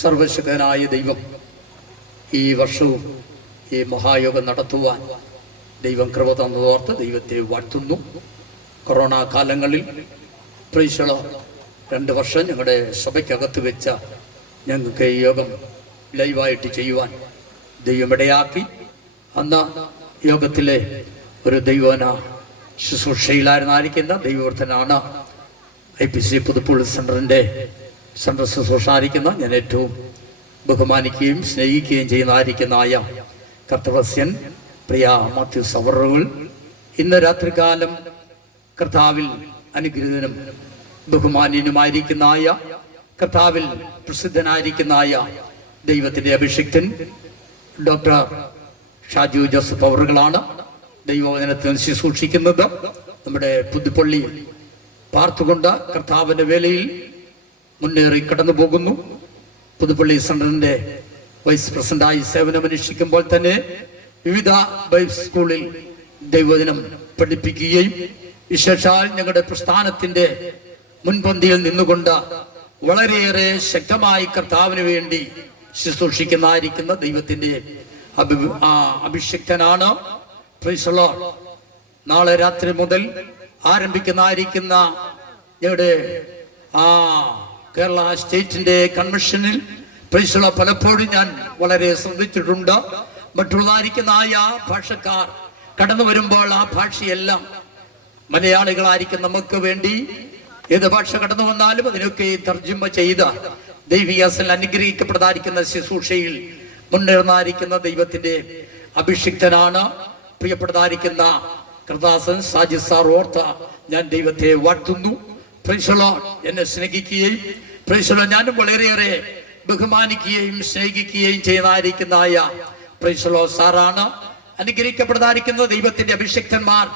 സർവശക്തനായ ദൈവം ഈ വർഷവും ഈ മഹായോഗം നടത്തുവാൻ ദൈവം കൃപ തന്നതോർത്ത് ദൈവത്തെ വാഴ്ത്തുന്നു. കൊറോണ കാലങ്ങളിൽ പ്രൈസളോ 2 വർഷം ഞങ്ങളുടെ സഭയ്ക്കകത്ത് വെച്ച ഞങ്ങൾക്ക് ഈ യോഗം ലൈവായിട്ട് ചെയ്യുവാൻ ദൈവം ഇടയാക്കി. അന്ന് യോഗത്തിലെ ഒരു ദൈവന ശുശ്രൂഷയിലായിരുന്നായിരിക്കുന്ന ദൈവവൃത്തനാണ് IPC പുതുപ്പള്ളി സെൻറ്ററിൻ്റെ സെൻട്രൽ ശുശ്രൂഷായിരിക്കുന്ന ഞാൻ ഏറ്റവും ബഹുമാനിക്കുകയും സ്നേഹിക്കുകയും ചെയ്യുന്നതായിരിക്കുന്നതായ കർത്തവസ്യൻ പ്രിയ മാത്യു സവറുകൾ ഇന്ന് രാത്രികാലം കർത്താവിൽ അനുഗ്രഹീതനും ബഹുമാന്യനുമായിരിക്കുന്നതായ കർത്താവിൽ പ്രസിദ്ധനായിരിക്കുന്നതായ ദൈവത്തിൻ്റെ അഭിഷിക്തൻ ഡോക്ടർ ഷാജു ജോസഫ് അവറുകളാണ് ദൈവവചനത്തിൽ ശുശ്രൂഷിക്കുന്നത്. നമ്മുടെ പുതുപ്പള്ളിയിൽ പാർത്തുകൊണ്ട് കർത്താവിൻ്റെ വേലയിൽ മുന്നേറി കടന്നു പോകുന്നു. പുതുപ്പള്ളി സെൻറ്ററിൻ്റെ വൈസ് പ്രസിഡന്റായി സേവനമനുഷ്ഠിക്കുമ്പോൾ തന്നെ വിവിധ ബൈബിൾ സ്കൂളിൽ ദൈവവചനം പഠിപ്പിക്കുകയും വിശേഷാൽ ഞങ്ങളുടെ പ്രസ്ഥാനത്തിൻ്റെ മുൻപന്തിയിൽ നിന്നുകൊണ്ട് വളരെയേറെ ശക്തമായി കർത്താവിന് വേണ്ടി ശുശ്രൂഷിക്കുന്നതായിരിക്കുന്ന ദൈവത്തിൻ്റെ അഭിഷിക്തനാണ്. Price the Lord. നാളെ രാത്രി മുതൽ ആരംഭിക്കുന്നതായിരിക്കുന്ന ഞങ്ങളുടെ കേരള സ്റ്റേറ്റിന്റെ കൺവെൻഷനിൽ പ്രൈസ് ദി ലോർഡ് പലപ്പോഴും ഞാൻ വളരെ ശ്രദ്ധിച്ചിട്ടുണ്ട്. മറ്റുള്ളതായിരിക്കുന്ന ഭാഷക്കാർ കടന്നു വരുമ്പോൾ ആ ഭാഷയെല്ലാം മലയാളികളായിരിക്കും നമുക്ക് വേണ്ടി ഏത് ഭാഷ കടന്നു വന്നാലും അതിനൊക്കെ തർജ്ജമ ചെയ്ത് ദൈവികത്തിൽ അനുഗ്രഹിക്കപ്പെടാതിരിക്കുന്ന ശുശ്രൂഷയിൽ മുന്നേറുന്നതായിരിക്കുന്ന ദൈവത്തിന്റെ അഭിഷിക്തനാണ്. പ്രിയപ്പെട്ടതായിരിക്കുന്ന കർദാസൻ സാജി സാർ ഓർത്ത് ഞാൻ ദൈവത്തെ വാഴ്ത്തുന്നു. Price the Lord. എന്നെ സ്നേഹിക്കുകയും പ്രൈസ് ദി ലോർഡ് ഞാനും വളരെയേറെ ബഹുമാനിക്കുകയും സ്നേഹിക്കുകയും ചെയ്യുന്നതായിരിക്കുന്നതായ പ്രൈസ് ദി ലോർഡ് സാറാണ്. അനുഗ്രഹിക്കപ്പെടാതിരിക്കുന്ന ദൈവത്തിന്റെ അഭിഷിക്തന്മാർ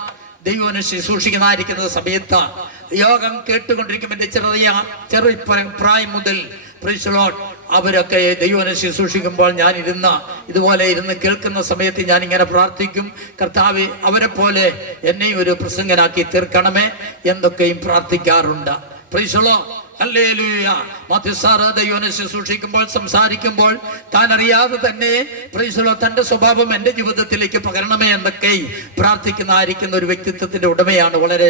ദൈവനെ ശുശ്രൂഷിക്കുന്നതായിരിക്കുന്ന സമയത്ത് യോഗം കേട്ടുകൊണ്ടിരിക്കും. എൻ്റെ ചെറിയ പ്രായം മുതൽ പ്രൈസ് ദി ലോർഡ് അവരൊക്കെ ദൈവനെ ശുശ്രൂഷിക്കുമ്പോൾ ഞാൻ ഇതുപോലെ ഇരുന്ന് കേൾക്കുന്ന സമയത്ത് ഞാൻ ഇങ്ങനെ പ്രാർത്ഥിക്കും, കർത്താവേ അവരെ പോലെ എന്നെ ഒരു പ്രസംഗനാക്കി തീർക്കണമേ എന്നൊക്കെയും പ്രാർത്ഥിക്കാറുണ്ട്. Praise the lord. Hallelujah. Mathew sir ദൈവനെ ശുശ്രൂഷിക്കുമ്പോൾ സംസാരിക്കുമ്പോൾ താൻ അറിയാതെ തന്നെ പ്രൈസ് ദി ലോർഡ് തന്റെ സ്വഭാവം എൻ്റെ ജീവിതത്തിലേക്ക് പകരണമേ എന്നൊക്കെ പ്രാർത്ഥിക്കുന്നതായിരിക്കുന്ന ഒരു വ്യക്തിത്വത്തിന്റെ ഉടമയാണ്. വളരെ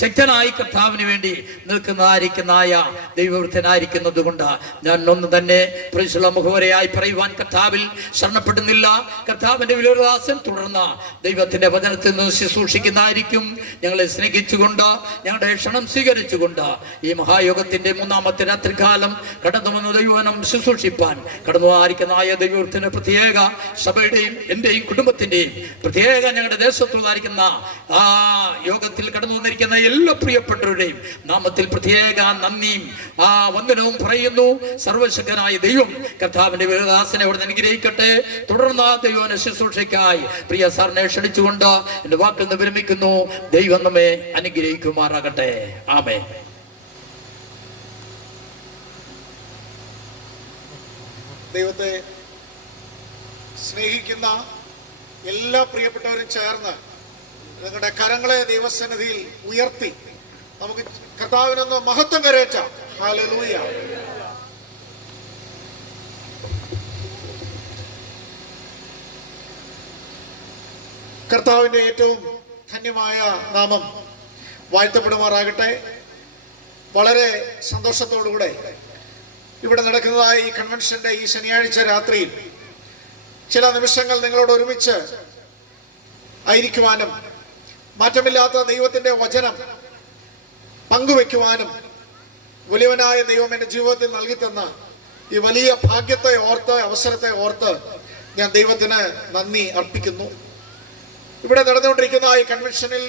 ശക്തനായി കർത്താവിന് വേണ്ടി നിൽക്കുന്നതായിരിക്കുന്നതായ ദൈവവൃത്തനായിരിക്കുന്നത് കൊണ്ട് ഞാൻ ഒന്നും തന്നെ പ്രൈസ് ദി ലോർഡ് മുഖവരയായി പറയുവാൻ കർത്താവിൽ ശരണപ്പെടുന്നില്ല. കർത്താവിന്റെ വിലദാസൻ തുടർന്ന് ദൈവത്തിന്റെ വചനത്തിൽ നിന്ന് ശുശ്രൂഷിക്കുന്നതായിരിക്കും. ഞങ്ങളെ സ്നേഹിച്ചുകൊണ്ട് ഞങ്ങളുടെ ക്ഷണം സ്വീകരിച്ചുകൊണ്ട് ഈ യോഗത്തിന്റെ 3-ാമത്തെ രാത്രികാലം കടന്നു വന്ന ദൈവവചനം ശുശ്രൂഷിപ്പാൻ കടന്നുവായിരിക്കുന്നതായ ദൈവത്തിന് പ്രത്യേക സഭയുടെയും എന്റെയും കുടുംബത്തിന്റെയും പ്രത്യേക ഞങ്ങളുടെ ദേശത്തുള്ളതായിരിക്കുന്ന യോഗത്തിൽ കടന്നു വന്നിരിക്കുന്ന എല്ലാ പ്രിയപ്പെട്ടവരുടെയും നാമത്തിൽ പ്രത്യേക നന്ദിയും വന്ദനവും പറയുന്നു. സർവശക്തനായ ദൈവം കർത്താവിന്റെ വിലദാസനെ അവിടെ അനുഗ്രഹിക്കട്ടെ. തുടർന്ന് ദൈവവചന ശുശ്രൂഷയ്ക്കായി പ്രിയ സാറിനെ ക്ഷണിച്ചുകൊണ്ട് എന്റെ വാക്കിൽ നിന്ന് വിരമിക്കുന്നു. ദൈവം നമ്മെ അനുഗ്രഹിക്കുമാറാകട്ടെ. ആമേൻ. ദൈവത്തെ സ്നേഹിക്കുന്ന എല്ലാ പ്രിയപ്പെട്ടവരും ചേർന്ന് നിങ്ങളുടെ കരങ്ങളെ ദൈവസന്നിധിയിൽ ഉയർത്തി നമുക്ക് കർത്താവിനൊന്ന് മഹത്വം കരേറ്റാം. ഹല്ലേലൂയ. കർത്താവിന്റെ ഏറ്റവും ധന്യമായ നാമം വാഴ്ത്തപ്പെടുമാറാകട്ടെ. വളരെ സന്തോഷത്തോടുകൂടെ ഇവിടെ നടക്കുന്നതായ ഈ കൺവെൻഷന്റെ ഈ ശനിയാഴ്ച രാത്രിയിൽ ചില നിമിഷങ്ങൾ നിങ്ങളോട് ഒരുമിച്ച് ആയിരിക്കുവാനും മാറ്റമില്ലാത്ത ദൈവത്തിന്റെ വചനം പങ്കുവെക്കുവാനും വലിയവനായ ദൈവം എൻ്റെ ജീവിതത്തിൽ നൽകി തന്ന ഈ വലിയ ഭാഗ്യത്തെ ഓർത്ത് അവസരത്തെ ഓർത്ത് ഞാൻ ദൈവത്തിന് നന്ദി അർപ്പിക്കുന്നു. ഇവിടെ നടന്നുകൊണ്ടിരിക്കുന്ന ഈ കൺവെൻഷനിൽ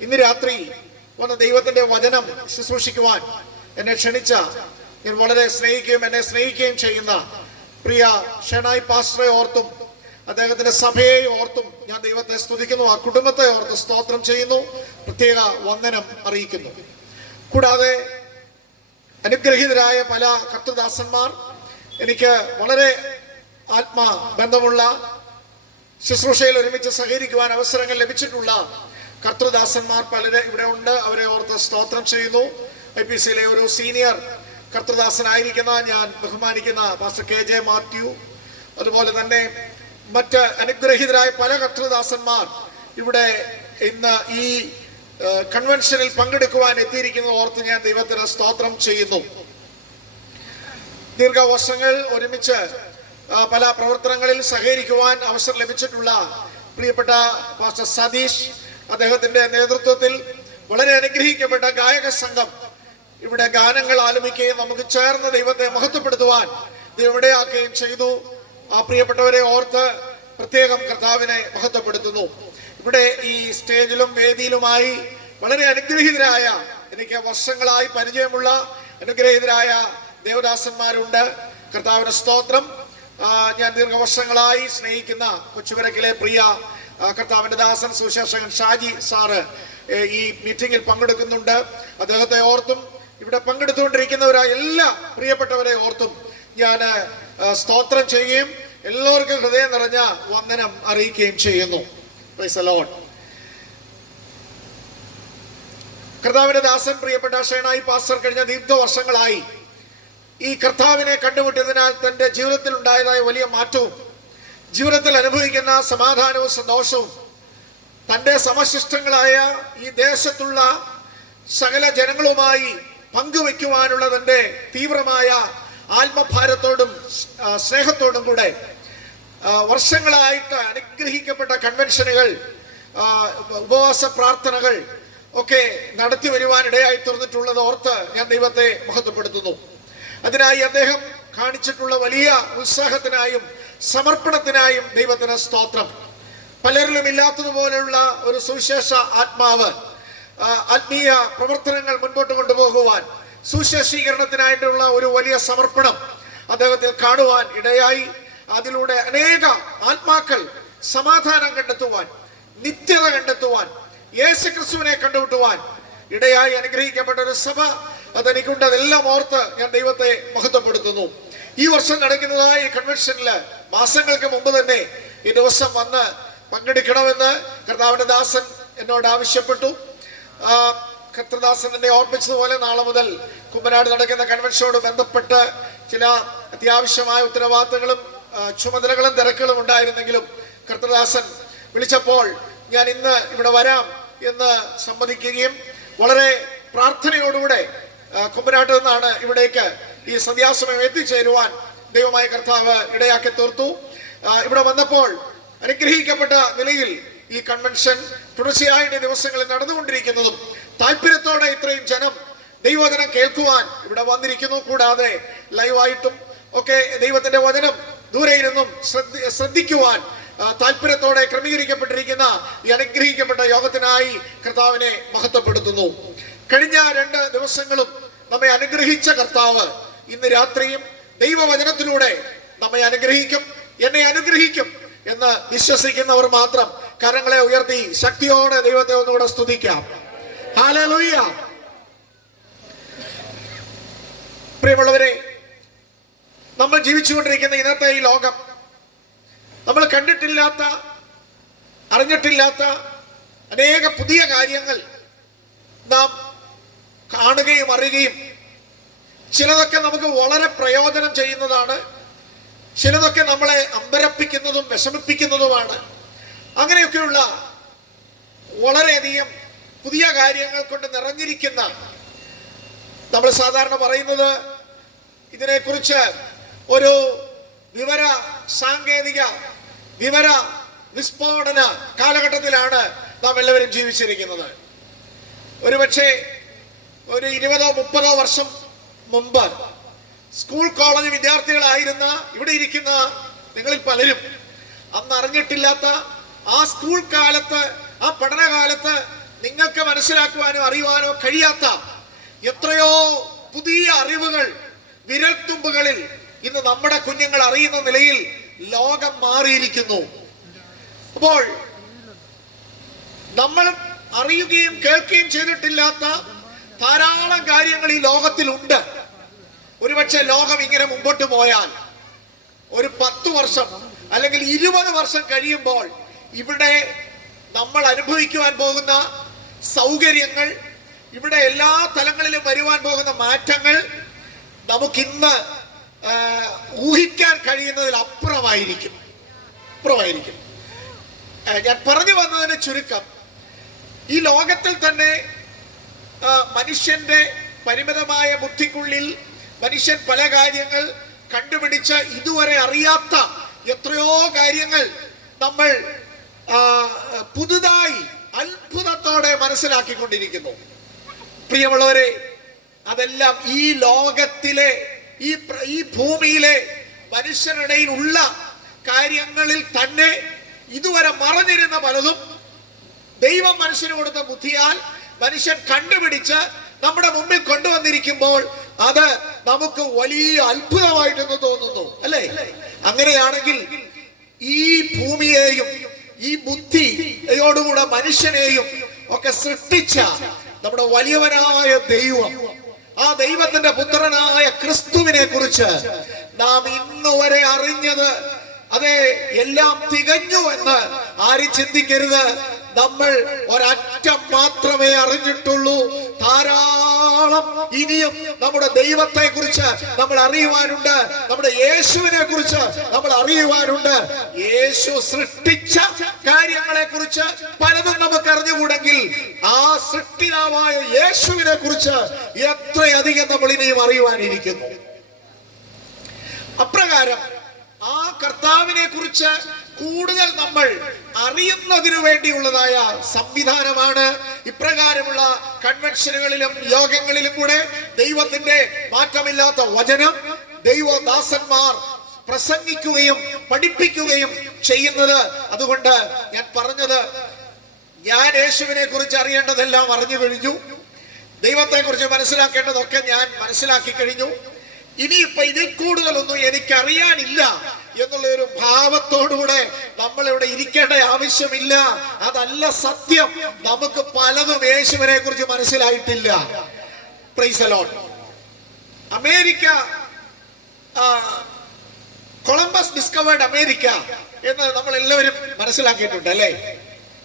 ഇന്ന് രാത്രി വന്ന ദൈവത്തിന്റെ വചനം ശുശ്രൂഷിക്കുവാൻ എന്നെ ക്ഷണിച്ച ഞാൻ വളരെ എന്നെ സ്നേഹിക്കുകയും ചെയ്യുന്ന പ്രിയ ഷെനായി പാസ്റ്ററെ ഓർത്തും അദ്ദേഹത്തിന്റെ സഭയെ ഓർത്തും ഞാൻ ദൈവത്തെ സ്തുതിക്കുന്നു. ആ കുടുംബത്തെ ഓർത്ത് സ്തോത്രം ചെയ്യുന്നു. പ്രത്യേക വന്ദനം അറിയിക്കുന്നു. കൂടാതെ അനുഗ്രഹീതരായ പല കർത്തൃദാസന്മാർ, എനിക്ക് വളരെ ആത്മബന്ധമുള്ള ശുശ്രൂഷയിൽ ഒരുമിച്ച് സഹകരിക്കുവാൻ അവസരങ്ങൾ ലഭിച്ചിട്ടുള്ള കർത്തൃദാസന്മാർ പലരെ ഇവിടെ ഉണ്ട്. അവരെ ഓർത്ത് സ്തോത്രം ചെയ്യുന്നു. IPCയിലെ ഒരു സീനിയർ കർത്തൃദാസനായിരിക്കുന്ന ഞാൻ ബഹുമാനിക്കുന്ന പാസ്റ്റർ KJ മാത്യു, അതുപോലെ തന്നെ മറ്റ് അനുഗ്രഹീതരായ പല കർത്തൃദാസന്മാർ ഇവിടെ ഇന്ന് ഈ കൺവെൻഷനിൽ പങ്കെടുക്കുവാൻ എത്തിയിരിക്കുന്നത് ഓർത്ത് ഞാൻ ദൈവത്തിന് സ്തോത്രം ചെയ്യുന്നു. ദീർഘവർഷങ്ങൾ ഒരുമിച്ച് പല പ്രവർത്തനങ്ങളിൽ സഹകരിക്കുവാൻ അവസരം ലഭിച്ചിട്ടുള്ള പ്രിയപ്പെട്ട പാസ്റ്റർ സതീഷ്, അദ്ദേഹത്തിന്റെ നേതൃത്വത്തിൽ വളരെ അനുഗ്രഹിക്കപ്പെട്ട ഗായക സംഘം ഇവിടെ ഗാനങ്ങൾ ആലപിക്കുകയും നമുക്ക് ചേർന്ന് ദൈവത്തെ മഹത്വപ്പെടുത്തുവാൻ ദൈവം ഇടയാക്കുകയും ചെയ്തു. ആ പ്രിയപ്പെട്ടവരെ ഓർത്ത് പ്രത്യേകം കർത്താവിനെ മഹത്വപ്പെടുത്തുന്നു. ഇവിടെ ഈ സ്റ്റേജിലും വേദിയിലുമായി വളരെ അനുഗ്രഹീതരായ, എനിക്ക് വർഷങ്ങളായി പരിചയമുള്ള അനുഗ്രഹീതരായ ദേവദാസന്മാരുണ്ട്. കർത്താവിന് സ്തോത്രം. ഞാൻ ദീർഘവർഷങ്ങളായി സ്നേഹിക്കുന്ന കൊച്ചുപുരക്കിലെ പ്രിയ കർത്താവിന്റെ ദാസൻ സുശേഷകൻ ഷാജി സാറ് ഈ മീറ്റിംഗിൽ പങ്കെടുക്കുന്നുണ്ട്. അദ്ദേഹത്തെ ഓർത്തും ഇവിടെ പങ്കെടുത്തുകൊണ്ടിരിക്കുന്നവരായ എല്ലാ പ്രിയപ്പെട്ടവരെ ഓർത്തും ഞാൻ സ്തോത്രം ചെയ്യുകയും എല്ലാവർക്കും ഹൃദയം നിറഞ്ഞ വന്ദനം അറിയിക്കുകയും ചെയ്യുന്നു. Price the Lord. കർത്താവിന്റെ ദാസൻ പ്രിയപ്പെട്ട ഷേണായി പാസ്റ്റർ കഴിഞ്ഞ ദീർഘവർഷങ്ങളായി ഈ കർത്താവിനെ കണ്ടുമുട്ടിയതിനാൽ തന്റെ ജീവിതത്തിൽ ഉണ്ടായതായ വലിയ മാറ്റവും ജീവിതത്തിൽ അനുഭവിക്കുന്ന സമാധാനവും സന്തോഷവും തന്റെ സമശിഷ്ടങ്ങളായ ഈ ദേശത്തുള്ള സകല ജനങ്ങളുമായി പങ്കുവെക്കുവാനുള്ള തന്റെ തീവ്രമായ ആത്മഭാരത്തോടും സ്നേഹത്തോടും കൂടെ വർഷങ്ങളായിട്ട് അനുഗ്രഹിക്കപ്പെട്ട കൺവെൻഷനുകൾ, ഉപവാസ പ്രാർത്ഥനകൾ ഒക്കെ നടത്തി വരുവാൻ ഇടയായി തീർന്നിട്ടുള്ളത് ഓർത്ത് ഞാൻ ദൈവത്തെ മഹത്വപ്പെടുത്തുന്നു. അതിനായി അദ്ദേഹം കാണിച്ചിട്ടുള്ള വലിയ ഉത്സാഹത്തിനായും സമർപ്പണത്തിനായും ദൈവത്തിന് സ്തോത്രം. പലരിലും ഇല്ലാത്തതുപോലെയുള്ള ഒരു സുവിശേഷ ആത്മാവ്, ആത്മീയ പ്രവർത്തനങ്ങൾ മുൻപോട്ട് കൊണ്ടുപോകുവാൻ, സുശേഷീകരണത്തിനായിട്ടുള്ള ഒരു വലിയ സമർപ്പണം അദ്ദേഹത്തിൽ കാണുവാൻ ഇടയായി. അതിലൂടെ അനേക ആത്മാക്കൾ സമാധാനം കണ്ടെത്തുവാൻ, നിത്യത കണ്ടെത്തുവാൻ, യേശുക്രിസ്തുവിനെ കണ്ടുമുട്ടുവാൻ ഇടയായി അനുഗ്രഹിക്കപ്പെട്ട ഒരു സഭ അതെനിക്കുണ്ട്. അതെല്ലാം ഓർത്ത് ഞാൻ ദൈവത്തെ മഹത്വപ്പെടുത്തുന്നു. ഈ വർഷം നടക്കുന്നതായ ഈ കൺവെൻഷനിൽ മാസങ്ങൾക്ക് മുമ്പ് തന്നെ ഈ ദിവസം വന്ന് പങ്കെടുക്കണമെന്ന് കർത്താവിന്റെ ദാസൻ എന്നോട് ആവശ്യപ്പെട്ടു. കർത്തൃദാസൻ എന്നെ ഓർപ്പിച്ചതുപോലെ നാളെ മുതൽ കുമ്പനാട് നടക്കുന്ന കൺവെൻഷനോട് ബന്ധപ്പെട്ട് ചില അത്യാവശ്യമായ ഉത്തരവാദിത്തങ്ങളും ചുമതലകളും തിരക്കുകളും ഉണ്ടായിരുന്നെങ്കിലും കർത്തൃദാസൻ വിളിച്ചപ്പോൾ ഞാൻ ഇന്ന് ഇവിടെ വരാം എന്ന് സമ്മതിക്കുകയും വളരെ പ്രാർത്ഥനയോടുകൂടെ കുമ്പനാട്ടിൽ നിന്നാണ് ഇവിടേക്ക് ഈ സന്ധ്യാസമയം എത്തിച്ചേരുവാൻ ദൈവമായ കർത്താവ് ഇടയാക്കി തീർത്തു. ഇവിടെ വന്നപ്പോൾ അനുഗ്രഹിക്കപ്പെട്ട നിലയിൽ ഈ കൺവെൻഷൻ തുടർച്ചയായിട്ട് ദിവസങ്ങളിൽ നടന്നുകൊണ്ടിരിക്കുന്നതും താല്പര്യത്തോടെ ഇത്രയും ജനം ദൈവവചനം കേൾക്കുവാൻ ഇവിടെ വന്നിരിക്കുന്നു. കൂടാതെ ലൈവായിട്ടും ഒക്കെ ദൈവത്തിന്റെ വചനം ദൂരെ ഇരുന്നും ശ്രദ്ധിക്കുവാൻ താല്പര്യത്തോടെ ക്രമീകരിക്കപ്പെട്ടിരിക്കുന്ന ഈ അനുഗ്രഹിക്കപ്പെട്ട യോഗത്തിനായി കർത്താവിനെ മഹത്വപ്പെടുത്തുന്നു. കഴിഞ്ഞ 2 ദിവസങ്ങളും നമ്മെ അനുഗ്രഹിച്ച കർത്താവ് ഇന്ന് രാത്രിയും ദൈവവചനത്തിലൂടെ നമ്മെ അനുഗ്രഹിക്കും, എന്നെ അനുഗ്രഹിക്കും എന്ന് വിശ്വസിക്കുന്നവർ മാത്രം കരങ്ങളെ ഉയർത്തി ശക്തിയോടെ ദൈവത്തെ ഒന്നുകൂടെ സ്തുതിക്കാം. ഹല്ലേലൂയ. പ്രിയമുള്ളവരെ, നമ്മൾ ജീവിച്ചുകൊണ്ടിരിക്കുന്ന ഇന്നത്തെ ഈ ലോകം നമ്മൾ കണ്ടിട്ടില്ലാത്ത, അറിഞ്ഞിട്ടില്ലാത്ത അനേക പുതിയ കാര്യങ്ങൾ നാം കാണുകയും അറിയുകയും, ചിലതൊക്കെ നമുക്ക് വളരെ പ്രയോജനം ചെയ്യുന്നതാണ്, ചിലതൊക്കെ നമ്മളെ അമ്പരപ്പിക്കുന്നതും വിഷമിപ്പിക്കുന്നതുമാണ്. അങ്ങനെയൊക്കെയുള്ള വളരെയധികം പുതിയ കാര്യങ്ങൾ കൊണ്ട് നിറഞ്ഞിരിക്കുന്ന, നമ്മൾ സാധാരണ പറയുന്നത് ഇതിനെക്കുറിച്ച് ഒരു വിവര സാങ്കേതിക വിവര വിസ്ഫോടന കാലഘട്ടത്തിലാണ് നാം എല്ലാവരും ജീവിച്ചിരിക്കുന്നത്. ഒരുപക്ഷെ ഒരു 20-30 വർഷം മുമ്പ് സ്കൂൾ കോളേജ് വിദ്യാർത്ഥികളായിരുന്ന ഇവിടെ ഇരിക്കുന്ന നിങ്ങളിൽ പലരും അന്ന് അറിഞ്ഞിട്ടില്ലാത്ത ആ സ്കൂൾ കാലത്ത്, ആ പഠനകാലത്ത് നിങ്ങൾക്ക് മനസ്സിലാക്കുവാനോ അറിയുവാനോ കഴിയാത്ത എത്രയോ പുതിയ അറിവുകൾ വിരൽത്തുമ്പുകളിൽ ഇന്ന് നമ്മുടെ കുഞ്ഞുങ്ങൾ അറിയുന്ന നിലയിൽ ലോകം മാറിയിരിക്കുന്നു. അപ്പോൾ നമ്മൾ അറിയുകയും കേൾക്കുകയും ചെയ്തിട്ടില്ലാത്ത ധാരാളം കാര്യങ്ങൾ ഈ ലോകത്തിലുണ്ട്. ഒരുപക്ഷെ ലോകം ഇങ്ങനെ മുമ്പോട്ട് പോയാൽ ഒരു 10 വർഷം അല്ലെങ്കിൽ 20 വർഷം കഴിയുമ്പോൾ ഇവിടെ നമ്മൾ അനുഭവിക്കുവാൻ പോകുന്ന സൗകര്യങ്ങൾ, ഇവിടെ എല്ലാ തലങ്ങളിലും വരുവാൻ പോകുന്ന മാറ്റങ്ങൾ, നമുക്കിന്ന് ഊഹിക്കാൻ കഴിയുന്നതിൽ അപ്പുറമായിരിക്കും. ഞാൻ പറഞ്ഞു വന്നതിന് ചുരുക്കം, ഈ ലോകത്തിൽ തന്നെ മനുഷ്യന്റെ പരിമിതമായ ബുദ്ധിക്കുള്ളിൽ മനുഷ്യൻ പല കാര്യങ്ങൾ കണ്ടുപിടിച്ച് ഇതുവരെ അറിയാത്ത എത്രയോ കാര്യങ്ങൾ നമ്മൾ പുതുതായി അത്ഭുതത്തോടെ മനസ്സിലാക്കിക്കൊണ്ടിരിക്കുന്നു. പ്രിയമുള്ളവരെ, അതെല്ലാം ഈ ലോകത്തിലെ ഈ ഭൂമിയിലെ മനുഷ്യരുടെയിൽ ഉള്ള കാര്യങ്ങളിൽ തന്നെ ഇതുവരെ മറഞ്ഞിരുന്ന പലതും ദൈവം മനുഷ്യന് കൊടുത്ത ബുദ്ധിയാൽ മനുഷ്യൻ കണ്ടുപിടിച്ച് നമ്മുടെ മുമ്പിൽ കൊണ്ടുവന്നിരിക്കുമ്പോൾ അത് നമുക്ക് വലിയ അത്ഭുതമായിട്ടെന്ന് തോന്നുന്നു, അല്ലേ? അങ്ങനെയാണെങ്കിൽ ഈ ഭൂമിയെയും ഈ ബുദ്ധിയോടുകൂടെ മനുഷ്യനെയും ഒക്കെ സൃഷ്ടിച്ച നമ്മുടെ വലിയവനായ ദൈവം, ആ ദൈവത്തിന്റെ പുത്രനായ ക്രിസ്തുവിനെ കുറിച്ച് നാം ഇന്ന് വരെ അറിഞ്ഞത്, അതെ, എല്ലാം തികഞ്ഞു എന്ന് ആരും ചിന്തിക്കരുത്. നമ്മൾ ഒരറ്റം മാത്രമേ അറിഞ്ഞിട്ടുള്ളൂ. ധാരാളം ഇനിയും നമ്മുടെ ദൈവത്തെ കുറിച്ച് നമ്മൾ അറിയുവാനുണ്ട്, നമ്മുടെ യേശുവിനെ കുറിച്ച് നമ്മൾ അറിയുവാനുണ്ട്. യേശു സൃഷ്ടിച്ച കാര്യങ്ങളെ കുറിച്ച് പലതും നമുക്ക് അറിഞ്ഞുകൂടെങ്കിൽ ആ സൃഷ്ടിതാവായ യേശുവിനെ കുറിച്ച് എത്രയധികം നമ്മൾ ഇനിയും അറിയുവാനിരിക്കുന്നു. അപ്രകാരം ആ കർത്താവിനെ കുറിച്ച് കൂടുതൽ നമ്മൾ അറിയുന്നതിനു വേണ്ടിയുള്ളതായ സംവിധാനമാണ് ഇപ്രകാരമുള്ള കൺവെൻഷനുകളിലും യോഗങ്ങളിലും കൂടെ ദൈവത്തിന്റെ മാറ്റമില്ലാത്ത വചനം ദൈവദാസന്മാർ പ്രസംഗിക്കുകയും പഠിപ്പിക്കുകയും ചെയ്യുന്നത്. അതുകൊണ്ട് ഞാൻ പറഞ്ഞത്, ഞാൻ യേശുവിനെ കുറിച്ച് അറിയേണ്ടതെല്ലാം അറിഞ്ഞു കഴിഞ്ഞു, ദൈവത്തെ കുറിച്ച് മനസ്സിലാക്കേണ്ടതൊക്കെ ഞാൻ മനസ്സിലാക്കി കഴിഞ്ഞു. ഇനിയിപ്പോ ഇതിൽ കൂടുതലൊന്നും എനിക്കറിയാനില്ല എന്നുള്ള ഒരു ഭാവത്തോടുകൂടെ നമ്മൾ ഇവിടെ ഇരിക്കേണ്ട ആവശ്യമില്ല. അതല്ല സത്യം. നമുക്ക് പലതും യേശുവിനെ കുറിച്ച് മനസ്സിലായിട്ടില്ല. Price the Lord. America, Columbus discovered America എന്ന് നമ്മൾ എല്ലാവരും മനസ്സിലാക്കിയിട്ടുണ്ട്, അല്ലേ?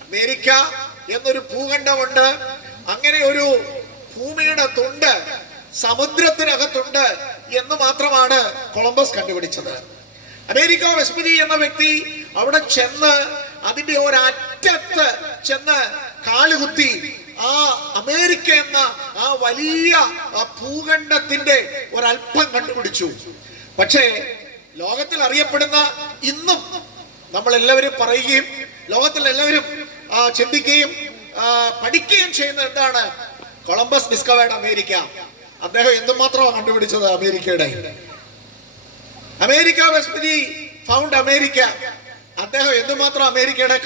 അമേരിക്ക എന്നൊരു ഭൂഖണ്ഡമുണ്ട്. അങ്ങനെ ഒരു ഭൂമിയുടെ തുണ്ട് സമുദ്രത്തിനകത്തുണ്ട് എന്ന് മാത്രമാണ് കൊളംബസ് കണ്ടുപിടിച്ചത്. അമേരിക്ക വെസ്പുരി എന്ന വ്യക്തി അവിടെ ചെന്ന് അതിന്റെ ഒരറ്റത്ത് ചെന്ന് കാലുകുത്തി ആ അമേരിക്ക എന്ന ആ വലിയ ഭൂഖണ്ഡത്തിന്റെ ഒരല്പം കണ്ടുപിടിച്ചു. പക്ഷേ ലോകത്തിൽ അറിയപ്പെടുന്ന, ഇന്നും നമ്മൾ എല്ലാവരും പറയുകയും ലോകത്തിൽ എല്ലാവരും ചിന്തിക്കുകയും പഠിക്കുകയും ചെയ്യുന്ന എന്താണ്? Columbus discovered America. അദ്ദേഹം എന്തുമാത്രമാണ് കണ്ടുപിടിച്ചത്? America Vespucci found America. അദ്ദേഹം എന്തുമാത്രം അമേരിക്കയുടെ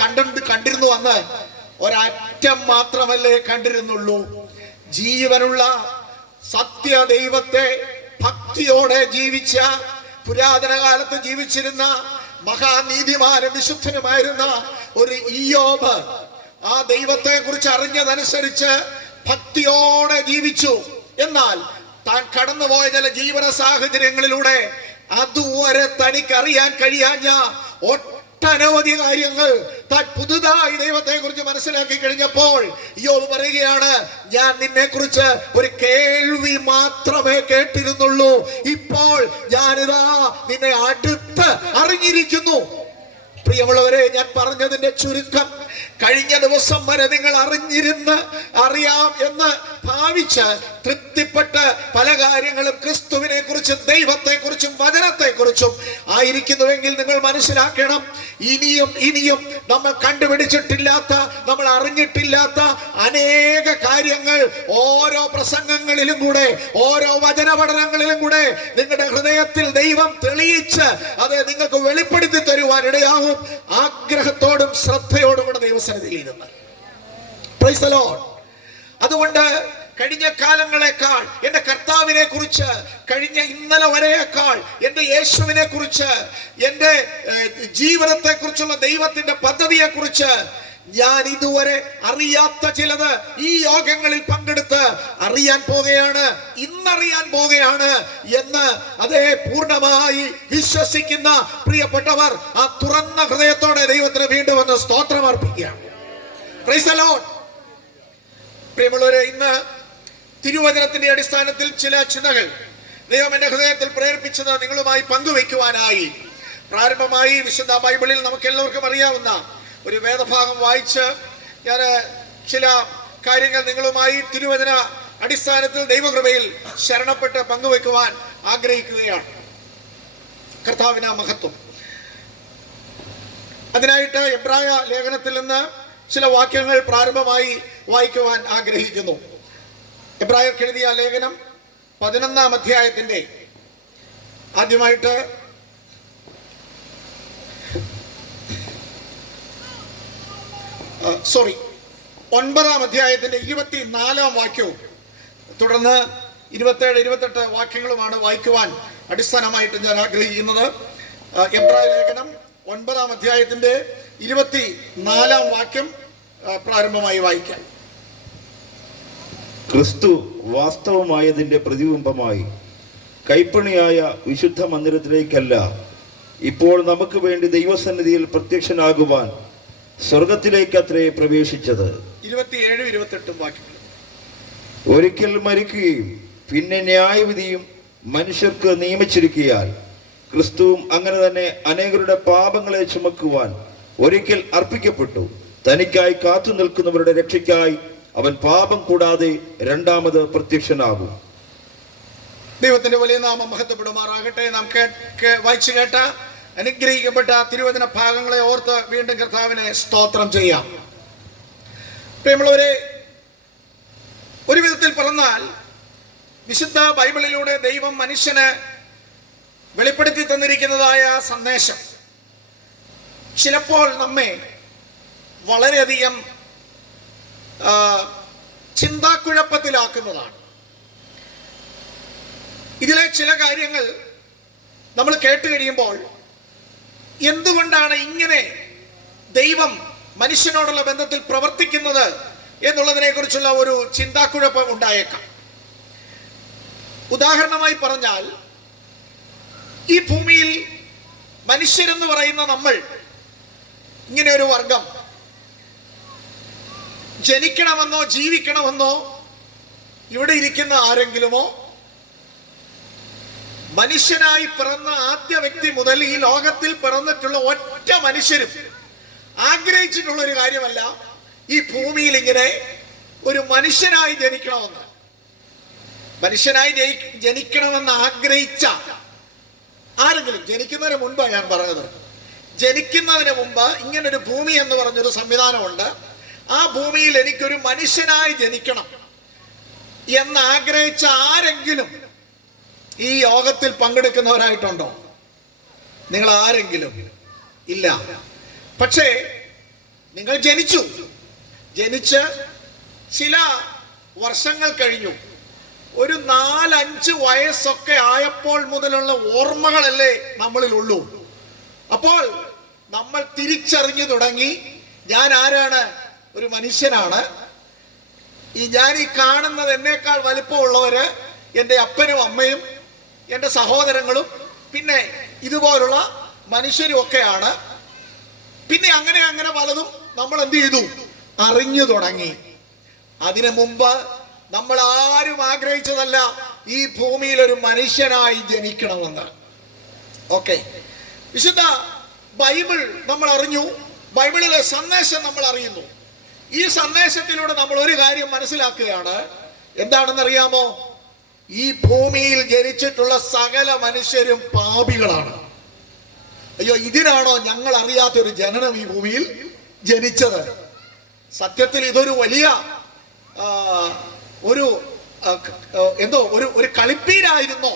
കണ്ടിരുന്നു അന്ന്? ഒരറ്റം മാത്രമല്ലേ കണ്ടിരുന്നുള്ളൂ. ജീവനുള്ള സത്യ ദൈവത്തെ ഭക്തിയോടെ ജീവിച്ച, പുരാതന കാലത്ത് ജീവിച്ചിരുന്ന മഹാനീതിമാനും വിശുദ്ധനുമായിരുന്ന ഒരു ഇയ്യോബ് ആ ദൈവത്തെ കുറിച്ച് അറിഞ്ഞതനുസരിച്ച് ഭക്തിയോടെ ജീവിച്ചു. എന്നാൽ താൻ കടന്നുപോയ ചില ജീവിത സാഹചര്യങ്ങളിലൂടെ അതുവരെ തനിക്ക് അറിയാൻ കഴിയാഞ്ഞ ഒട്ടനവധി കാര്യങ്ങൾ താൻ പുതുതായി ദൈവത്തെ കുറിച്ച് മനസ്സിലാക്കി കഴിഞ്ഞപ്പോൾ യോബ് പറയുകയാണ്, ഞാൻ നിന്നെ കുറിച്ച് ഒരു കേൾവി മാത്രമേ കേട്ടിരുന്നുള്ളൂ, ഇപ്പോൾ ഞാനിതാ നിന്നെ അടുത്ത് അറിഞ്ഞിരിക്കുന്നു. പ്രിയമുള്ളവരെ, ഞാൻ പറഞ്ഞതിന്റെ ചുരുക്കം, കഴിഞ്ഞ ദിവസം വരെ നിങ്ങൾ അറിയാം എന്ന് ഭാവിച്ച് തൃപ്തിപ്പെട്ട് പല കാര്യങ്ങളും ക്രിസ്തുവിനെ കുറിച്ചും ദൈവത്തെ കുറിച്ചും വചനത്തെ കുറിച്ചും ആയിരിക്കുന്നുവെങ്കിൽ നിങ്ങൾ മനസ്സിലാക്കണം, ഇനിയും നമ്മൾ കണ്ടുപിടിച്ചിട്ടില്ലാത്ത, നമ്മൾ അറിഞ്ഞിട്ടില്ലാത്ത അനേക കാര്യങ്ങൾ ഓരോ പ്രസംഗങ്ങളിലും കൂടെ, ഓരോ വചന പഠനങ്ങളിലും കൂടെ നിങ്ങളുടെ ഹൃദയത്തിൽ ദൈവം തെളിയിച്ച് അത് നിങ്ങൾക്ക് വെളിപ്പെടുത്തി തരുവാൻ ഇടയാവും. ആഗ്രഹത്തോടും ശ്രദ്ധയോടും കൂടെ ദൈവസന്നിധിയിൽ ഇരുന്ന്. Price the Lord. അതുകൊണ്ട് കഴിഞ്ഞ കാലങ്ങളെക്കാൾ എന്റെ കർത്താവിനെ കുറിച്ച്, കഴിഞ്ഞ ഇന്നലെ വരെയേക്കാൾ എന്റെ യേശുവിനെ കുറിച്ച്, എന്റെ ജീവിതത്തെ കുറിച്ചുള്ള ദൈവത്തിന്റെ പദ്ധതിയെ കുറിച്ച് ഞാൻ ഇതുവരെ അറിയാത്ത ചിലത് ഈ യോഗങ്ങളിൽ പങ്കെടുത്ത് അറിയാൻ പോകുകയാണ്, ഇന്നറിയാൻ പോകുകയാണ് എന്ന് അതേ പൂർണ്ണമായി വിശ്വസിക്കുന്ന പ്രിയപ്പെട്ടവർ ആ തുറന്ന ഹൃദയത്തോടെ ദൈവത്തിന് വീണ്ടും വന്ന് സ്തോത്രം അർപ്പിക്കുകയാണ്. Praise the lord. പ്രിയമുള്ളവരെ, ഇന്ന് തിരുവചനത്തിന്റെ അടിസ്ഥാനത്തിൽ ചില ചിന്തകൾ ദൈവം എന്റെ ഹൃദയത്തിൽ പ്രേരിപ്പിച്ചത് നിങ്ങളുമായി പങ്കുവെക്കുവാനായി. പ്രാരംഭമായി വിശുദ്ധ ബൈബിളിൽ നമുക്ക് എല്ലാവർക്കും അറിയാവുന്ന ഒരു വേദഭാഗം വായിച്ച് ഞാൻ ചില കാര്യങ്ങൾ നിങ്ങളുമായി തിരുവചന അടിസ്ഥാനത്തിൽ ദൈവകൃപയിൽ ശരണപ്പെട്ട് പങ്കുവെക്കുവാൻ ആഗ്രഹിക്കുകയാണ്. കർത്താവിന് മഹത്വം. അതിനായിട്ട് എബ്രായ ലേഖനത്തിൽ നിന്ന് ചില വാക്യങ്ങൾ പ്രാരംഭമായി വായിക്കുവാൻ ആഗ്രഹിക്കുന്നു. എബ്രായർക്ക് എഴുതിയ ലേഖനം 11-ാം അധ്യായത്തിന്റെ ആദ്യമായിട്ട് 9-ാം അധ്യായത്തിന്റെ 24-ാം വാക്യവും തുടർന്ന് 27-28 വാക്യങ്ങളുമാണ് വായിക്കുവാൻ അടിസ്ഥാനമായിട്ട് ഞാൻ ആഗ്രഹിക്കുന്നത്. എബ്രായ ലേഖനം 9-ാം അധ്യായത്തിന്റെ 24-ാം വാക്യം പ്രാരംഭമായി വായിക്കാം. ക്രിസ്തു വാസ്തവമായതിന്റെ പ്രതിബിംബമായി കൈപ്പണിയായ വിശുദ്ധ മന്ദിരത്തിലേക്കല്ല, ഇപ്പോൾ നമുക്ക് വേണ്ടി ദൈവസന്നിധിയിൽ പ്രത്യക്ഷനാകുവാൻ സ്വർഗത്തിലേക്കത്രേ പ്രവേശിച്ചത്. 27-28 വാക്യങ്ങൾ. ഒരിക്കൽ മരിക്കുകയും പിന്നെ ന്യായവിധിയും മനുഷ്യർക്ക് നിയമിച്ചിരിക്കയാൽ ക്രിസ്തുവും അങ്ങനെ തന്നെ അനേകരുടെ പാപങ്ങളെ ചുമക്കുവാൻ ഒരിക്കൽ അർപ്പിക്കപ്പെട്ടു. തനിക്കായി കാത്തു നിൽക്കുന്നവരുടെ രക്ഷയ്ക്കായി അവൻ പാപം കൂടാതെ രണ്ടാമത് പ്രത്യക്ഷനാകും. ദൈവത്തിന്റെ വലിയ നാമം മഹത്വപ്പെടുമാറാകട്ടെ. നാം വായിച്ചു കേട്ട അനുഗ്രഹിക്കപ്പെട്ട തിരുവചന ഭാഗങ്ങളെ ഓർത്ത് വീണ്ടും കർത്താവിനെ സ്തോത്രം ചെയ്യാം. പ്രിയമുള്ളവരെ, ഒരു വിധത്തിൽ പറഞ്ഞാൽ വിശുദ്ധ ബൈബിളിലൂടെ ദൈവം മനുഷ്യന് വെളിപ്പെടുത്തി തന്നിരിക്കുന്നതായ സന്ദേശം ചിലപ്പോൾ നമ്മെ വളരെയധികം ചിന്താക്കുഴപ്പത്തിലാക്കുന്നതാണ്. ഇതിലെ ചില കാര്യങ്ങൾ നമ്മൾ കേട്ട് കഴിയുമ്പോൾ എന്തുകൊണ്ടാണ് ഇങ്ങനെ ദൈവം മനുഷ്യനോടുള്ള ബന്ധത്തിൽ പ്രവർത്തിക്കുന്നത് എന്നുള്ളതിനെ കുറിച്ചുള്ള ഒരു ചിന്താക്കുഴപ്പം ഉണ്ടായേക്കാം. ഉദാഹരണമായി പറഞ്ഞാൽ, ഈ ഭൂമിയിൽ മനുഷ്യരെന്ന് പറയുന്ന നമ്മൾ, ഇങ്ങനെ ഒരു വർഗം ജനിക്കണമെന്നോ ജീവിക്കണമെന്നോ ഇവിടെ ഇരിക്കുന്ന ആരെങ്കിലുമോ മനുഷ്യനായി പിറന്ന ആദ്യ വ്യക്തി മുതൽ ഈ ലോകത്തിൽ പിറന്നിട്ടുള്ള ഒറ്റ മനുഷ്യരും ആഗ്രഹിച്ചിട്ടുള്ള ഒരു കാര്യമല്ല ഈ ഭൂമിയിൽ ഇങ്ങനെ ഒരു മനുഷ്യനായി ജനിക്കണമെന്ന്. മനുഷ്യനായി ജനിക്കണമെന്ന് ആഗ്രഹിച്ച ആരെങ്കിലും, ജനിക്കുന്നതിന് മുൻപാണ് ഞാൻ പറഞ്ഞത്, ജനിക്കുന്നതിന് മുമ്പ് ഇങ്ങനൊരു ഭൂമി എന്ന് പറഞ്ഞൊരു സംവിധാനമുണ്ട്. ആ ഭൂമിയിൽ എനിക്കൊരു മനുഷ്യനായി ജനിക്കണം എന്ന് ആഗ്രഹിച്ച ആരെങ്കിലും ഈ യോഗത്തിൽ പങ്കെടുക്കുന്നവരായിട്ടുണ്ടോ? നിങ്ങൾ ആരെങ്കിലും? ഇല്ല. പക്ഷേ നിങ്ങൾ ജനിച്ച് ചില വർഷങ്ങൾ കഴിഞ്ഞു, ഒരു 4-5 വയസ്സൊക്കെ ആയപ്പോൾ മുതലുള്ള ഓർമ്മകളല്ലേ നമ്മളിലുള്ളൂ. അപ്പോൾ നമ്മൾ തിരിച്ചറിഞ്ഞു തുടങ്ങി, ഞാൻ ആരാണ്? ഒരു മനുഷ്യനാണ്. ഞാൻ ഈ കാണുന്നത് എന്നേക്കാൾ വലിപ്പമുള്ളവര് എൻ്റെ അപ്പനും അമ്മയും എൻ്റെ സഹോദരങ്ങളും പിന്നെ ഇതുപോലുള്ള മനുഷ്യരും ഒക്കെയാണ്. പിന്നെ അങ്ങനെ പലതും നമ്മൾ എന്ത് ചെയ്തു? അറിഞ്ഞു തുടങ്ങി. അതിനു മുമ്പ് നമ്മൾ ആരും ആഗ്രഹിച്ചതല്ല ഈ ഭൂമിയിൽ ഒരു മനുഷ്യനായി ജനിക്കണമെന്ന്. ഓക്കെ, വിശുദ്ധ ബൈബിൾ നമ്മൾ അറിഞ്ഞു, ബൈബിളിലെ സന്ദേശം നമ്മൾ അറിയുന്നു. ഈ സന്ദേശത്തിലൂടെ നമ്മൾ ഒരു കാര്യം മനസ്സിലാക്കുകയാണ്. എന്താണെന്നറിയാമോ? ഈ ഭൂമിയിൽ ജനിച്ചിട്ടുള്ള സകല മനുഷ്യരും പാപികളാണ്. അയ്യോ, ഇതിനാണോ ഞങ്ങൾ അറിയാത്തൊരു ജനനം ഈ ഭൂമിയിൽ ജനിച്ചത്? സത്യത്തിൽ ഇതൊരു വലിയ ഒരു കളിപ്പീരായിരുന്നോ?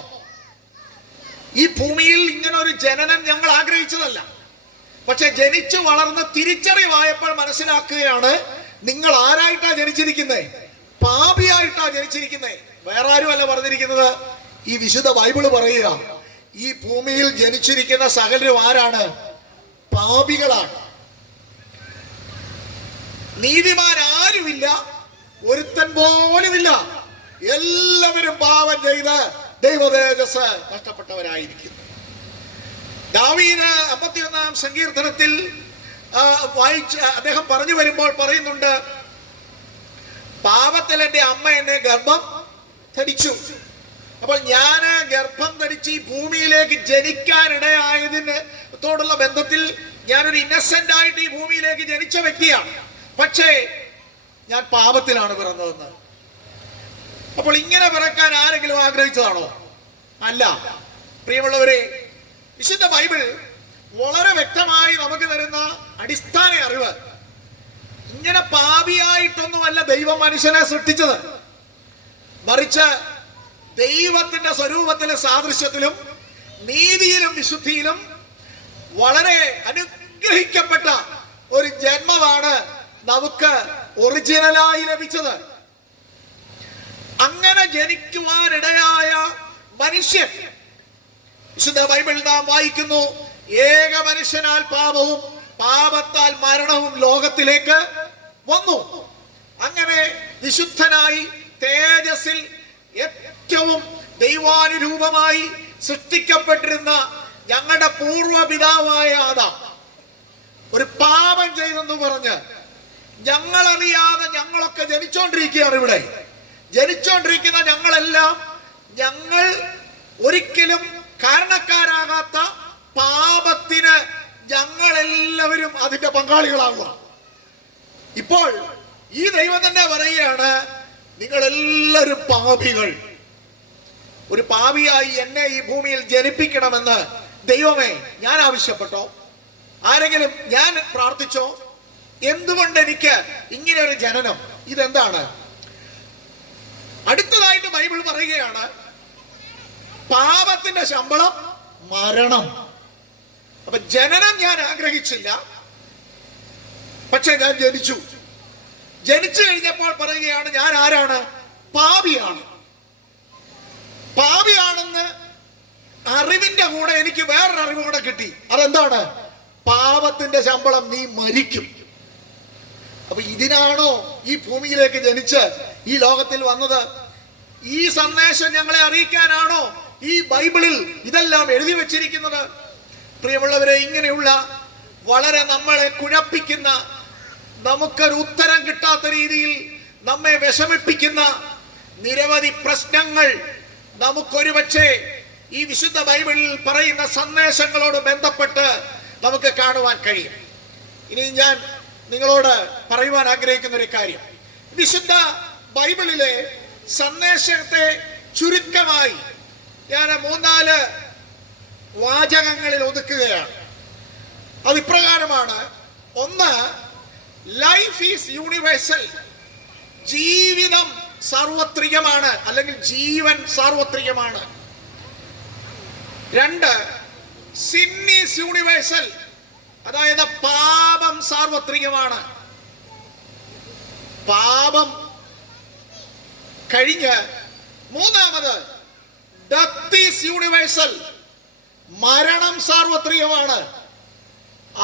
ഈ ഭൂമിയിൽ ഇങ്ങനെ ഒരു ജനനം ഞങ്ങൾ ആഗ്രഹിച്ചതല്ല. പക്ഷെ ജനിച്ചു വളർന്ന് തിരിച്ചറിവായപ്പോൾ മനസ്സിലാക്കുകയാണ്, നിങ്ങൾ ആരായിട്ടാ ജനിച്ചിരിക്കുന്നേ? പാപിയായിട്ടാ ജനിച്ചിരിക്കുന്നേ. വേറെ ആരുമല്ല പറഞ്ഞിരിക്കുന്നത്, ഈ വിശുദ്ധ ബൈബിള് പറയുക, ഈ ഭൂമിയിൽ ജനിച്ചിരിക്കുന്ന സകലരും ആരാണ്? പാപികളാണ്. നീതിമാൻ ആരുമില്ല, ഒരുത്തൻ പോലുമില്ല. എല്ലാവരും പാപം ചെയ്ത് ദൈവതേജസ് നഷ്ടപ്പെട്ടവരായിരിക്കുന്നു. ദാവീദ് 51-ാം സങ്കീർത്തനത്തിൽ വായിച്ച് അദ്ദേഹം പറഞ്ഞു വരുമ്പോൾ പറയുന്നുണ്ട്, പാപത്തിൽ എൻ്റെ അമ്മ എന്നെ ഗർഭം ധരിച്ചു. അപ്പോൾ ഞാൻ ഗർഭം ധരിച്ച് ഈ ഭൂമിയിലേക്ക് ജനിക്കാനിടയായതിനോടുള്ള ബന്ധത്തിൽ ഞാനൊരു ഇന്നസെന്റ് ആയിട്ട് ഈ ഭൂമിയിലേക്ക് ജനിച്ച വ്യക്തിയാണ്. പക്ഷേ ഞാൻ പാപത്തിലാണ് പിറന്നതെന്ന്. അപ്പോൾ ഇങ്ങനെ പിറക്കാൻ ആരെങ്കിലും ആഗ്രഹിച്ചതാണോ? അല്ല. പ്രിയമുള്ളവരെ, വിശുദ്ധ ബൈബിൾ വളരെ വ്യക്തമായി നമുക്ക് തരുന്ന അടിസ്ഥാന അറിവ്, ഇങ്ങനെ പാപിയായിട്ടൊന്നുമല്ല ദൈവം മനുഷ്യനെ സൃഷ്ടിച്ചത്. മറിച്ച് ദൈവത്തിന്റെ സ്വരൂപത്തിലും സാദൃശ്യത്തിലും നീതിയിലും വിശുദ്ധിയിലും വളരെ അനുഗ്രഹിക്കപ്പെട്ട ഒരു ജന്മമാണ് നമുക്ക് ഒറിജിനലായി ലഭിച്ചത്. അങ്ങനെ ജനിക്കുവാനിടയായ മനുഷ്യൻ, വിശുദ്ധ ബൈബിളിൽ നാം വായിക്കുന്നു, ഏക മനുഷ്യനാൽ പാപവും പാപത്താൽ മരണവും ലോകത്തിലേക്ക് വന്നു. അങ്ങനെ വിശുദ്ധനായി തേജസ്സിൽ ഏറ്റവും ദൈവാനുരൂപമായി സൃഷ്ടിക്കപ്പെട്ടിരുന്ന ഞങ്ങളുടെ പൂർവ്വപിതാവായ ആദാം ഒരു പാപം ചെയ്തെന്ന് പറഞ്ഞ് ഞങ്ങളറിയാതെ ഞങ്ങളൊക്കെ ജനിച്ചോണ്ടിരിക്കുകയാണ്. ഇവിടെ ജനിച്ചോണ്ടിരിക്കുന്ന ഞങ്ങളെല്ലാം ഞങ്ങൾ ഒരിക്കലും കാരണക്കാരാകാത്ത പാപത്തിന് ഞങ്ങളെല്ലാവരും അതിന്റെ പങ്കാളികളാകുക. ഇപ്പോൾ ഈ ദൈവം തന്നെ പറയുകയാണ്, നിങ്ങളെല്ലാവരും പാപികൾ. ഒരു പാപിയായി എന്നെ ഈ ഭൂമിയിൽ ജനിപ്പിക്കണമെന്ന് ദൈവമേ ഞാൻ ആവശ്യപ്പെട്ടോ? ആരെങ്കിലും ഞാൻ പ്രാർത്ഥിച്ചോ? എന്തുകൊണ്ട് എനിക്ക് ഇങ്ങനെ ഒരു ജനനം? ഇതെന്താണ്? അടുത്തതായിട്ട് ബൈബിൾ പറയുകയാണ്, പാപത്തിന്റെ ശമ്പളം മരണം. അപ്പൊ ജനനം ഞാൻ ആഗ്രഹിച്ചില്ല, പക്ഷെ ഞാൻ ജനിച്ചു. ജനിച്ചു കഴിഞ്ഞപ്പോൾ പറയുകയാണ്, ഞാൻ ആരാണ്? പാപിയാണ്. പാപിയാണെന്ന് അറിവിന്റെ കൂടെ എനിക്ക് വേറൊരു അറിവ് കൂടെ കിട്ടി. അതെന്താണ്? പാപത്തിന്റെ ശമ്പളം നീ മരിക്കും. അപ്പൊ ഇതിനാണോ ഈ ഭൂമിയിലേക്ക് ജനിച്ച് ഈ ലോകത്തിൽ വന്നത്? ഈ സന്ദേശം ഞങ്ങളെ അറിയിക്കാനാണോ ഈ ബൈബിളിൽ ഇതെല്ലാം എഴുതി വെച്ചിരിക്കുന്നത്? പ്രിയമുള്ളവരെ, ഇങ്ങനെയുള്ള വളരെ നമ്മളെ കുഴപ്പിക്കുന്ന, നമുക്കൊരു ഉത്തരം കിട്ടാത്ത രീതിയിൽ നമ്മെ വിഷമിപ്പിക്കുന്ന നിരവധി പ്രശ്നങ്ങൾ നമുക്കൊരു പക്ഷേ ഈ വിശുദ്ധ ബൈബിളിൽ പറയുന്ന സന്ദേശങ്ങളോട് ബന്ധപ്പെട്ട് നമുക്ക് കാണുവാൻ കഴിയും. ഇനി ഞാൻ നിങ്ങളോട് പറയുവാൻ ആഗ്രഹിക്കുന്ന ഒരു കാര്യം, വിശുദ്ധ ബൈബിളിലെ സന്ദേശത്തെ ചുരുക്കമായി ഞാൻ 3-4 വാചകങ്ങളിൽ ഒതുക്കുകയാണ്. അത് ഇപ്രകാരമാണ്. ഒന്ന്, ലൈഫ് ഈസ് യൂണിവേഴ്സൽ. ജീവിതം സാർവത്രികമാണ്, അല്ലെങ്കിൽ ജീവൻ സാർവത്രികമാണ്. 2, സിൻ ഈസ് യൂണിവേഴ്സൽ. അതായത് പാപം സാർവത്രികമാണ്. പാപം കഴിഞ്ഞ് 3, ഡെത്ത് ഈസ് യൂണിവേഴ്സൽ. മരണം സാർവത്രികമാണ്.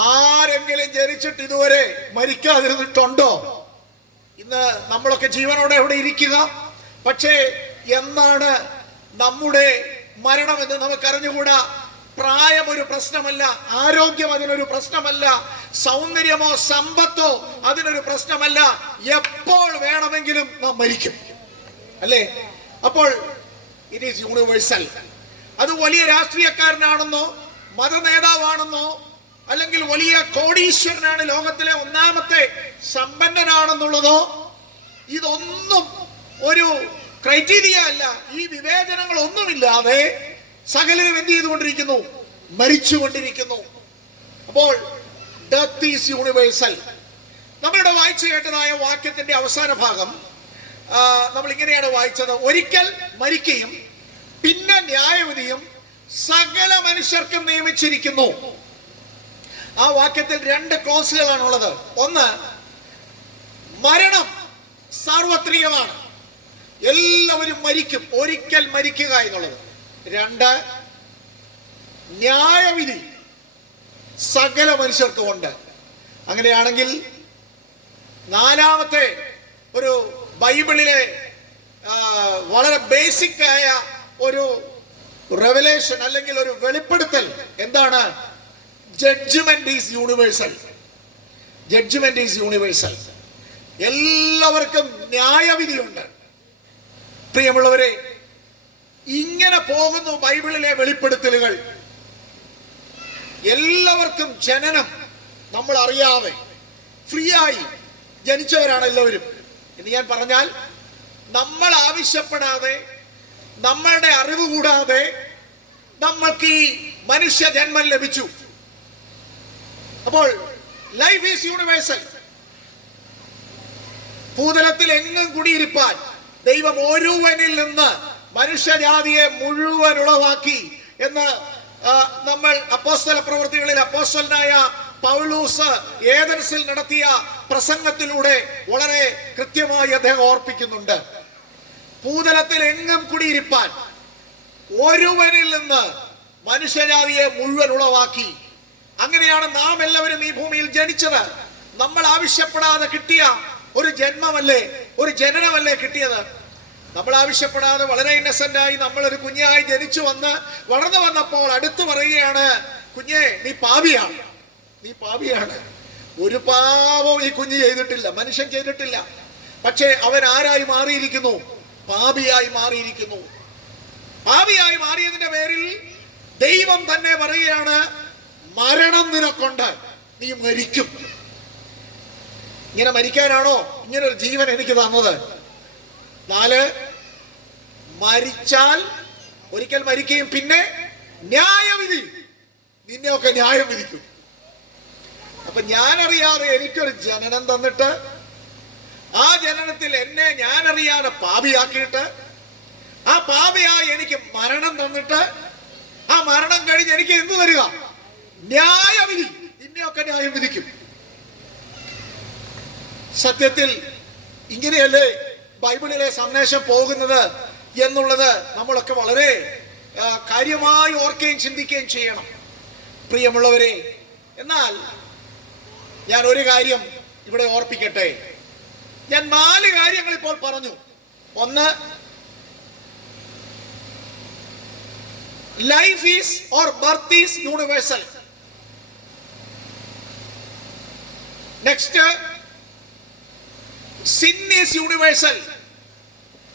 ആരെങ്കിലും ജനിച്ചിട്ട് ഇതുവരെ മരിക്കാതിരുന്നിട്ടുണ്ടോ? ഇന്ന് നമ്മളൊക്കെ ജീവനോടെ ഇവിടെ ഇരിക്കുക. പക്ഷേ എന്നാണ് നമ്മുടെ മരണമെന്ന് നമുക്കറിഞ്ഞുകൂടാ. പ്രായം ഒരു പ്രശ്നമല്ല, ആരോഗ്യം അതിനൊരു പ്രശ്നമല്ല, സൗന്ദര്യമോ സമ്പത്തോ അതിനൊരു പ്രശ്നമല്ല. എപ്പോൾ വേണമെങ്കിലും നാം മരിക്കും, അല്ലേ? അപ്പോൾ ഇറ്റ് ഈസ് യൂണിവേഴ്സൽ. അത് വലിയ രാഷ്ട്രീയക്കാരനാണെന്നോ മത നേതാവാണെന്നോ അല്ലെങ്കിൽ വലിയ കോടീശ്വരനാണ്, ലോകത്തിലെ 1ാമത്തെ സമ്പന്നനാണെന്നുള്ളതോ ഇതൊന്നും ഒരു ക്രൈറ്റീരിയ അല്ല. ഈ വിവേചനങ്ങളൊന്നുമില്ലാതെ സകലരും എന്ത് ചെയ്തുകൊണ്ടിരിക്കുന്നു? മരിച്ചുകൊണ്ടിരിക്കുന്നു. അപ്പോൾ ഡെത്ത് ഈസ് യൂണിവേഴ്സൽ. നമ്മളിവിടെ വായിച്ചു കേട്ടതായ വാക്യത്തിന്റെ അവസാന ഭാഗം നമ്മൾ ഇങ്ങനെയാണ് വായിച്ചത്: ഒരിക്കൽ മരിക്കുകയും പിന്നെ ന്യായവിധിയും സകല മനുഷ്യർക്കും നിയമിച്ചിരിക്കുന്നു. ആ വാക്യത്തിൽ 2 ക്ലോസുകളാണുള്ളത്. ഒന്ന്, മരണം സാർവത്രികമാണ്, എല്ലാവരും മരിക്കും, ഒരിക്കൽ മരിക്കുക എന്നുള്ളത്. 2, ന്യായവിധി സകല മനുഷ്യർക്കും ഉണ്ട്. അങ്ങനെയാണെങ്കിൽ 4ാമത്തെ ഒരു ബൈബിളിലെ വളരെ ബേസിക് ആയ ഒരു റെവലേഷൻ അല്ലെങ്കിൽ ഒരു വെളിപ്പെടുത്തൽ എന്താണ്? Judgement is universal. Judgement is universal. എല്ലാവർക്കും ന്യായവിധിയുണ്ട്. പ്രിയമുള്ളവരെ, ഇങ്ങനെ പോകുന്നു ബൈബിളിലെ വെളിപ്പെടുത്തലുകൾ. എല്ലാവർക്കും ജനനം നമ്മൾ അറിയാതെ ഫ്രീ ആയി ജനിച്ചവരാണ് എല്ലാവരും എന്ന് ഞാൻ പറഞ്ഞാൽ, നമ്മൾ ആവശ്യപ്പെടാതെ, നമ്മളുടെ അറിവ് കൂടാതെ നമ്മൾക്ക് ഈ മനുഷ്യ ജന്മം ലഭിച്ചു. അപ്പോൾ ലൈഫ് ഈസ് യൂണിവേഴ്സൽ. ഭൂതലത്തിൽ എങ്ങും കുടിയിരിപ്പാൻ ദൈവം ഒരുവനിൽ നിന്ന് മനുഷ്യജാതിയെ മുഴുവൻ ഉളവാക്കി എന്ന് നമ്മൾ അപ്പോസ്തല പ്രവൃത്തികളിൽ അപ്പോസ്തലനായ പൗലോസ് ഏഥൻസിൽ നടത്തിയ പ്രസംഗത്തിലൂടെ വളരെ കൃത്യമായി അദ്ദേഹം ഓർപ്പിക്കുന്നുണ്ട്. ഭൂതലത്തിൽ എങ്ങും കുടിയിരിപ്പാൻ ഒരുവനിൽ നിന്ന് മനുഷ്യജാതിയെ മുഴുവൻ ഉളവാക്കി. അങ്ങനെയാണ് നാം എല്ലാവരും ഈ ഭൂമിയിൽ ജനിച്ചത്. നമ്മൾ ആവശ്യപ്പെടാതെ കിട്ടിയ ഒരു ജന്മമല്ലേ, ഒരു ജനനമല്ലേ കിട്ടിയത്. നമ്മൾ ആവശ്യപ്പെടാതെ വളരെ ഇന്നസെന്റ് ആയി നമ്മളൊരു കുഞ്ഞായി ജനിച്ചു വന്ന് വളർന്നു വന്നപ്പോൾ അടുത്ത് പറയുകയാണ്, കുഞ്ഞെ നീ പാപിയാണ്, നീ പാപിയാണ്. ഒരു പാപവും ഈ കുഞ്ഞ് ചെയ്തിട്ടില്ല, മനുഷ്യൻ ചെയ്തിട്ടില്ല. പക്ഷേ അവൻ ആരായി മാറിയിരിക്കുന്നു? പാപിയായി മാറിയിരിക്കുന്നു. പാപിയായി മാറിയതിന്റെ പേരിൽ ദൈവം തന്നെ പറയുകയാണ്, മരണം നിനക്കൊണ്ട്, നീ മരിക്കും. ഇങ്ങനെ മരിക്കാനാണോ ഇങ്ങനെ ഒരു ജീവൻ എനിക്ക് തന്നത്? 4, മരിച്ചാൽ ഒരിക്കൽ മരിക്കുകയും പിന്നെ ന്യായവിധി, നിന്നെയൊക്കെ ന്യായം വിധിക്കും. അപ്പൊ ഞാനറിയാതെ എനിക്കൊരു ജനനം തന്നിട്ട് ആ ജനനത്തിൽ എന്നെ ഞാനറിയാതെ പാപിയാക്കിയിട്ട് ആ പാപിയായി എനിക്ക് മരണം തന്നിട്ട് ആ മരണം കഴിഞ്ഞ് എനിക്ക് എന്ത് തരിക? ന്യായവിധി, നിന്നെയൊക്കെ ന്യായം വിധിക്കും. സത്യത്തിൽ ഇങ്ങനെയല്ലേ ബൈബിളിലെ സന്ദേശം പോകുന്നത് എന്നുള്ളത് നമ്മളൊക്കെ വളരെ കാര്യമായി ഓർക്കുകയും ചിന്തിക്കുകയും ചെയ്യണം പ്രിയമുള്ളവരെ. എന്നാൽ ഞാൻ ഒരു കാര്യം ഇവിടെ ഓർപ്പിക്കട്ടെ. ഞാൻ 4 കാര്യങ്ങൾ ഇപ്പോൾ പറഞ്ഞു. 1, life is or birth is universal. Next, sin is universal.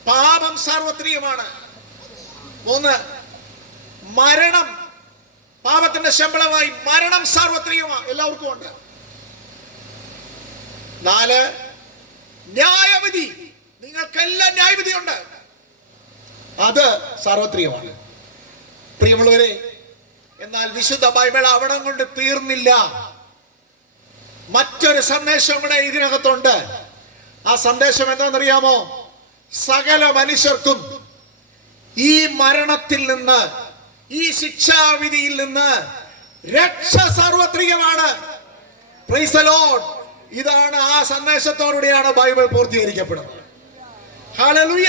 പാപം സാർവത്രികമാണ്. 3, മരണം, പാപത്തിന്റെ ശമ്പളമായി മരണം സാർവത്രികമാണ്, എല്ലാവർക്കും ഉണ്ട്. 4, ന്യായവിധി, നിങ്ങൾക്കെല്ലാം ന്യായവിധിയുണ്ട്, അത് സാർവത്രികമാണ്. പ്രിയമുള്ളവരെ, എന്നാൽ വിശുദ്ധ ബൈബിൾ അവിടെ കൊണ്ട് തീർന്നില്ല. മറ്റൊരു സന്ദേശം കൂടെ ഇതിനകത്തുണ്ട്. ആ സന്ദേശം എന്താണെന്നറിയാമോ? സകല മനുഷ്യർക്കും ഈ മരണത്തിൽ നിന്ന്, ഈ ശിക്ഷാവിധിയിൽ നിന്ന് രക്ഷ സാർവത്രികമാണ്. Price the Lord. ഇതാണ്, ആ സന്ദേശത്തോടുകൂടിയാണ് ബൈബിൾ പൂർത്തീകരിക്കപ്പെടുന്നത്. ഹല്ലേലൂയ.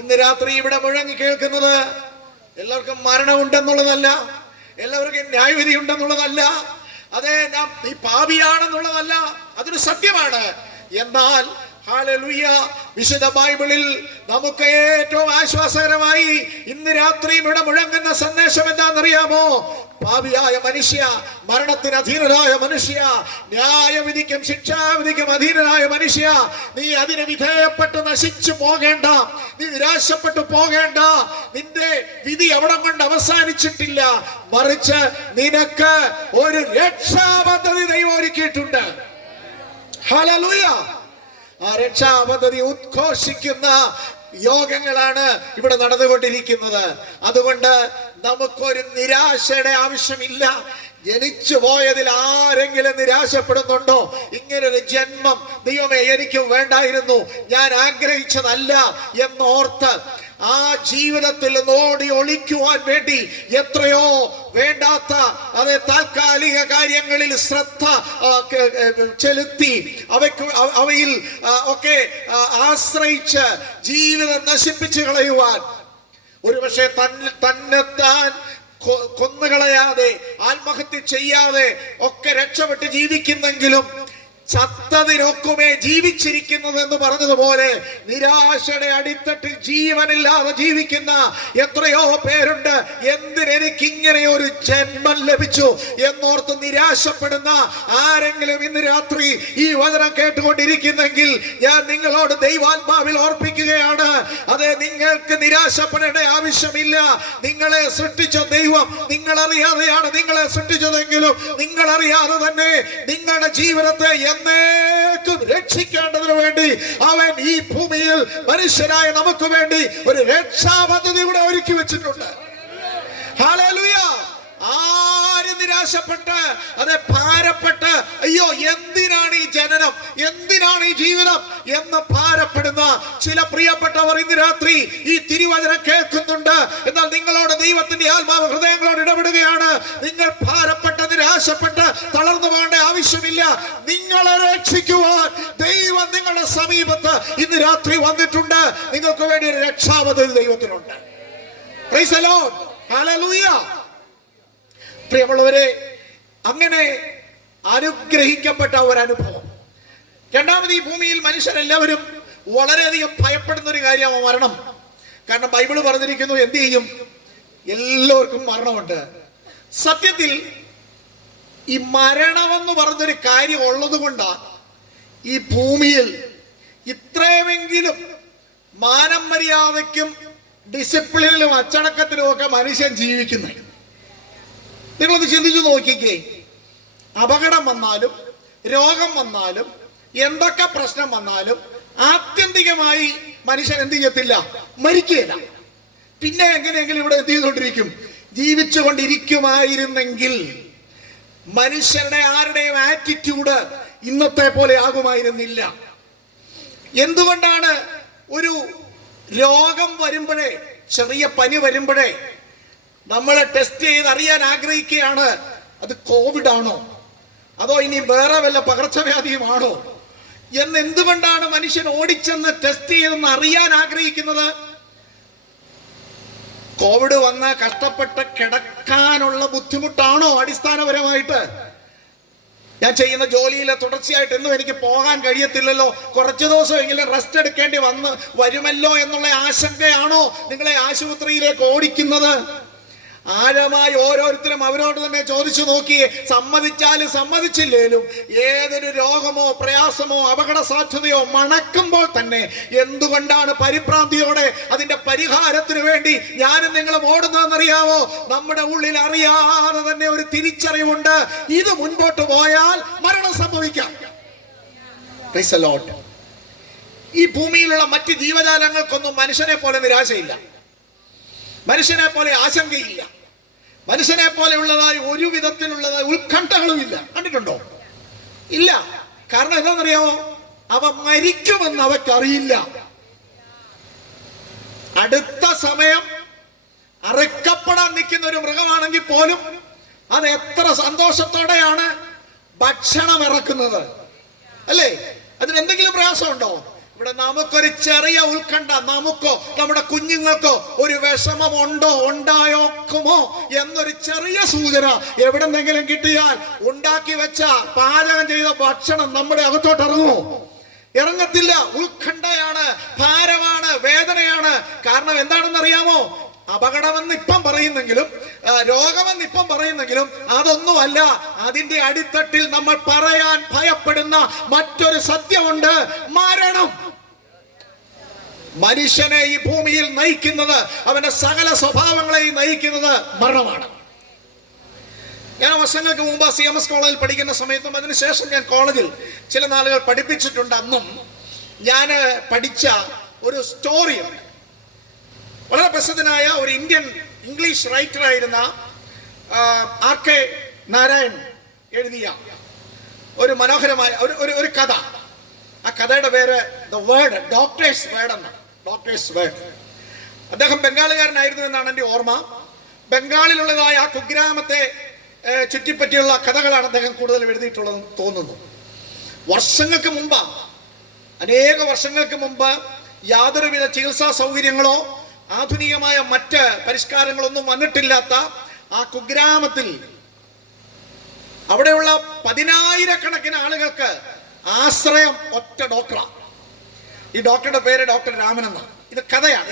ഇന്ന് രാത്രി ഇവിടെ മുഴങ്ങി കേൾക്കുന്നത് എല്ലാവർക്കും മരണം ഉണ്ടെന്നുള്ളതല്ല, എല്ലാവർക്കും ന്യായവിധി ഉണ്ടെന്നുള്ളതല്ല, അതെ നീ പാപിയാണെന്നുള്ളതല്ല, അതൊരു സത്യമാണ്. എന്നാൽ ഹല്ലേലൂയ, വിശുദ്ധ ബൈബിളിൽ നമുക്ക് ഏറ്റവും ആശ്വാസകരമായി ഇന്ന് രാത്രി ഇവിടെ മുഴങ്ങുന്ന സന്ദേശം എന്താണെന്നറിയാമോ? പാപിയായ മനുഷ്യ, മരണത്തിന് അധീനരായ മനുഷ്യ, ന്യായവിധിക്കും ശിക്ഷാവിധിക്കും അധീനരായ മനുഷ്യ, നീ അതിന് വിധേയപ്പെട്ട് നശിച്ചു പോകേണ്ട, നീ നിരാശപ്പെട്ടു പോകേണ്ട. നിന്റെ വിധി അവിടെ കൊണ്ട് അവസാനിച്ചിട്ടില്ല. മറിച്ച് നിനക്ക് ഒരു രക്ഷാപദ്ധതി ദൈവം ഒരുക്കിയിട്ടുണ്ട്. ഹല്ലേലൂയ. ആ രക്ഷാപദ്ധതി ഉദ്ഘോഷിക്കുന്ന യോഗങ്ങളാണ് ഇവിടെ നടന്നുകൊണ്ടിരിക്കുന്നത്. അതുകൊണ്ട് നമുക്കൊരു നിരാശയുടെ ആവശ്യമില്ല. ജനിച്ചു പോയതിൽ ആരെങ്കിലും നിരാശപ്പെടുന്നുണ്ടോ? ഇങ്ങനൊരു ജന്മം ദൈവമേ എനിക്ക് വേണ്ടായിരുന്നു, ഞാൻ ആഗ്രഹിച്ചതല്ല എന്നോർത്ത് ആ ജീവിതത്തിൽ ഓടി ഒളിക്കുവാൻ വേണ്ടി എത്രയോ വേണ്ടാത്ത അതേ താൽക്കാലിക കാര്യങ്ങളിൽ ശ്രദ്ധ ചെലുത്തി അവയിൽ ഒക്കെ ആശ്രയിച്ച് ജീവിതം നശിപ്പിച്ചു കളയുവാൻ, ഒരുപക്ഷെ തന്നെത്താൻ കൊന്നുകളയാതെ ആത്മഹത്യ ചെയ്യാതെ ഒക്കെ രക്ഷപ്പെട്ട് ജീവിക്കുന്നെങ്കിലും ചത്തതിനൊക്കുമേ ജീവിച്ചിരിക്കുന്നത് എന്ന് പറഞ്ഞതുപോലെ നിരാശയുടെ അടിത്തട്ടിൽ ജീവനില്ലാതെ ജീവിക്കുന്ന എത്രയോ പേരുണ്ട്. എന്തിനെനിക്ക് ഇങ്ങനെ ഒരു ജന്മം ലഭിച്ചു എന്നോർത്ത് നിരാശപ്പെടുന്ന ആരെങ്കിലും ഇന്ന് രാത്രി ഈ വചനം കേട്ടുകൊണ്ടിരിക്കുന്നെങ്കിൽ ഞാൻ നിങ്ങളോട് ദൈവാത്മാവിൽ ഓർപ്പിക്കുകയാണ്, അതെ, നിങ്ങൾക്ക് നിരാശപ്പെടേണ്ട ആവശ്യമില്ല. നിങ്ങളെ സൃഷ്ടിച്ച ദൈവം നിങ്ങളറിയാതെയാണ് നിങ്ങളെ സൃഷ്ടിച്ചതെങ്കിലും നിങ്ങളറിയാതെ തന്നെ നിങ്ങളുടെ ജീവിതത്തെ എന്നേക്കും രക്ഷിക്കേണ്ടതിനു വേണ്ടി അവൻ ഈ ഭൂമിയിൽ മനുഷ്യരായ നമുക്ക് വേണ്ടി ഒരു രക്ഷാപദ്ധതി കൂടെ ഒരുക്കി വെച്ചിട്ടുണ്ട്. ഹല്ലേലൂയ. ആരും നിരാശപ്പെട്ട് അതെ ഭാരപ്പെട്ട് അയ്യോ എന്തിനാണ് ഈ ജനനം, എന്തിനാണ് ഈ ജീവിതം എന്ന് ഭാരപ്പെടുന്ന ചില പ്രിയപ്പെട്ടവർ ഇന്ന് രാത്രി ഈ തിരുവചനം കേൾക്കുന്നുണ്ട്. എന്നാൽ നിങ്ങളോട് ദൈവത്തിന്റെ ആത്മാവ് ഹൃദയങ്ങളോട് ഇടപെടുകയാണ്. നിങ്ങൾ ഭാരപ്പെട്ട് നിരാശപ്പെട്ട് തളർന്നു പോകേണ്ട ആവശ്യമില്ല. നിങ്ങളെ രക്ഷിക്കുവാൻ ദൈവം നിങ്ങളുടെ സമീപത്ത് ഇന്ന് രാത്രി വന്നിട്ടുണ്ട്. നിങ്ങൾക്ക് വേണ്ടി ഒരു രക്ഷാപദ്ധതി ദൈവത്തിനുണ്ട്. Praise the lord. ഹല്ലേലൂയ. പ്രിയമുള്ളവരെ, അങ്ങനെ അനുഗ്രഹിക്കപ്പെട്ട ഒരു അനുഭവം. രണ്ടാമത്, ഈ ഭൂമിയിൽ മനുഷ്യരെല്ലാവരും വളരെയധികം ഭയപ്പെടുന്ന ഒരു കാര്യമാണ് മരണം. കാരണം ബൈബിള് പറഞ്ഞിരിക്കുന്നു, എന്ത് ചെയ്യും, എല്ലാവർക്കും മരണമുണ്ട്. സത്യത്തിൽ ഈ മരണമെന്ന് പറഞ്ഞൊരു കാര്യം ഉള്ളത് കൊണ്ടാണ് ഈ ഭൂമിയിൽ ഇത്രയുമെങ്കിലും മാനം മര്യാദയ്ക്കും ഡിസിപ്ലിനിലും അച്ചടക്കത്തിലും ഒക്കെ മനുഷ്യൻ ജീവിക്കുന്നത്. നിങ്ങളൊന്ന് ചിന്തിച്ചു നോക്കിക്കേ. അപകടം വന്നാലും രോഗം വന്നാലും എന്തൊക്കെ പ്രശ്നം വന്നാലും ആത്യന്തികമായി മനുഷ്യൻ എന്ത് ചെയ്യത്തില്ല, മരിക്കുകയില്ല. പിന്നെ എങ്ങനെയെങ്കിലും ഇവിടെ എന്ത് ചെയ്തുകൊണ്ടിരിക്കും, ജീവിച്ചു കൊണ്ടിരിക്കുമായിരുന്നെങ്കിൽ മനുഷ്യരുടെ ആരുടെയും ആറ്റിറ്റ്യൂഡ് ഇന്നത്തെ പോലെ ആകുമായിരുന്നില്ല. എന്തുകൊണ്ടാണ് ഒരു രോഗം വരുമ്പോഴേ, ചെറിയ പനി വരുമ്പോഴേ നമ്മളെ ടെസ്റ്റ് ചെയ്ത് അറിയാൻ ആഗ്രഹിക്കുകയാണ്, അത് കോവിഡ് ആണോ അതോ ഇനി വേറെ വല്ല പകർച്ചവ്യാധിയുമാണോ എന്ന്? എന്തുകൊണ്ടാണ് മനുഷ്യൻ ഓടിച്ചെന്ന് ടെസ്റ്റ് ചെയ്തെന്ന് അറിയാൻ ആഗ്രഹിക്കുന്നത്? കോവിഡ് വന്ന കഷ്ടപ്പെട്ട് കിടക്കാനുള്ള ബുദ്ധിമുട്ടാണോ അടിസ്ഥാനപരമായിട്ട്? ഞാൻ ചെയ്യുന്ന ജോലിയിൽ തുടർച്ചയായിട്ട് എന്നും എനിക്ക് പോകാൻ കഴിയത്തില്ലല്ലോ, കുറച്ച് ദിവസമെങ്കിലും റെസ്റ്റ് എടുക്കേണ്ടി വരുമല്ലോ എന്നുള്ള ആശങ്കയാണോ നിങ്ങളെ ആശുപത്രിയിലേക്ക് ഓടിക്കുന്നത്? ആഴമായി ഓരോരുത്തരും അവരോട് തന്നെ ചോദിച്ചു നോക്കിയേ. സമ്മതിച്ചാലും സമ്മതിച്ചില്ലേലും ഏതൊരു രോഗമോ പ്രയാസമോ അപകട സാധ്യതയോ മണക്കുമ്പോൾ തന്നെ എന്തുകൊണ്ടാണ് പരിഭ്രാന്തിയോടെ അതിന്റെ പരിഹാരത്തിന് വേണ്ടി ഞാനും നിങ്ങളും ഓടുന്നതെന്നറിയാവോ? നമ്മുടെ ഉള്ളിൽ അറിയാതെ തന്നെ ഒരു തിരിച്ചറിവുണ്ട്, ഇത് മുൻപോട്ട് പോയാൽ മരണം സംഭവിക്കാം. Price the Lord. ഈ ഭൂമിയിലുള്ള മറ്റ് ജീവജാലങ്ങൾക്കൊന്നും മനുഷ്യനെ പോലെ നിരാശയില്ല, മനുഷ്യനെ പോലെ ആശങ്കയില്ല, മനുഷ്യനെ പോലെ ഉള്ളതായി ഒരു വിധത്തിലുള്ളതായി ഉത്കണ്ഠകളുമില്ല. കണ്ടിട്ടുണ്ടോ? ഇല്ല. കാരണം എന്താണെന്നറിയാമോ? അവ മരിക്കുമെന്ന് അവയ്ക്കറിയില്ല. അടുത്ത സമയം അറുക്കപ്പെടാൻ നിൽക്കുന്ന ഒരു മൃഗമാണെങ്കിൽ പോലും അത് എത്ര സന്തോഷത്തോടെയാണ് ഭക്ഷണം ഇറക്കുന്നത്, അല്ലേ? അതിനെന്തെങ്കിലും പ്രയാസമുണ്ടോ? ഇവിടെ നമുക്കൊരു ചെറിയ ഉത്കണ്ഠ, നമുക്കോ നമ്മുടെ കുഞ്ഞുങ്ങൾക്കോ ഒരു വിഷമം ഉണ്ടോ, ഉണ്ടായോക്കുമോ എന്നൊരു ചെറിയ സൂചന എവിടെന്നെങ്കിലും കിട്ടിയാൽ ഉണ്ടാക്കി വെച്ച പാചകം ചെയ്ത ഭക്ഷണം നമ്മുടെ അകത്തോട്ട് ഇറങ്ങുമോ? ഇറങ്ങത്തില്ല. ഉത്കണ്ഠയാണ്, ഭാരമാണ്, വേദനയാണ്. കാരണം എന്താണെന്ന് അറിയാമോ? അപകടമെന്ന് ഇപ്പം പറയുന്നെങ്കിലും രോഗമെന്ന് ഇപ്പം പറയുന്നെങ്കിലും അതൊന്നുമല്ല. അതിന്റെ അടിത്തട്ടിൽ നമ്മൾ പറയാൻ ഭയപ്പെടുന്ന മറ്റൊരു സത്യമുണ്ട്, മരണം. മനുഷ്യനെ ഈ ഭൂമിയിൽ നയിക്കുന്നത്, അവന്റെ സകല സ്വഭാവങ്ങളെയും നയിക്കുന്നത് മരണമാണ്. ഞാൻ വർഷങ്ങൾക്ക് മുമ്പ് CMS കോളേജിൽ പഠിക്കുന്ന സമയത്തും അതിനുശേഷം ഞാൻ കോളേജിൽ ചില നാളുകൾ പഠിപ്പിച്ചിട്ടുണ്ട്. അന്നും ഞാൻ പഠിച്ച ഒരു സ്റ്റോറിയുണ്ട്. വളരെ പ്രസിദ്ധനായ ഒരു ഇന്ത്യൻ ഇംഗ്ലീഷ് റൈറ്റർ ആയിരുന്ന R.K. നാരായൺ എഴുതിയ ഒരു മനോഹരമായ ഒരു കഥ. ആ കഥയുടെ പേര് ദ വേർഡ്, ഡോക്ടേഴ്സ് വേർഡ് എന്ന. Doctors word. അദ്ദേഹം ബംഗാളുകാരനായിരുന്നു എന്നാണ് എൻ്റെ ഓർമ്മ. ബംഗാളിലുള്ളതായ ആ കുഗ്രാമത്തെ ചുറ്റിപ്പറ്റിയുള്ള കഥകളാണ് അദ്ദേഹം കൂടുതൽ എഴുതിയിട്ടുള്ളതെന്ന് തോന്നുന്നു. വർഷങ്ങൾക്ക് മുമ്പ്, അനേക വർഷങ്ങൾക്ക് മുമ്പ് യാതൊരുവിധ ചികിത്സാ സൗകര്യങ്ങളോ ആധുനികമായ മറ്റ് പരിഷ്കാരങ്ങളൊന്നും വന്നിട്ടില്ലാത്ത ആ കുഗ്രാമത്തിൽ അവിടെയുള്ള 10,000 കണക്കിന് ആളുകൾക്ക് ആശ്രയം ഒറ്റ ഡോക്ടറാണ്. ഈ ഡോക്ടറുടെ പേര് ഡോക്ടർ രാമൻ എന്നാണ്. ഇത് കഥയാണ്.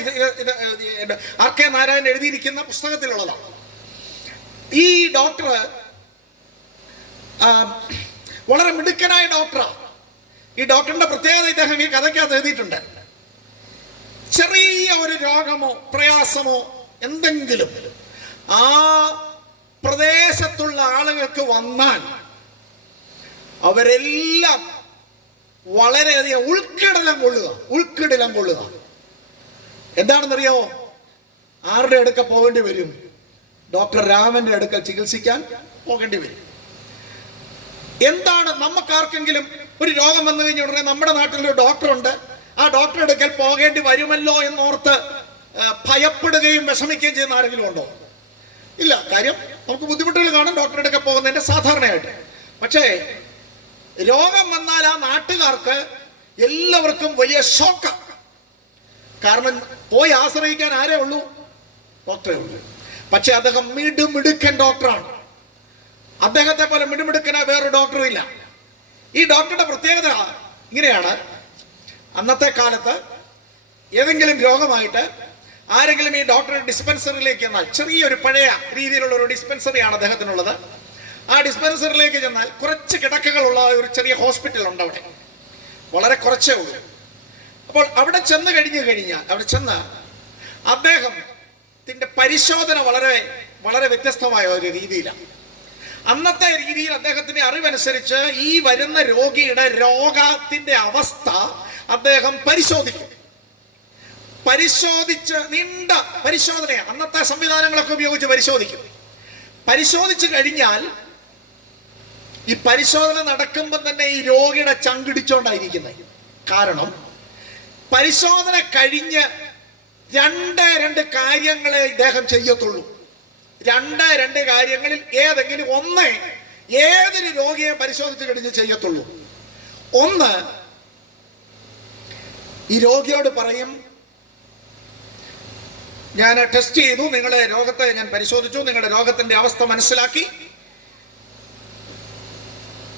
ഇത് RK നാരായണൻ എഴുതിയിരിക്കുന്ന പുസ്തകത്തിലുള്ളതാണ്. ഈ ഡോക്ടർ വളരെ മിടുക്കനായ ഡോക്ടറാണ്. ഈ ഡോക്ടറിന്റെ പ്രത്യേകത ഇദ്ദേഹം ഈ കഥയ്ക്കകത്ത് എഴുതിയിട്ടുണ്ട്. ചെറിയ ഒരു രോഗമോ പ്രയാസമോ എന്തെങ്കിലും ആ പ്രദേശത്തുള്ള ആളുകൾക്ക് വന്നാൽ അവരെല്ലാം വളരെയധികം ഉൾക്കിടിലം കൊള്ളുക. എന്താണെന്നറിയാമോ? ആരുടെ അടുക്ക പോകേണ്ടി വരും? ഡോക്ടർ രാമന്റെ അടുക്കൽ ചികിത്സിക്കാൻ പോകേണ്ടി വരും. എന്താണ്, നമുക്കാർക്കെങ്കിലും ഒരു രോഗം വന്നു കഴിഞ്ഞ ഉടനെ നമ്മുടെ നാട്ടിലൊരു ഡോക്ടറുണ്ട്, ആ ഡോക്ടറുടെ അടുക്കൽ പോകേണ്ടി വരുമല്ലോ എന്നോർത്ത് ഭയപ്പെടുകയും വിഷമിക്കുകയും ചെയ്യുന്ന ആരെങ്കിലും ഉണ്ടോ? ഇല്ല. കാര്യം നമുക്ക് ബുദ്ധിമുട്ടുകൾ കാണും ഡോക്ടറുടെ അടുക്കൽ പോകുന്നതിന്റെ സാധാരണയായിട്ട്. പക്ഷേ രോഗം വന്നാൽ ആ നാട്ടുകാർക്ക് എല്ലാവർക്കും വലിയ ഷോക്ക്. കാരണം പോയി ആശ്രയിക്കാൻ ആരേ ഉള്ളൂ? ഡോക്ടറെ ഉള്ളൂ. പക്ഷെ അദ്ദേഹം മിടുമിടുക്കൻ ഡോക്ടറാണ്. അദ്ദേഹത്തെ പോലെ മിടുമിടുക്കനായ വേറൊരു ഡോക്ടറും ഇല്ല. ഈ ഡോക്ടറുടെ പ്രത്യേകത ഇങ്ങനെയാണ്. അന്നത്തെ കാലത്ത് ഏതെങ്കിലും രോഗമായിട്ട് ആരെങ്കിലും ഈ ഡോക്ടറുടെ ഡിസ്പെൻസറിയിലേക്ക് ചെന്നാൽ, ചെറിയൊരു പഴയ രീതിയിലുള്ള ഒരു ഡിസ്പെൻസറിയാണ് അദ്ദേഹത്തിനുള്ളത്. ആ ഡിസ്പെൻസറിയിലേക്ക് ചെന്നാൽ കുറച്ച് കിടക്കകളുള്ള ഒരു ചെറിയ ഹോസ്പിറ്റൽ ഉണ്ട് അവിടെ, വളരെ കുറച്ചേ ഉള്ളൂ. അപ്പോൾ അവിടെ ചെന്ന് കഴിഞ്ഞാൽ അദ്ദേഹത്തിന്റെ പരിശോധന വളരെ വളരെ വ്യത്യസ്തമായ ഒരു രീതിയിലാണ്. അന്നത്തെ രീതിയിൽ അദ്ദേഹത്തിന്റെ അറിവനുസരിച്ച് ഈ വരുന്ന രോഗിയുടെ രോഗത്തിന്റെ അവസ്ഥ അദ്ദേഹം പരിശോധിച്ച് നീണ്ട പരിശോധനയാണ്. അന്നത്തെ സംവിധാനങ്ങളൊക്കെ ഉപയോഗിച്ച് പരിശോധിച്ചു കഴിഞ്ഞാൽ ഈ പരിശോധന നടക്കുമ്പോൾ തന്നെ ഈ രോഗിയുടെ ചങ്കിടിച്ചോണ്ടായിരിക്കുന്നത്. കാരണം പരിശോധന കഴിഞ്ഞ് രണ്ട് കാര്യങ്ങളെ ഇദ്ദേഹം ചെയ്യത്തുള്ളൂ. രണ്ട് കാര്യങ്ങളിൽ ഏതെങ്കിലും ഒന്നേ ഏതൊരു രോഗിയെ പരിശോധിച്ച് കഴിഞ്ഞ് ചെയ്യത്തുള്ളൂ. ഒന്ന്, ഈ രോഗിയോട് പറയും, ഞാൻ ടെസ്റ്റ് ചെയ്തു, നിങ്ങളുടെ രോഗത്തെ ഞാൻ പരിശോധിച്ചു, നിങ്ങളുടെ രോഗത്തിന്റെ അവസ്ഥ മനസ്സിലാക്കി,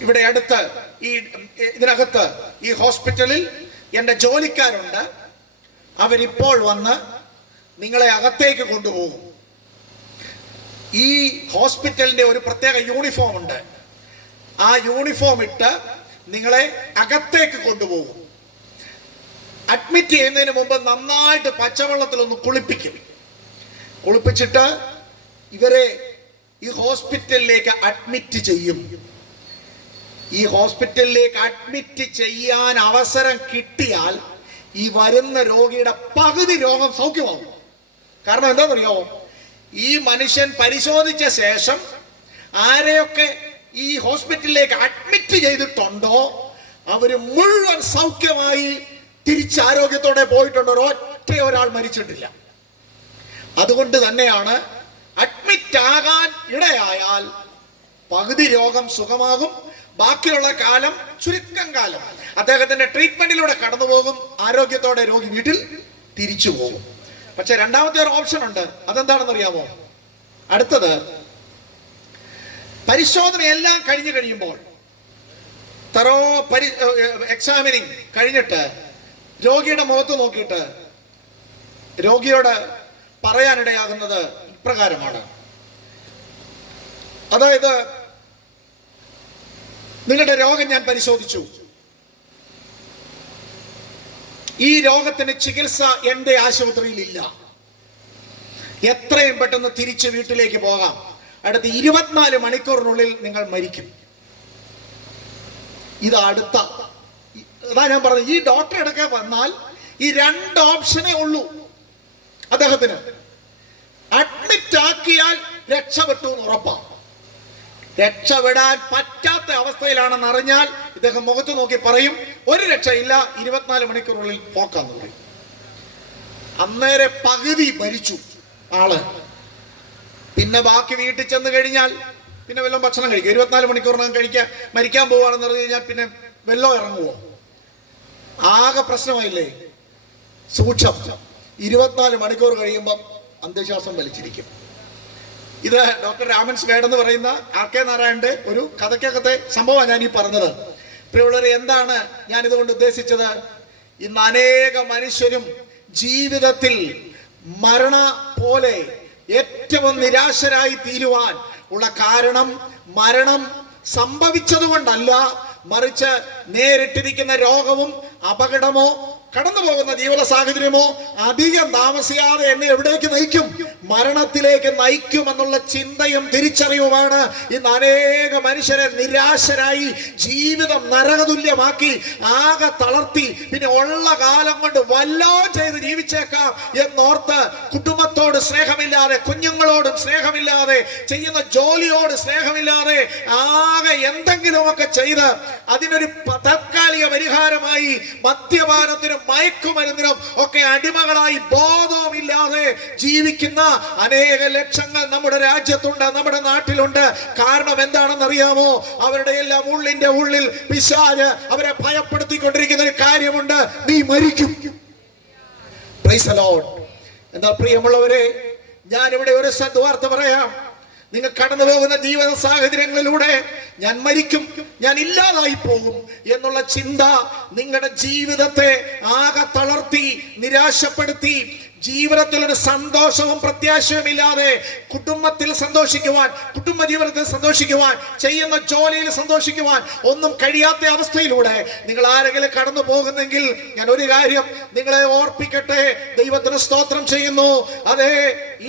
ഇവിടെ അടുത്ത് ഇതിനകത്ത് ഈ ഹോസ്പിറ്റലിൽ എൻ്റെ ജോലിക്കാരുണ്ട്, അവരിപ്പോൾ വന്ന് നിങ്ങളെ അകത്തേക്ക് കൊണ്ടുപോകും. ഈ ഹോസ്പിറ്റലിന്റെ ഒരു പ്രത്യേക യൂണിഫോം ഉണ്ട്, ആ യൂണിഫോം ഇട്ട് നിങ്ങളെ അകത്തേക്ക് കൊണ്ടുപോകും. അഡ്മിറ്റ് ചെയ്യുന്നതിന് മുമ്പ് നന്നായിട്ട് പച്ചവെള്ളത്തിലൊന്ന് കുളിപ്പിച്ചിട്ട് ഇവരെ ഈ ഹോസ്പിറ്റലിലേക്ക് അഡ്മിറ്റ് ചെയ്യും. ഈ ഹോസ്പിറ്റലിലേക്ക് അഡ്മിറ്റ് ചെയ്യാൻ അവസരം കിട്ടിയാൽ ഈ വരുന്ന രോഗിയുടെ പകുതി രോഗം സൗഖ്യമാകും. കാരണം എന്താണെന്നറിയാമോ? ഈ മനുഷ്യൻ പരിശോധിച്ച ശേഷം ആരെയൊക്കെ ഈ ഹോസ്പിറ്റലിലേക്ക് അഡ്മിറ്റ് ചെയ്തിട്ടുണ്ടോ അവര് മുഴുവൻ സൗഖ്യമായി തിരിച്ച് ആരോഗ്യത്തോടെ പോയിട്ടുണ്ട്. ഒരാൾ മരിച്ചിട്ടില്ല. അതുകൊണ്ട് തന്നെയാണ് അഡ്മിറ്റ് ആകാൻ ഇടയായാൽ പകുതി രോഗം സുഖമാകും, ബാക്കിയുള്ള കാലം, ചുരുക്കം കാലം അദ്ദേഹത്തിന്റെ ട്രീറ്റ്മെന്റിലൂടെ കടന്നുപോകും, ആരോഗ്യത്തോടെ രോഗി വീട്ടിൽ തിരിച്ചു പോകും. പക്ഷെ രണ്ടാമത്തെ ഒരു ഓപ്ഷൻ ഉണ്ട്. അതെന്താണെന്ന് അറിയാമോ? അടുത്തത്, പരിശോധന എല്ലാം കഴിഞ്ഞു കഴിയുമ്പോൾ, എക്സാമിനിങ് കഴിഞ്ഞിട്ട് രോഗിയുടെ മുഖത്ത് നോക്കിയിട്ട് രോഗിയോട് പറയാനിടയാകുന്നത് ഇപ്രകാരമാണ്. അതായത്, നിങ്ങളുടെ രോഗം ഞാൻ പരിശോധിച്ചു, ഈ രോഗത്തിന് ചികിത്സ എൻ്റെ ആശുപത്രിയിൽ ഇല്ല, എത്രയും പെട്ടെന്ന് തിരിച്ച് വീട്ടിലേക്ക് പോകാം, അടുത്ത 24 മണിക്കൂറിനുള്ളിൽ നിങ്ങൾ മരിക്കും. അതാ ഞാൻ പറഞ്ഞത്, ഈ ഡോക്ടറെ എടുക്കാൻ വന്നാൽ ഈ 2 ഓപ്ഷനേ ഉള്ളൂ അദ്ദേഹത്തിന്. അഡ്മിറ്റ് ആക്കിയാൽ രക്ഷപ്പെട്ടു എന്ന് ഉറപ്പാണ്. രക്ഷപ്പെടാൻ പറ്റാത്ത അവസ്ഥയിലാണെന്ന് അറിഞ്ഞാൽ ഇദ്ദേഹം മുഖത്ത് നോക്കി പറയും, ഒരു രക്ഷയില്ല, 24 മണിക്കൂറിനുള്ളിൽ പോക്കാന്ന് പറയും. അന്നേരെ പകുതി മരിച്ചു ആള്. പിന്നെ ബാക്കി വീട്ടിൽ ചെന്ന് കഴിഞ്ഞാൽ പിന്നെ വല്ലതും ഭക്ഷണം കഴിക്കും. 24 മണിക്കൂറിനകം മരിക്കാൻ പോവാണെന്ന് പറഞ്ഞു കഴിഞ്ഞാൽ പിന്നെ വെള്ളം ഇറങ്ങുവോ? ആകെ പ്രശ്നമായില്ലേ? സൂക്ഷം, 24 മണിക്കൂർ കഴിയുമ്പം അന്ത്യശ്വാസം വലിച്ചിരിക്കും. ഇത് ഡോക്ടർ രാമൻ സ്വേഡ് എന്ന് പറയുന്ന RK നാരായണന്റെ ഒരു കഥയ്ക്കകത്തെ സംഭവമാണ് ഞാൻ ഈ പറഞ്ഞത്. പ്രിയമുള്ളവരെ, എന്താണ് ഞാൻ ഇതുകൊണ്ട് ഉദ്ദേശിച്ചത്? ഇന്ന് അനേക മനുഷ്യരും ജീവിതത്തിൽ മരണ പോലെ ഏറ്റവും നിരാശരായി തീരുവാൻ ഉള്ള കാരണം മരണം സംഭവിച്ചതുകൊണ്ടല്ല, മറിച്ച് നേരിട്ടിരിക്കുന്ന രോഗവും അപകടമോ കടന്നു പോകുന്ന ജീവിത സാഹചര്യമോ അധികം താമസിയാതെ എന്നെ എവിടേക്ക് നയിക്കും? മരണത്തിലേക്ക് നയിക്കുമെന്നുള്ള ചിന്തയും തിരിച്ചറിവുമാണ് ഇന്ന് അനേക മനുഷ്യരെ നിരാശരായി ജീവിതം നരകതുല്യമാക്കി ആകെ തളർത്തി പിന്നെ ഉള്ള കാലം കൊണ്ട് വല്ലോം ചെയ്ത് ജീവിച്ചേക്കാം എന്നോർത്ത് കുടുംബത്തോട് സ്നേഹമില്ലാതെ, കുഞ്ഞുങ്ങളോടും സ്നേഹമില്ലാതെ, ചെയ്യുന്ന ജോലിയോട് സ്നേഹമില്ലാതെ ആകെ എന്തെങ്കിലുമൊക്കെ ചെയ്ത് അതിനൊരു താൽക്കാലിക പരിഹാരമായി മദ്യപാനത്തിനും മയക്കുമരുന്നിനും ഒക്കെ അടിമകളായി ബോധവുമില്ലാതെ ജീവിക്കുന്ന അനേക ലക്ഷങ്ങൾ നമ്മുടെ രാജ്യത്തുണ്ട്, നമ്മുടെ നാട്ടിലുണ്ട്. കാരണം എന്താണെന്ന് അറിയാമോ? അവരുടെ എല്ലാം ഉള്ളിന്റെ ഉള്ളിൽ പിശാച് അവരെ ഭയപ്പെടുത്തിക്കൊണ്ടിരിക്കുന്ന ഒരു കാര്യമുണ്ട്: നീ മരിക്കും. Price the Lord. എന്താ പ്രിയമുള്ളവരെ, ഞാൻ ഇവിടെ ഒരു സദ്വാർത്ത പറയാം. നിങ്ങൾ കടന്നു പോകുന്ന ജീവിത സാഹചര്യങ്ങളിലൂടെ ഞാൻ മരിക്കും, ഞാൻ ഇല്ലാതായി പോകും എന്നുള്ള ചിന്ത നിങ്ങളുടെ ജീവിതത്തെ ആകെ തളർത്തി നിരാശപ്പെടുത്തി ജീവിതത്തിൽ ഒരു സന്തോഷവും പ്രത്യാശയും ഇല്ലാതെ കുടുംബത്തിൽ സന്തോഷിക്കുവാൻ, കുടുംബ ജീവിതത്തിൽ സന്തോഷിക്കുവാൻ, ചെയ്യുന്ന ജോലിയിൽ സന്തോഷിക്കുവാൻ ഒന്നും കഴിയാത്ത അവസ്ഥയിലൂടെ നിങ്ങൾ ആരെങ്കിലും കടന്നു പോകുന്നെങ്കിൽ ഞാൻ ഒരു കാര്യം നിങ്ങളെ ഓർപ്പിക്കട്ടെ. ദൈവത്തിന് സ്തോത്രം ചെയ്യുന്നു. അതെ,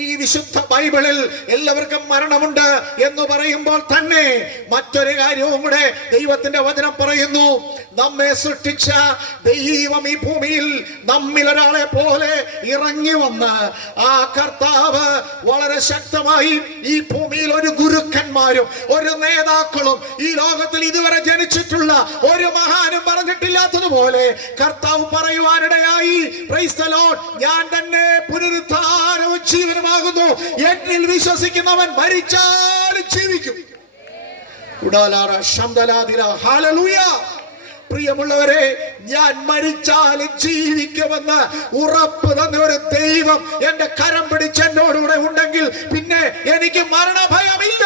ഈ വിശുദ്ധ ബൈബിളിൽ എല്ലാവർക്കും മരണമുണ്ട് എന്ന് പറയുമ്പോൾ തന്നെ മറ്റൊരു കാര്യവും കൂടെ ദൈവത്തിന്റെ വചനം പറയുന്നു. നമ്മെ സൃഷ്ടിച്ച ദൈവം ഈ ഭൂമിയിൽ നമ്മിൽ ഒരാളെ പോലെ ഇറങ്ങി വന്ന് ആ കർത്താവ് വളരെ ശക്തമായി ഈ ഭൂമിയിൽ ഒരു ഗുരുക്കന്മാരും ഒരു നേതാക്കളും ഈ ലോകത്തിൽ ഇതുവരെ ജനിച്ചിട്ടുള്ള ഒരു മഹാനും പറഞ്ഞിട്ടില്ലാത്തതുപോലെ കർത്താവ് പറയുവാനിടയായി, പ്രൈസ് ദി ലോർഡ്, ഞാൻ തന്നെ പുനരുത്ഥാനവും ജീവനുമാകുന്നു, എന്നിൽ വിശ്വസിക്കുന്നവൻ മരിച്ചാലും ജീവിക്കും. ഹല്ലേലൂയ. പ്രിയമുള്ളവരെ, ഞാൻ മരിച്ചാലും ജീവിക്കുമെന്ന് ഉറപ്പ് തന്ന ഒരു ദൈവം എന്റെ കരം പിടിച്ച് എന്നോടുകൂടെ ഉണ്ടെങ്കിൽ പിന്നെ എനിക്ക് മരണഭയമില്ല.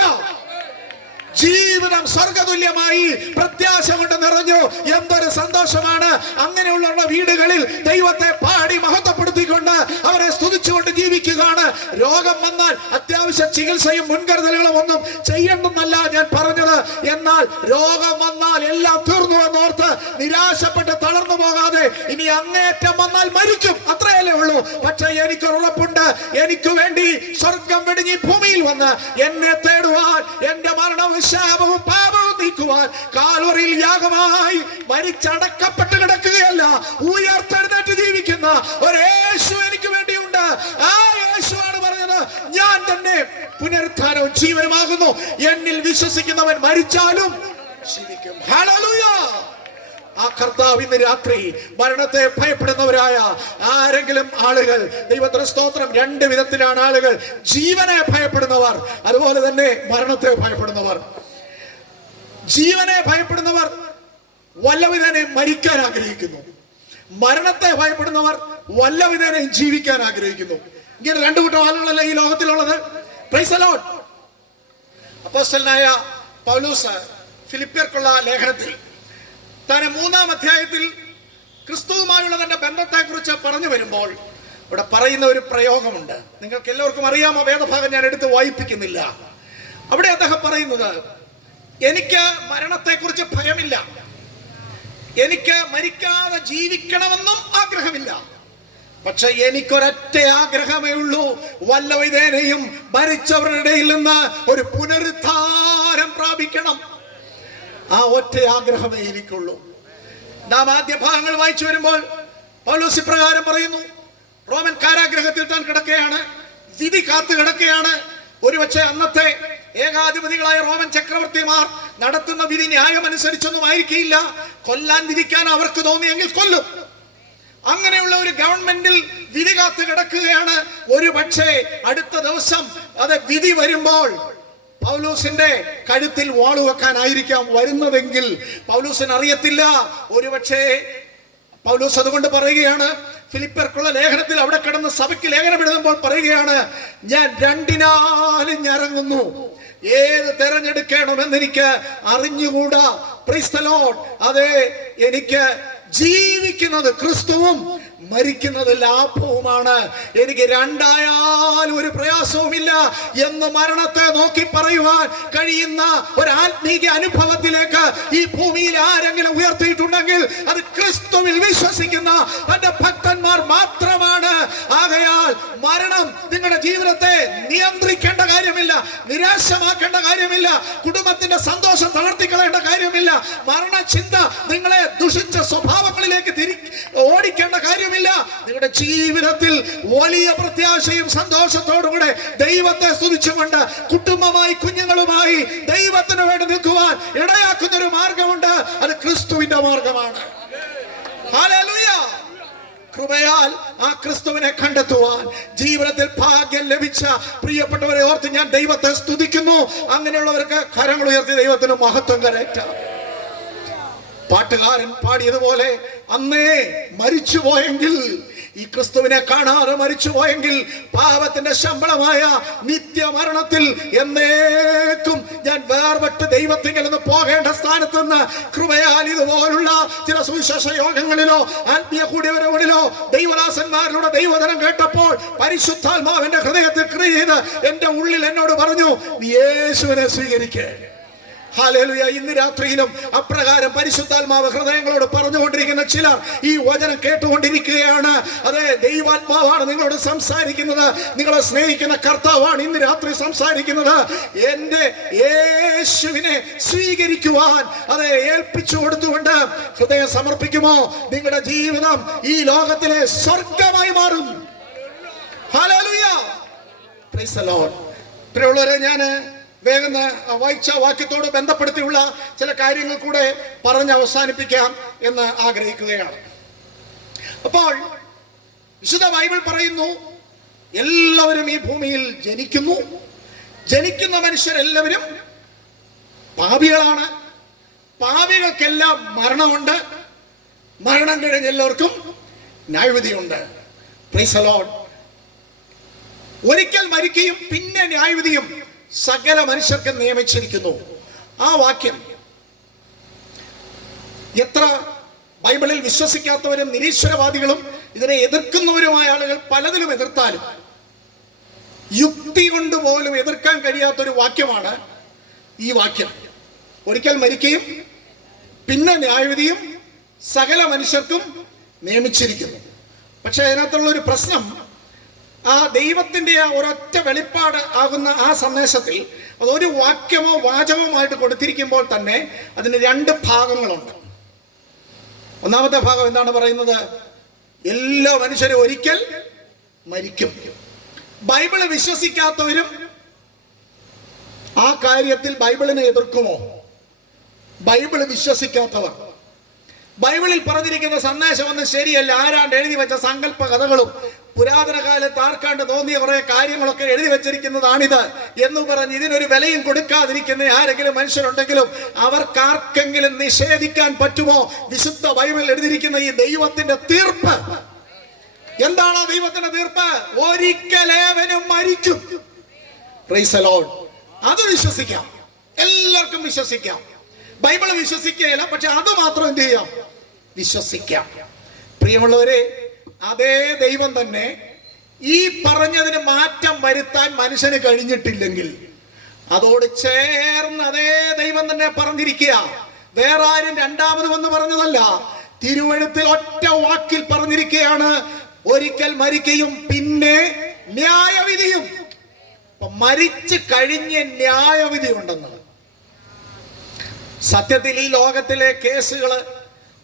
ജീവിതം സ്വർഗതുല്യമായി പ്രത്യാശ കൊണ്ട് നിറഞ്ഞു. എന്തൊരു സന്തോഷമാണ്! അങ്ങനെയുള്ള വീടുകളിൽ ദൈവത്തെ പാടി മഹത്വപ്പെടുത്തിക്കൊണ്ട് അവരെ സ്തുതിച്ചുകൊണ്ട് ജീവിക്കുകയാണ്. രോഗം വന്നാൽ അത്യാവശ്യ ചികിത്സയും മുൻകരുതലുകളും ഒന്നും ചെയ്യണമെന്നല്ല ഞാൻ പറഞ്ഞത്. എന്നാൽ രോഗം വന്നാൽ എല്ലാം തീർന്നു എന്നോർത്ത് നിരാശപ്പെട്ട് തളർന്നു പോകാതെ ഇനി അങ്ങേറ്റം വന്നാൽ മരിക്കും, അത്രയല്ലേ ഉള്ളൂ. പക്ഷെ എനിക്ക് ഉറപ്പുണ്ട്, എനിക്ക് വേണ്ടി സ്വർഗം വെടിഞ്ഞ് ഭൂമിയിൽ വന്ന് എന്നെ തേടുവാൻ, എന്റെ മരണവും ശാപവും പാപവും നീക്കുവാൻ കാൽവറിയിൽ യാഗമായി മരിച്ചടക്കപ്പെട്ട് കിടക്കുകയല്ല, ഉയർത്തെഴുന്നേറ്റ് ജീവിക്കുന്ന ഒരു യേശു എനിക്ക് വേണ്ടിയുണ്ട്. ആ യേശുവാണ് പറഞ്ഞത്, ഞാൻ തന്നെ പുനരുത്ഥാനവും ജീവനുമാകുന്നു, എന്നിൽ വിശ്വസിക്കുന്നവൻ മരിച്ചാലും ജീവിക്കും. ഹല്ലേലൂയ. ആ കർത്താവ് ഇന്ന് രാത്രി മരണത്തെ ഭയപ്പെടുന്നവരായ ആരെങ്കിലും ആളുകൾ, ദൈവത്തിന് സ്തോത്രം, രണ്ട് വിധത്തിലാണ് ആളുകൾ: ജീവനെ ഭയപ്പെടുന്നവർ, അതുപോലെ തന്നെ മരണത്തെ ഭയപ്പെടുന്നവർ. ജീവനെ ഭയപ്പെടുന്നവർ വല്ലവിധനെ മരിക്കാൻ ആഗ്രഹിക്കുന്നു, മരണത്തെ ഭയപ്പെടുന്നവർ വല്ലവിധനെ ജീവിക്കാൻ ആഗ്രഹിക്കുന്നു. ഇങ്ങനെ രണ്ടു കൂട്ടം ആളുകളല്ല ഈ ലോകത്തിലുള്ളത്. Price the Lord. അപ്പോസ്തലനായ പൗലോസ് ഫിലിപ്പിയർക്കുള്ള ലേഖനത്തിൽ തന്നെ 3-ാം അധ്യായത്തിൽ ക്രിസ്തുവുമായുള്ള തന്റെ ബന്ധത്തെക്കുറിച്ച് പറഞ്ഞു വരുമ്പോൾ ഇവിടെ പറയുന്ന ഒരു പ്രയോഗമുണ്ട്. നിങ്ങൾക്ക് എല്ലാവർക്കും അറിയാമോ? വേദഭാഗം ഞാൻ എടുത്ത് വായിപ്പിക്കുന്നില്ല. അവിടെ അദ്ദേഹം പറയുന്നത്, എനിക്ക് മരണത്തെക്കുറിച്ച് ഭയമില്ല, എനിക്ക് മരിക്കാതെ ജീവിക്കണമെന്നും ആഗ്രഹമില്ല, പക്ഷെ എനിക്കൊരൊറ്റ ആഗ്രഹമേ ഉള്ളൂ: വല്ലവിധേനയും മരിച്ചവരുടെ ഇടയിൽ നിന്ന് ഒരു പുനരുത്ഥാനം പ്രാപിക്കണം. ആ ഒറ്റ ആഗ്രഹമേ എനിക്കുള്ളൂ. നാം ആദ്യ ഭാഗങ്ങൾ വായിച്ചു വരുമ്പോൾ പൗലോസ് ഇപ്രകാരം പറയുന്നു: റോമൻ കാരാഗ്രഹത്തിൽ താൻ കിടക്കുകയാണ്, വിധി കാത്തു കിടക്കുകയാണ്. ഒരുപക്ഷെ അന്നത്തെ ഏകാധിപതികളായ റോമൻ ചക്രവർത്തിമാർ നടത്തുന്ന വിധി ന്യായമനുസരിച്ചൊന്നും ആയിരിക്കില്ല. കൊല്ലാൻ വിധിക്കാൻ അവർക്ക് തോന്നിയെങ്കിൽ കൊല്ലും. അങ്ങനെയുള്ള ഒരു ഗവൺമെന്റിൽ വിധി കാത്തു കിടക്കുകയാണ്. ഒരു പക്ഷേ അടുത്ത ദിവസം അത് വിധി വരുമ്പോൾ പൗലോസിന്റെ കഴുത്തിൽ വാള് വെക്കാനായിരിക്കാം വരുന്നതെങ്കിൽ പൗലോസിന് അറിയത്തില്ല. ഒരുപക്ഷേ പൗലോസ് അതുകൊണ്ട് പറയുകയാണ്, ഫിലിപ്പിയർക്കുള്ള ലേഖനത്തിൽ അവിടെ കിടന്ന് സഭയ്ക്ക് ലേഖനം എഴുതുമ്പോൾ പറയുകയാണ്, ഞാൻ രണ്ടിനാലും ഞരങ്ങുന്നു, ഏത് തെരഞ്ഞെടുക്കണമെന്ന് എനിക്ക് അറിഞ്ഞുകൂടാ. Price the Lord. അതെ, എനിക്ക് ജീവിക്കുന്നത് ക്രിസ്തുവും മരിക്കുന്നത് ലാഭവുമാണ്. എനിക്ക് രണ്ടായാലും ഒരു പ്രയാസവുമില്ല എന്ന് മരണത്തെ നോക്കി പറയുവാൻ കഴിയുന്ന ഒരു ആത്മീയ അനുഭവത്തിലേക്ക് ഈ ഭൂമിയിൽ ആരെങ്കിലും ഉയർത്തിയിട്ടുണ്ടെങ്കിൽ അത് ക്രിസ്തുവിൽ വിശ്വസിക്കുന്ന തന്റെ ഭക്തന്മാർ മാത്രമാണ്. ആകയാൽ മരണം നിങ്ങളുടെ ജീവിതത്തെ നിയന്ത്രിക്കേണ്ട കാര്യമില്ല, നിരാശമാക്കേണ്ട കാര്യമില്ല, കുടുംബത്തിന്റെ സന്തോഷം തളർത്തിക്കളയേണ്ട കാര്യമില്ല, മരണചിന്ത നിങ്ങളെ ദുഷിച്ച സ്വഭാവങ്ങളിലേക്ക് ഓടിക്കേണ്ട കാര്യമില്ല. നിങ്ങളുടെ ജീവിതത്തിൽ വലിയ പ്രത്യാശയും സന്തോഷത്തോടുകൂടെ ദൈവത്തെ സ്തുതിച്ചുകൊണ്ട് കുടുംബമായി കുഞ്ഞുങ്ങളുമായി ദൈവത്തിന് വേണ്ടി നിൽക്കുവാൻ ഇടയാക്കുന്ന ഒരു മാർഗമുണ്ട്. അത് ക്രിസ്തുവിന്റെ മാർഗമാണ്. ഹല്ലേലൂയ. കൃപയാൽ ആ ക്രിസ്തുവിനെ കണ്ടെത്തുവാൻ ജീവിതത്തിൽ ഭാഗ്യം ലഭിച്ച പ്രിയപ്പെട്ടവരെ ഓർത്ത് ഞാൻ ദൈവത്തെ സ്തുതിക്കുന്നു. അങ്ങനെയുള്ളവർക്ക് കരങ്ങൾ ഉയർത്തി ദൈവത്തിന് മഹത്വം കരയറ്റാം. പാട്ടുകാരൻ പാടിയതുപോലെ അന്നേ മരിച്ചുപോയെങ്കിൽ, ഈ ക്രിസ്തുവിനെ കാണാതെ മരിച്ചുപോയെങ്കിൽ പാപത്തിന്റെ ശമ്പളമായ നിത്യമരണത്തിൽ എന്നേക്കും ഞാൻ വേർപെട്ട് ദൈവത്തിങ്കിൽ നിന്ന് പോകേണ്ട സ്ഥാനത്ത് നിന്ന് കൃപയാൽ ഇതുപോലുള്ള ചില സുവിശേഷ യോഗങ്ങളിലോ ആത്മീയ കൂടിയവരകളിലോ ദൈവദാസന്മാരിലൂടെ ദൈവവചനം കേട്ടപ്പോൾ പരിശുദ്ധാത്മാവിന്റെ ഹൃദയത്തിൽ ക്രിയ ചെയ്ത് എന്റെ ഉള്ളിൽ എന്നോട് പറഞ്ഞു, നീ യേശുവിനെ സ്വീകരിക്കേ. ഹല്ലേലൂയ. ഇന്ന് രാത്രിയിലും അപ്രകാരം പരിശുദ്ധാത്മാവ് ഹൃദയങ്ങളോട് പറഞ്ഞുകൊണ്ടിരിക്കുന്ന ചിലർ ഈ വചനം കേട്ടുകൊണ്ടിരിക്കുകയാണ്. അതെ, ദൈവാത്മാവാണ് നിങ്ങളോട് സംസാരിക്കുന്നത്. നിങ്ങളെ സ്നേഹിക്കുന്ന കർത്താവാണ് ഇന്ന് രാത്രി സംസാരിക്കുന്നത്. എന്റെ യേശുവിനെ സ്വീകരിക്കുവാൻ അതെ ഏൽപ്പിച്ചു കൊടുത്തുകൊണ്ട് ഹൃദയം സമർപ്പിക്കുമോ, നിങ്ങളുടെ ജീവിതം ഈ ലോകത്തിലെ സ്വർഗമായി മാറും. ഹല്ലേലൂയ. Price the lord. പ്രിയമുള്ളവരെ, ഞാൻ വേഗം വായിച്ച വാക്യത്തോട് ബന്ധപ്പെടുത്തിയുള്ള ചില കാര്യങ്ങൾ കൂടെ പറഞ്ഞ് അവസാനിപ്പിക്കാം എന്ന് ആഗ്രഹിക്കുകയാണ്. അപ്പോൾ വിശുദ്ധ ബൈബിൾ പറയുന്നു, എല്ലാവരും ഈ ഭൂമിയിൽ ജനിക്കുന്നു. ജനിക്കുന്ന മനുഷ്യരെല്ലാവരും പാപികളാണ്. പാപികൾക്കെല്ലാം മരണമുണ്ട്. മരണം കഴിഞ്ഞ എല്ലാവർക്കും ന്യായവിധിയുണ്ട്. Price the Lord. ഒരിക്കൽ മരിക്കുകയും പിന്നെ ന്യായവിധിയും സകല മനുഷ്യർക്ക് നിയമിച്ചിരിക്കുന്നു. ആ വാക്യം എത്ര ബൈബിളിൽ വിശ്വസിക്കാത്തവരും നിരീശ്വരവാദികളും ഇതിനെ എതിർക്കുന്നവരുമായ ആളുകൾ പലതിലും എതിർത്താലും യുക്തി കൊണ്ട് പോലും എതിർക്കാൻ കഴിയാത്തൊരു വാക്യമാണ് ഈ വാക്യം. ഒരിക്കൽ മരിക്കുകയും പിന്നെ ന്യായവിധിയും സകല മനുഷ്യർക്കും നിയമിച്ചിരിക്കുന്നു. പക്ഷെ അതിനകത്തുള്ള ഒരു പ്രശ്നം, ആ ദൈവത്തിന്റെ ആ ഒരൊറ്റ വെളിപ്പാട് ആകുന്ന ആ സന്ദേശത്തിൽ അതൊരു വാക്യമോ വാചകമായിട്ട് കൊടുത്തിരിക്കുമ്പോൾ തന്നെ അതിന് രണ്ട് ഭാഗങ്ങളുണ്ട്. ഒന്നാമത്തെ ഭാഗം എന്താണ് പറയുന്നത്? എല്ലാ മനുഷ്യരും ഒരിക്കൽ മരിക്കും. ബൈബിള് വിശ്വസിക്കാത്തവരും ആ കാര്യത്തിൽ ബൈബിളിനെ എതിർക്കുമോ? ബൈബിള് വിശ്വസിക്കാത്തവർ ബൈബിളിൽ പറഞ്ഞിരിക്കുന്ന സന്ദേശം ഒന്നും ശരിയല്ല, ആരാണ്ട് എഴുതി വെച്ച സങ്കല്പ കഥകളും പുരാതന കാലത്ത് ആർക്കാണ്ട് തോന്നിയ കുറെ കാര്യങ്ങളൊക്കെ എഴുതി വെച്ചിരിക്കുന്നതാണിത് എന്ന് പറഞ്ഞ് ഇതിനൊരു വിലയും കൊടുക്കാതിരിക്കുന്ന ആരെങ്കിലും മനുഷ്യരുണ്ടെങ്കിലും അവർക്കാർക്കെങ്കിലും നിഷേധിക്കാൻ പറ്റുമോ വിശുദ്ധ ബൈബിളിൽ എഴുതിയിരിക്കുന്ന ഈ ദൈവത്തിന്റെ തീർപ്പ്? എന്താണ് ആ ദൈവത്തിന്റെ തീർപ്പ്? ഒരിക്കലേവനും മരിക്കും. Price the Lord. അത് വിശ്വസിക്കാം, എല്ലാവർക്കും വിശ്വസിക്കാം. ബൈബിൾ വിശ്വസിക്കുകയില്ല, പക്ഷെ അത് മാത്രം എന്ത് ചെയ്യാം? വിശ്വസിക്കാം. പ്രിയമുള്ളവരെ, അതേ ദൈവം തന്നെ ഈ പറഞ്ഞതിന് മാറ്റം വരുത്താൻ മനുഷ്യന് കഴിഞ്ഞിട്ടില്ലെങ്കിൽ അതോട് ചേർന്ന് അതേ ദൈവം തന്നെ പറഞ്ഞിരിക്കുക. വേറെ ആരും രണ്ടാമത് വന്ന് പറഞ്ഞതല്ല, തിരുവെഴുത്തിൽ ഒറ്റ വാക്കിൽ പറഞ്ഞിരിക്കുകയാണ്, ഒരിക്കൽ മരിക്കുകയും പിന്നെ ന്യായവിധിയും. മരിച്ചു കഴിഞ്ഞ് ന്യായവിധി ഉണ്ടെന്ന്. സത്യത്തിൽ ഈ ലോകത്തിലെ കേസുകള്,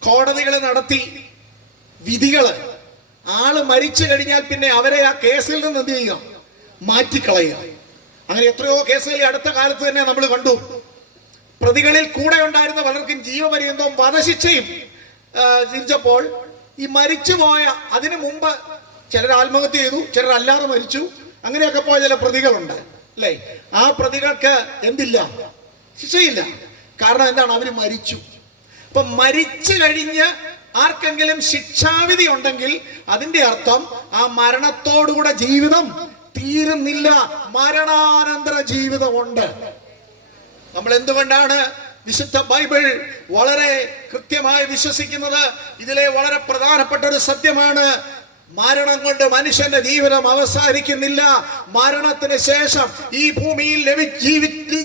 കോടതികൾ നടത്തി വിധികള്, ആള് മരിച്ചു കഴിഞ്ഞാൽ പിന്നെ അവരെ ആ കേസിൽ നിന്ന് എന്ത് ചെയ്യുക? മാറ്റിക്കളയുക. അങ്ങനെ എത്രയോ കേസുകൾ ഈ അടുത്ത കാലത്ത് തന്നെ നമ്മൾ കണ്ടു. പ്രതികളിൽ കൂടെ ഉണ്ടായിരുന്ന പലർക്കും ജീവപര്യന്തവും വധശിക്ഷയും വിധിച്ചപ്പോൾ ഈ മരിച്ചുപോയ, അതിനു മുമ്പ് ചിലർ ആത്മഹത്യ ചെയ്തു, ചിലർ അല്ലാതെ മരിച്ചു, അങ്ങനെയൊക്കെ പോയ ചില പ്രതികളുണ്ട് അല്ലേ? ആ പ്രതികൾക്ക് എന്തില്ല? ശിക്ഷയില്ല. കാരണം എന്താണ്? അവര് മരിച്ചു. അപ്പൊ മരിച്ചു കഴിഞ്ഞ് ആർക്കെങ്കിലും ശിക്ഷാവിധി ഉണ്ടെങ്കിൽ അതിന്റെ അർത്ഥം ആ മരണത്തോടുകൂടെ ജീവിതം തീരുന്നില്ല, മരണാനന്തര ജീവിതമുണ്ട്. നമ്മൾ എന്തുകൊണ്ടാണ് വിശുദ്ധ ബൈബിൾ വളരെ കൃത്യമായി വിശ്വസിക്കുന്നത് ഇതിലെ വളരെ പ്രധാനപ്പെട്ട ഒരു സത്യമാണ്. മരണം കൊണ്ട് മനുഷ്യന്റെ ജീവിതം അവസാനിക്കുന്നില്ല. മരണത്തിന് ശേഷം ഈ ഭൂമിയിൽ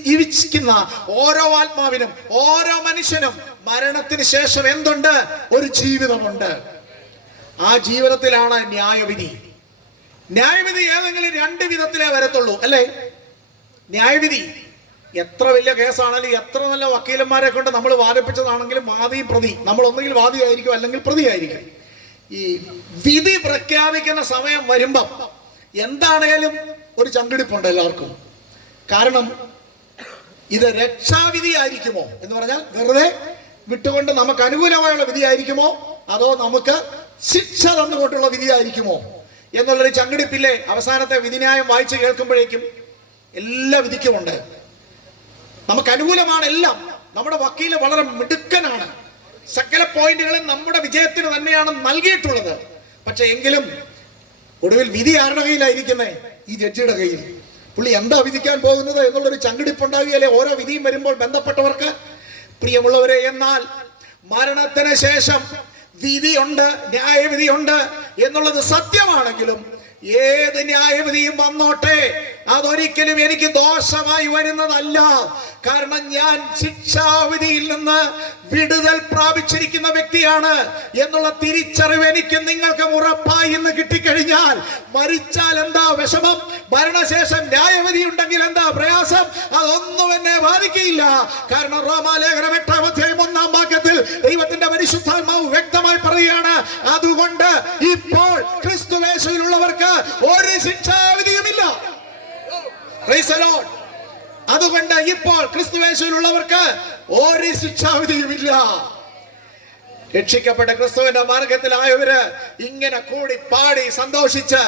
ജീവിക്കുന്ന ഓരോ ആത്മാവിനും ഓരോ മനുഷ്യനും മരണത്തിന് ശേഷം എന്തുണ്ട്? ഒരു ജീവിതമുണ്ട്. ആ ജീവിതത്തിലാണ് ന്യായവിധി. ന്യായവിധി ഏതെങ്കിലും രണ്ട് വിധത്തിലേ വരത്തുള്ളൂ, അല്ലേ? ന്യായവിധി എത്ര വലിയ കേസാണെങ്കിലും എത്ര നല്ല വക്കീലന്മാരെ കൊണ്ട് നമ്മൾ വാദിപ്പിച്ചതാണെങ്കിലും വാദിയും പ്രതി, നമ്മൾ ഒന്നുകിൽ വാദിയായിരിക്കും അല്ലെങ്കിൽ പ്രതിയായിരിക്കും. ഈ വിധി പ്രഖ്യാപിക്കുന്ന സമയം വരുമ്പം എന്താണേലും ഒരു ചങ്കിടിപ്പുണ്ട് എല്ലാവർക്കും. കാരണം ഇത് രക്ഷാവിധി ആയിരിക്കുമോ എന്ന് പറഞ്ഞാൽ വെറുതെ വിട്ടുകൊണ്ട് നമുക്ക് അനുകൂലമായുള്ള വിധിയായിരിക്കുമോ, അതോ നമുക്ക് ശിക്ഷ തന്നുകൊണ്ടുള്ള വിധിയായിരിക്കുമോ എന്നുള്ളൊരു ചങ്കിടിപ്പില്ലേ. അവസാനത്തെ വിധിന്യായം വായിച്ച് കേൾക്കുമ്പോഴേക്കും എല്ലാ വിധിക്കുമുണ്ട്. നമുക്ക് അനുകൂലമാണ് എല്ലാം. നമ്മുടെ വക്കീല് വളരെ മിടുക്കനാണ്. സകല പോയിന്റുകളും നമ്മുടെ വിജയത്തിന് തന്നെയാണ് നൽകിയിട്ടുള്ളത്. പക്ഷെ എങ്കിലും ഒടുവിൽ വിധി ആരുടെ കയ്യിലായിരിക്കുന്നേ? ഈ ജഡ്ജിയുടെ കയ്യിൽ. പുള്ളി എന്താ വിധിക്കാൻ പോകുന്നത് എന്നുള്ളൊരു ചങ്കിടിപ്പുണ്ടാവുകയല്ലേ ഓരോ വിധിയും വരുമ്പോൾ ബന്ധപ്പെട്ടവർക്ക്. പ്രിയമുള്ളവരെ, എന്നാൽ മരണത്തിന് ശേഷം വിധിയുണ്ട്, ന്യായവിധിയുണ്ട് എന്നുള്ളത് സത്യമാണെങ്കിലും ഏത് ന്യായവിധിയും വന്നോട്ടെ, അതൊരിക്കലും എനിക്ക് ദോഷമായി വരുന്നതല്ല. കാരണം ഞാൻ ശിക്ഷാവിധിയിൽ നിന്ന് വിടുതൽ പ്രാപിച്ചിരിക്കുന്ന വ്യക്തിയാണ് എന്നുള്ള തിരിച്ചറിവ് എനിക്ക് നിങ്ങൾക്ക് ഉറപ്പായി ഇന്ന് കിട്ടിക്കഴിഞ്ഞാൽ മരിച്ചാൽ എന്താ വിഷമം, മരണശേഷം ന്യായവിധി ഉണ്ടെങ്കിൽ എന്താ പ്രയാസം, അതൊന്നും എന്നെ ബാധിക്കില്ല. കാരണം റോമാലേഖനം 8-1 വാക്യത്തിൽ ദൈവത്തിന്റെ പരിശുദ്ധാത്മാവ് വ്യക്തമായി പറയുകയാണ്, അതുകൊണ്ട് ഇപ്പോൾ ക്രിസ്തുയേശുവിലുള്ളവർക്ക് ഒരു ശിക്ഷാവിധിയുമില്ല. Praise the Lord. അതുകൊണ്ട് ഇപ്പോൾ ക്രിസ്തുയേശുവിലുള്ളവർക്ക് ഒരു ശിക്ഷാവിധിയുമില്ല. രക്ഷിക്കപ്പെട്ട ക്രിസ്തുവിന്റെ മാർഗത്തിലായവര് ഇങ്ങനെ കൂടി പാടി സന്തോഷിച്ച്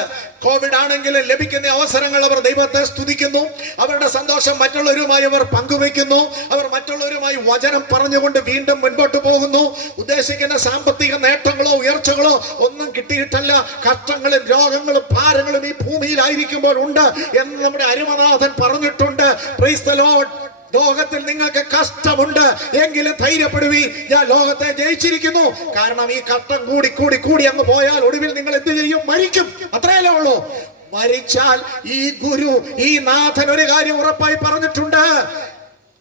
കോവിഡ് ആണെങ്കിലും ലഭിക്കുന്ന അവസരങ്ങൾ അവർ ദൈവത്തെ സ്തുതിക്കുന്നു. അവരുടെ സന്തോഷം മറ്റുള്ളവരുമായി അവർ പങ്കുവെക്കുന്നു. അവർ മറ്റുള്ളവരുമായി വചനം പറഞ്ഞുകൊണ്ട് വീണ്ടും മുൻപോട്ട് പോകുന്നു. ഉദ്ദേശിക്കുന്ന സാമ്പത്തിക നേട്ടങ്ങളോ ഉയർച്ചകളോ ഒന്നും കിട്ടിയിട്ടല്ല. കഷ്ടങ്ങളും രോഗങ്ങളും ഭാരങ്ങളും ഈ ഭൂമിയിലായിരിക്കുമ്പോൾ ഉണ്ട് എന്ന് നമ്മുടെ അരുമനാഥൻ പറഞ്ഞിട്ടുണ്ട്. Price the Lord. ലോകത്തിൽ നിങ്ങൾക്ക് കഷ്ടമുണ്ട് എങ്കിലും ധൈര്യപ്പെടുവി, ഞാൻ ലോകത്തെ ജയിച്ചിരിക്കുന്നു. കാരണം ഈ കഷ്ടം കൂടി കൂടി കൂടി അങ്ങ് പോയാൽ ഒടുവിൽ നിങ്ങൾ എന്ത് ചെയ്യും? മരിക്കും. അത്രയല്ലേ ഉള്ളൂ. മരിച്ചാൽ ഈ ഗുരു, ഈ നാഥൻ ഒരു കാര്യം ഉറപ്പായി പറഞ്ഞിട്ടുണ്ട്.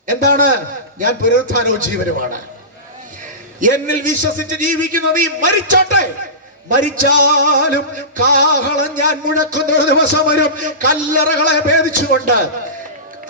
എന്താണ്? ഞാൻ പുനരുത്ഥാനവും ജീവനുമാണ്. എന്നിൽ വിശ്വസിച്ച് ജീവിക്കുന്ന നീ മരിച്ചോട്ടെ, മരിച്ചാലും കാഹളം ഞാൻ മുഴക്കുന്ന ഒരു ദിവസം വരും, കല്ലറകളെ ഭേദിച്ചുകൊണ്ട്.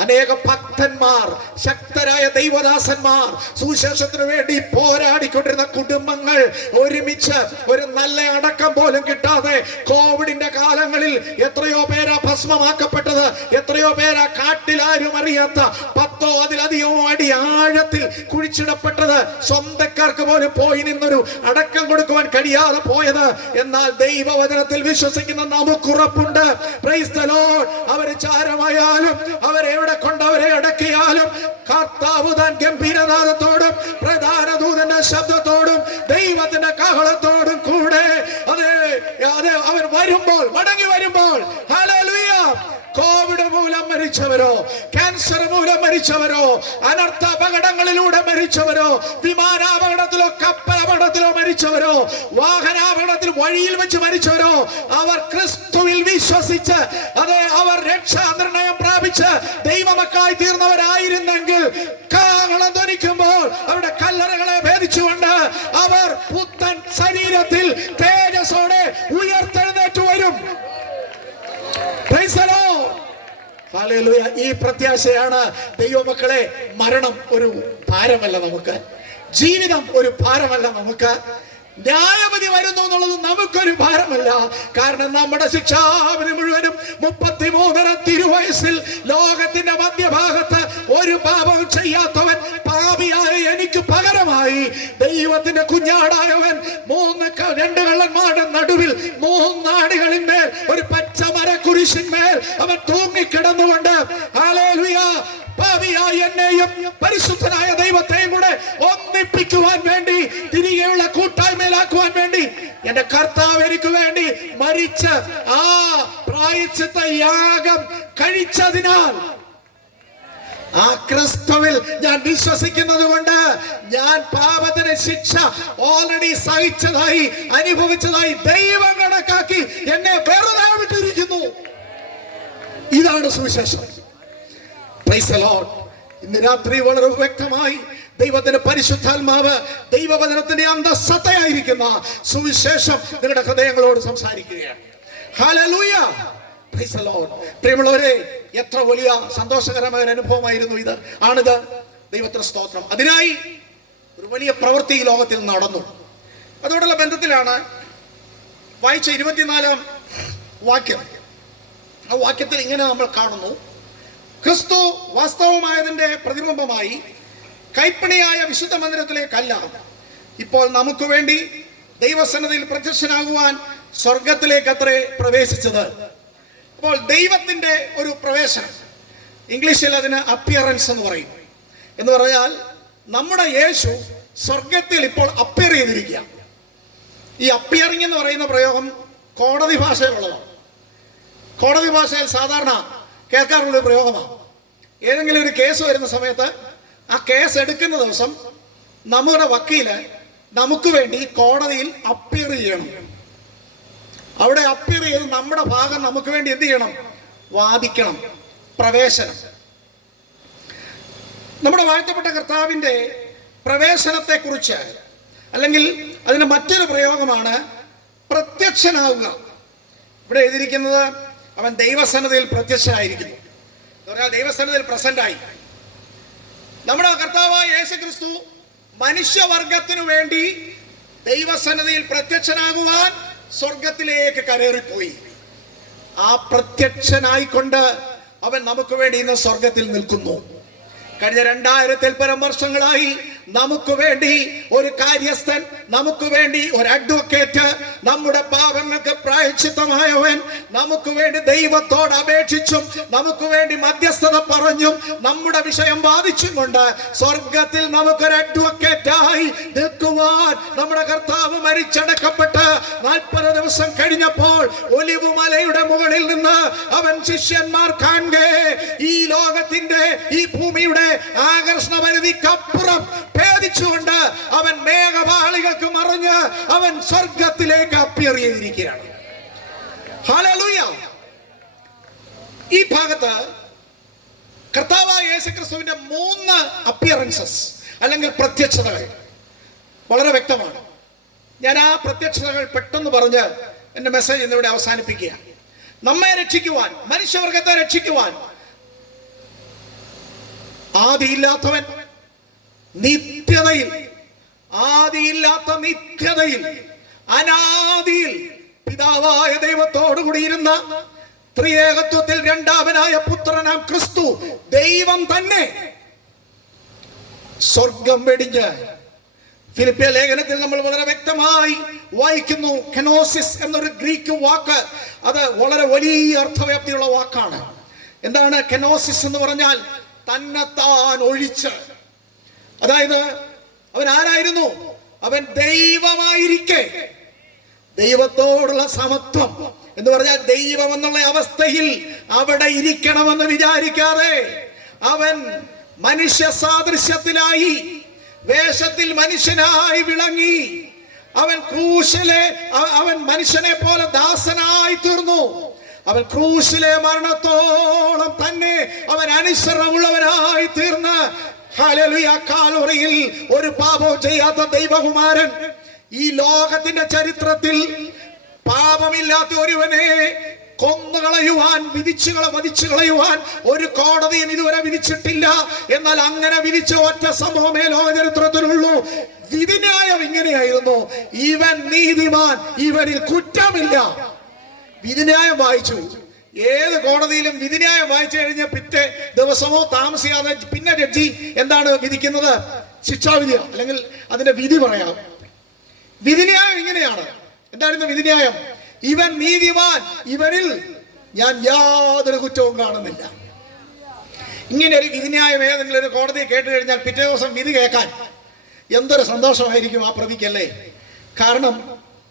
അനേക ഭക്തന്മാർ, ശക്തരായ ദൈവദാസന്മാർ, സുവിശേഷത്തിന് വേണ്ടി പോരാടിക്കൊണ്ടിരുന്ന കുടുംബങ്ങൾ ഒരുമിച്ച് ഒരു നല്ല അടക്കം പോലും കിട്ടാതെ കോവിഡിന്റെ കാലങ്ങളിൽ എത്രയോ പേരാ ഭസ്മമാക്കപ്പെട്ടത്, എത്രയോ പേരാ കാട്ടിലാരും അറിയാത്ത 10 അതിലധികമോ അടി ആഴത്തിൽ കുഴിച്ചിടപ്പെട്ടത്, സ്വന്തക്കാർക്ക് പോലും പോയി നിന്നൊരു അടക്കം കൊടുക്കുവാൻ കഴിയാതെ പോയത്. എന്നാൽ ദൈവവചനത്തിൽ വിശ്വസിക്കുന്ന നമുക്കുറപ്പുണ്ട്. Price the Lord. അവര് ചാരമായാലും അവരെവിടെ കൊണ്ടവരെ അടക്കിയാലും കർത്താവ് താൻ ഗംഭീരനാദത്തോടും പ്രധാന ദൂതന്റെ ശബ്ദത്തോടും ദൈവത്തിന്റെ കാഹളത്തോടും കൂടെ അതെ അവർ വരുമ്പോൾ, മടങ്ങി വരുമ്പോൾ, ഹല്ലേലൂയ. കോവിഡ് മൂലം മരിച്ചവരോ, ക്യാൻസർ മൂലം മരിച്ചവരോ, അനർത്ഥ അപകടങ്ങളിലൂടെ മരിച്ചവരോ, വിമാനാപകടത്തിലോ കപ്പലപകടത്തിലോ മരിച്ചവരോ, വാഹനാപകടത്തിൽ വഴിയിൽ വെച്ച് മരിച്ചവരോ, അവർ ക്രിസ്തുവിൽ വിശ്വസിച്ച് അവർ രക്ഷാ നിർണയം പ്രാപിച്ച് ദൈവമക്കളായി തീർന്നവരായിരുന്നെങ്കിൽ കാഹളം ധ്വനിക്കുമ്പോൾ അവരുടെ കല്ലറകളെ ഭേദിച്ചുകൊണ്ട് അവർ പുത്തൻ ശരീരത്തിൽ തേജസ്സോടെ ഉയർത്തെഴുന്നേറ്റ് വരും. Price the lord. ഹല്ലേലൂയ. ഈ പ്രത്യാശയാണ് ദൈവമക്കളെ. മരണം ഒരു ഭാരമല്ല നമുക്ക്, ജീവിതം ഒരു ഭാരമല്ല നമുക്ക്, ന്യായവിധി വരുന്നു എന്നുള്ളത് നമുക്കൊരു ഭാരമല്ല. കാരണം നമ്മുടെ ശിക്ഷാവിധി മുഴുവനും 33 തിരുവയസ്സിൽ ലോകത്തിന്റെ മധ്യഭാഗത്ത് ഒരു പാപവും ചെയ്യാത്തവൻ പാപിയായ എനിക്ക് പകരമായി ദൈവത്തിന്റെ കുഞ്ഞാടായവൻ 2 കള്ളന്മാരുടെ നടുവിൽ 3 ആണികളിന്മേൽ ഒരു പച്ചമര കുരിശിന്മേൽ അവൻ തൂങ്ങിക്കിടന്നുകൊണ്ട് ഹല്ലേലൂയ പാപിയായ എന്നെയും പരിശുദ്ധനായ ദൈവത്തെയും കൂടെ ഒന്നിപ്പിക്കുവാൻ വേണ്ടി, തിരികെയുള്ള കൂട്ടായ്മയിലാക്കുവാൻ വേണ്ടി എന്റെ കർത്താവ് എനിക്ക് വേണ്ടി മരിച്ച് ആ പ്രായശ്ചിത്ത യാഗം കഴിച്ചതിനാൽ ആ ക്രിസ്തുവിൽ ഞാൻ വിശ്വസിക്കുന്നത് കൊണ്ട് ഞാൻ പാപത്തിന് ശിക്ഷ ഓൾറെഡി സഹിച്ചതായി അനുഭവിച്ചതായി ദൈവം കണക്കാക്കി എന്നെ വെറുതെ വിട്ടിരിക്കുന്നു. ഇതാണ് സുവിശേഷം. Price the Lord. ഇന്ന് രാത്രി വളരെ വ്യക്തമായി ദൈവത്തിന്റെ പരിശുദ്ധാത്മാവ് ദൈവവചനത്തിന്റെ അന്തസത്തയായിരിക്കുന്ന സുവിശേഷം നിങ്ങളുടെ ഹൃദയങ്ങളോട് സംസാരിക്കുകയാണ്. ഹല്ലേലൂയ. Price the lord. പ്രിയമുള്ളവരെ, എത്ര വലിയ സന്തോഷകരമായ ഒരു അനുഭവമായിരുന്നു ഇത്. ആണിത്. ദൈവത്തിന് സ്തോത്രം. അതിനായി ഒരു വലിയ പ്രവൃത്തി ഈ ലോകത്തിൽ നടന്നു. അതോടുള്ള ബന്ധത്തിലാണ് വായിച്ച 24-ാം വാക്യം. ആ വാക്യത്തിൽ ഇങ്ങനെ നമ്മൾ കാണുന്നു: ക്രിസ്തു വാസ്തവമായതിന്റെ പ്രതിബിംബമായി കൈപ്പണിയായ വിശുദ്ധ മന്ദിരത്തിലേക്കല്ല, ഇപ്പോൾ നമുക്ക് വേണ്ടി ദൈവസന്നിധിയിൽ പ്രത്യക്ഷനാകുവാൻ സ്വർഗത്തിലേക്ക് അത്രേ പ്രവേശിച്ചത്. അപ്പോൾ ദൈവത്തിന്റെ ഒരു പ്രവേശനം, ഇംഗ്ലീഷിൽ അതിന് അപ്പിയറൻസ് എന്ന് പറയും. എന്ന് പറഞ്ഞാൽ നമ്മുടെ യേശു സ്വർഗത്തിൽ ഇപ്പോൾ അപ്പിയർ ചെയ്തിരിക്കുക. ഈ അപ്പിയറിംഗ് എന്ന് പറയുന്ന പ്രയോഗം കോടതി ഭാഷയിലുള്ളതാണ്. കോടതി ഭാഷയിൽ സാധാരണ കേൾക്കാറുള്ള പ്രയോഗമാണ്. ഏതെങ്കിലും ഒരു കേസ് വരുന്ന സമയത്ത് ആ കേസ് എടുക്കുന്ന ദിവസം നമ്മുടെ വക്കീല് നമുക്ക് വേണ്ടി കോടതിയിൽ അപ്പിയർ ചെയ്യണം. അവിടെ അപ്പിയർ ചെയ്ത് നമ്മുടെ ഭാഗം നമുക്ക് വേണ്ടി എന്ത് ചെയ്യണം? വാദിക്കണം. പ്രവേശനം. നമ്മുടെ വാഴ്ത്തപ്പെട്ട കർത്താവിന്റെ പ്രവേശനത്തെ കുറിച്ച്, അല്ലെങ്കിൽ അതിന് മറ്റൊരു പ്രയോഗമാണ് പ്രത്യക്ഷനാവുക. ഇവിടെ എഴുതിയിരിക്കുന്നത് അവൻ ദൈവസന്നിധിയിൽ പ്രത്യക്ഷനായിരിക്കുന്നു. ദൈവസന്നിധിയിൽ പ്രസന്റ് ആയി. നമ്മുടെ കർത്താവായ യേശു ക്രിസ്തു മനുഷ്യവർഗത്തിനു വേണ്ടി ദൈവസന്നിധിയിൽ പ്രത്യക്ഷനാകുവാൻ സ്വർഗത്തിലേക്ക് കയറിപ്പോയി. ആ പ്രത്യക്ഷനായിക്കൊണ്ട് അവൻ നമുക്ക് വേണ്ടി ഇന്ന് സ്വർഗത്തിൽ നിൽക്കുന്നു. കഴിഞ്ഞ 2000-ൽ പരം വർഷങ്ങളായി നമുക്ക് വേണ്ടി ഒരു കാര്യസ്ഥൻ, നമുക്ക് വേണ്ടി ഒരു അഡ്വക്കേറ്റ്, നമ്മുടെ പാപങ്ങൾക്ക് പ്രായശ്ചിത്തമായവൻ, നമുക്ക് വേണ്ടി ദൈവത്തോട് അപേക്ഷിച്ചും നമുക്ക് വേണ്ടി മധ്യസ്ഥത പറഞ്ഞും നമ്മുടെ വിഷയം വാദിച്ചും കൊണ്ട് സ്വർഗത്തിൽ നമുക്കൊരു അഡ്വക്കേറ്റായി നിൽക്കുവാൻ നമ്മുടെ കർത്താവ് മരിച്ചടക്കപ്പെട്ട് 40 ദിവസം കഴിഞ്ഞപ്പോൾ ഒലിവ് മലയുടെ മുകളിൽ നിന്ന് അവൻ ശിഷ്യന്മാർ കാണുകെ ഈ ലോകത്തിന്റെ, ഈ ഭൂമിയുടെ ആകർഷണ പരിധിക്കപ്പുറം ഭേദിച്ചുകൊണ്ട് അവൻ മേഘപാളികൾക്ക് മറിഞ്ഞ് അവൻ സ്വർഗത്തിലേക്ക് അപ്പിയർ ചെയ്തിരിക്കുകയാണ്. ഹല്ലേലൂയ. ഈ ഭാഗത്ത് കർത്താവായ യേശുക്രിസ്തുവിന്റെ 3 അപ്പിയറൻസസ് അല്ലെങ്കിൽ പ്രത്യക്ഷതകൾ വളരെ വ്യക്തമാണ്. ഞാൻ ആ പ്രത്യക്ഷതകൾ പെട്ടെന്ന് പറഞ്ഞ് എന്റെ മെസ്സേജ് ഇന്നിവിടെ അവസാനിപ്പിക്കുക. നമ്മെ രക്ഷിക്കുവാൻ, മനുഷ്യവർഗത്തെ രക്ഷിക്കുവാൻ ആദിയില്ലാത്തവൻ നിത്യതയിൽ, ആദിയില്ലാത്ത നിത്യതയിൽ, അനാദിയിൽ പിതാവായ ദൈവത്തോടു കൂടിയിരുന്ന ത്രിയേകത്വത്തിൽ രണ്ടാമനായ പുത്രനാം ക്രിസ്തു ദൈവം തന്നെ സ്വർഗം വെടിഞ്ഞ്, ഫിലിപ്പിയ ലേഖനത്തിൽ നമ്മൾ വളരെ വ്യക്തമായി വായിക്കുന്നു, കെനോസിസ് എന്നൊരു ഗ്രീക്ക് വാക്ക്, അത് വളരെ വലിയ അർത്ഥവ്യാപ്തിയുള്ള വാക്കാണ്. എന്താണ് കെനോസിസ് എന്ന് പറഞ്ഞാൽ? തന്നെത്താൻ ഒഴിച്ച്. അതായത് അവൻ ആരായിരുന്നു? അവൻ ദൈവമായിരിക്കെ ദൈവത്തോടുള്ള സമത്വം എന്ന് പറഞ്ഞാൽ ദൈവം എന്നുള്ള അവസ്ഥയിൽ അവിടെ ഇരിക്കണമെന്ന് വിചാരിക്കാതെ അവൻ മനുഷ്യ സാദൃശ്യത്തിലായി, വേഷത്തിൽ മനുഷ്യനായി വിളങ്ങി. അവൻ ക്രൂശിലെ, അവൻ മനുഷ്യനെ പോലെ ദാസനായി തീർന്നു. അവൻ ക്രൂശിലെ മരണത്തോളം തന്നെ അവൻ അനുസരണമുള്ളവനായി തീർന്ന്, ഹല്ലേലൂയ, കാൽവറിയിൽ ഒരു പാപവും ചെയ്യാത്ത ദൈവകുമാരൻ ഈ ലോകത്തിന്റെ ചരിത്രത്തിൽ പാപമില്ലാത്ത ഒരുവനെ കൊന്നുകളയുവാൻ, വധിച്ചു കളയുവാൻ ഒരു കോടതിയും ഇതുവരെ വിധിച്ചിട്ടില്ല. എന്നാൽ അങ്ങനെ വിധിച്ച ഒറ്റ സംഭവമേ ലോക ചരിത്രത്തിലുള്ളൂ. വിധിന്യായം ഇങ്ങനെയായിരുന്നു: ഇവൻ നീതിമാൻ, ഇവനിൽ കുറ്റമില്ല. വിധിന്യായം വായിച്ചു. ഏത് കോടതിയിലും വിധിന്യായം വായിച്ചു കഴിഞ്ഞാൽ പിറ്റേ ദിവസമോ താമസിയാതെ പിന്നെ ജഡ്ജി എന്താണ് വിധിക്കുന്നത്? ശിക്ഷാവിധി, അല്ലെങ്കിൽ അതിന്റെ വിധി പറയാം. വിധിന്യായം ഇങ്ങനെയാണ്. എന്തായിരുന്നു വിധിന്യായം? ഇവൻ നീതിമാൻ, ഇവനിൽ ഞാൻ യാതൊരു കുറ്റവും കാണുന്നില്ല. ഇങ്ങനെ ഒരു വിധിന്യായം ഏതെങ്കിലും ഒരു കോടതിയെ കേട്ട് കഴിഞ്ഞാൽ പിറ്റേ ദിവസം വിധി കേൾക്കാൻ എന്തൊരു സന്തോഷമായിരിക്കും ആ പ്രതിക്കല്ലേ. കാരണം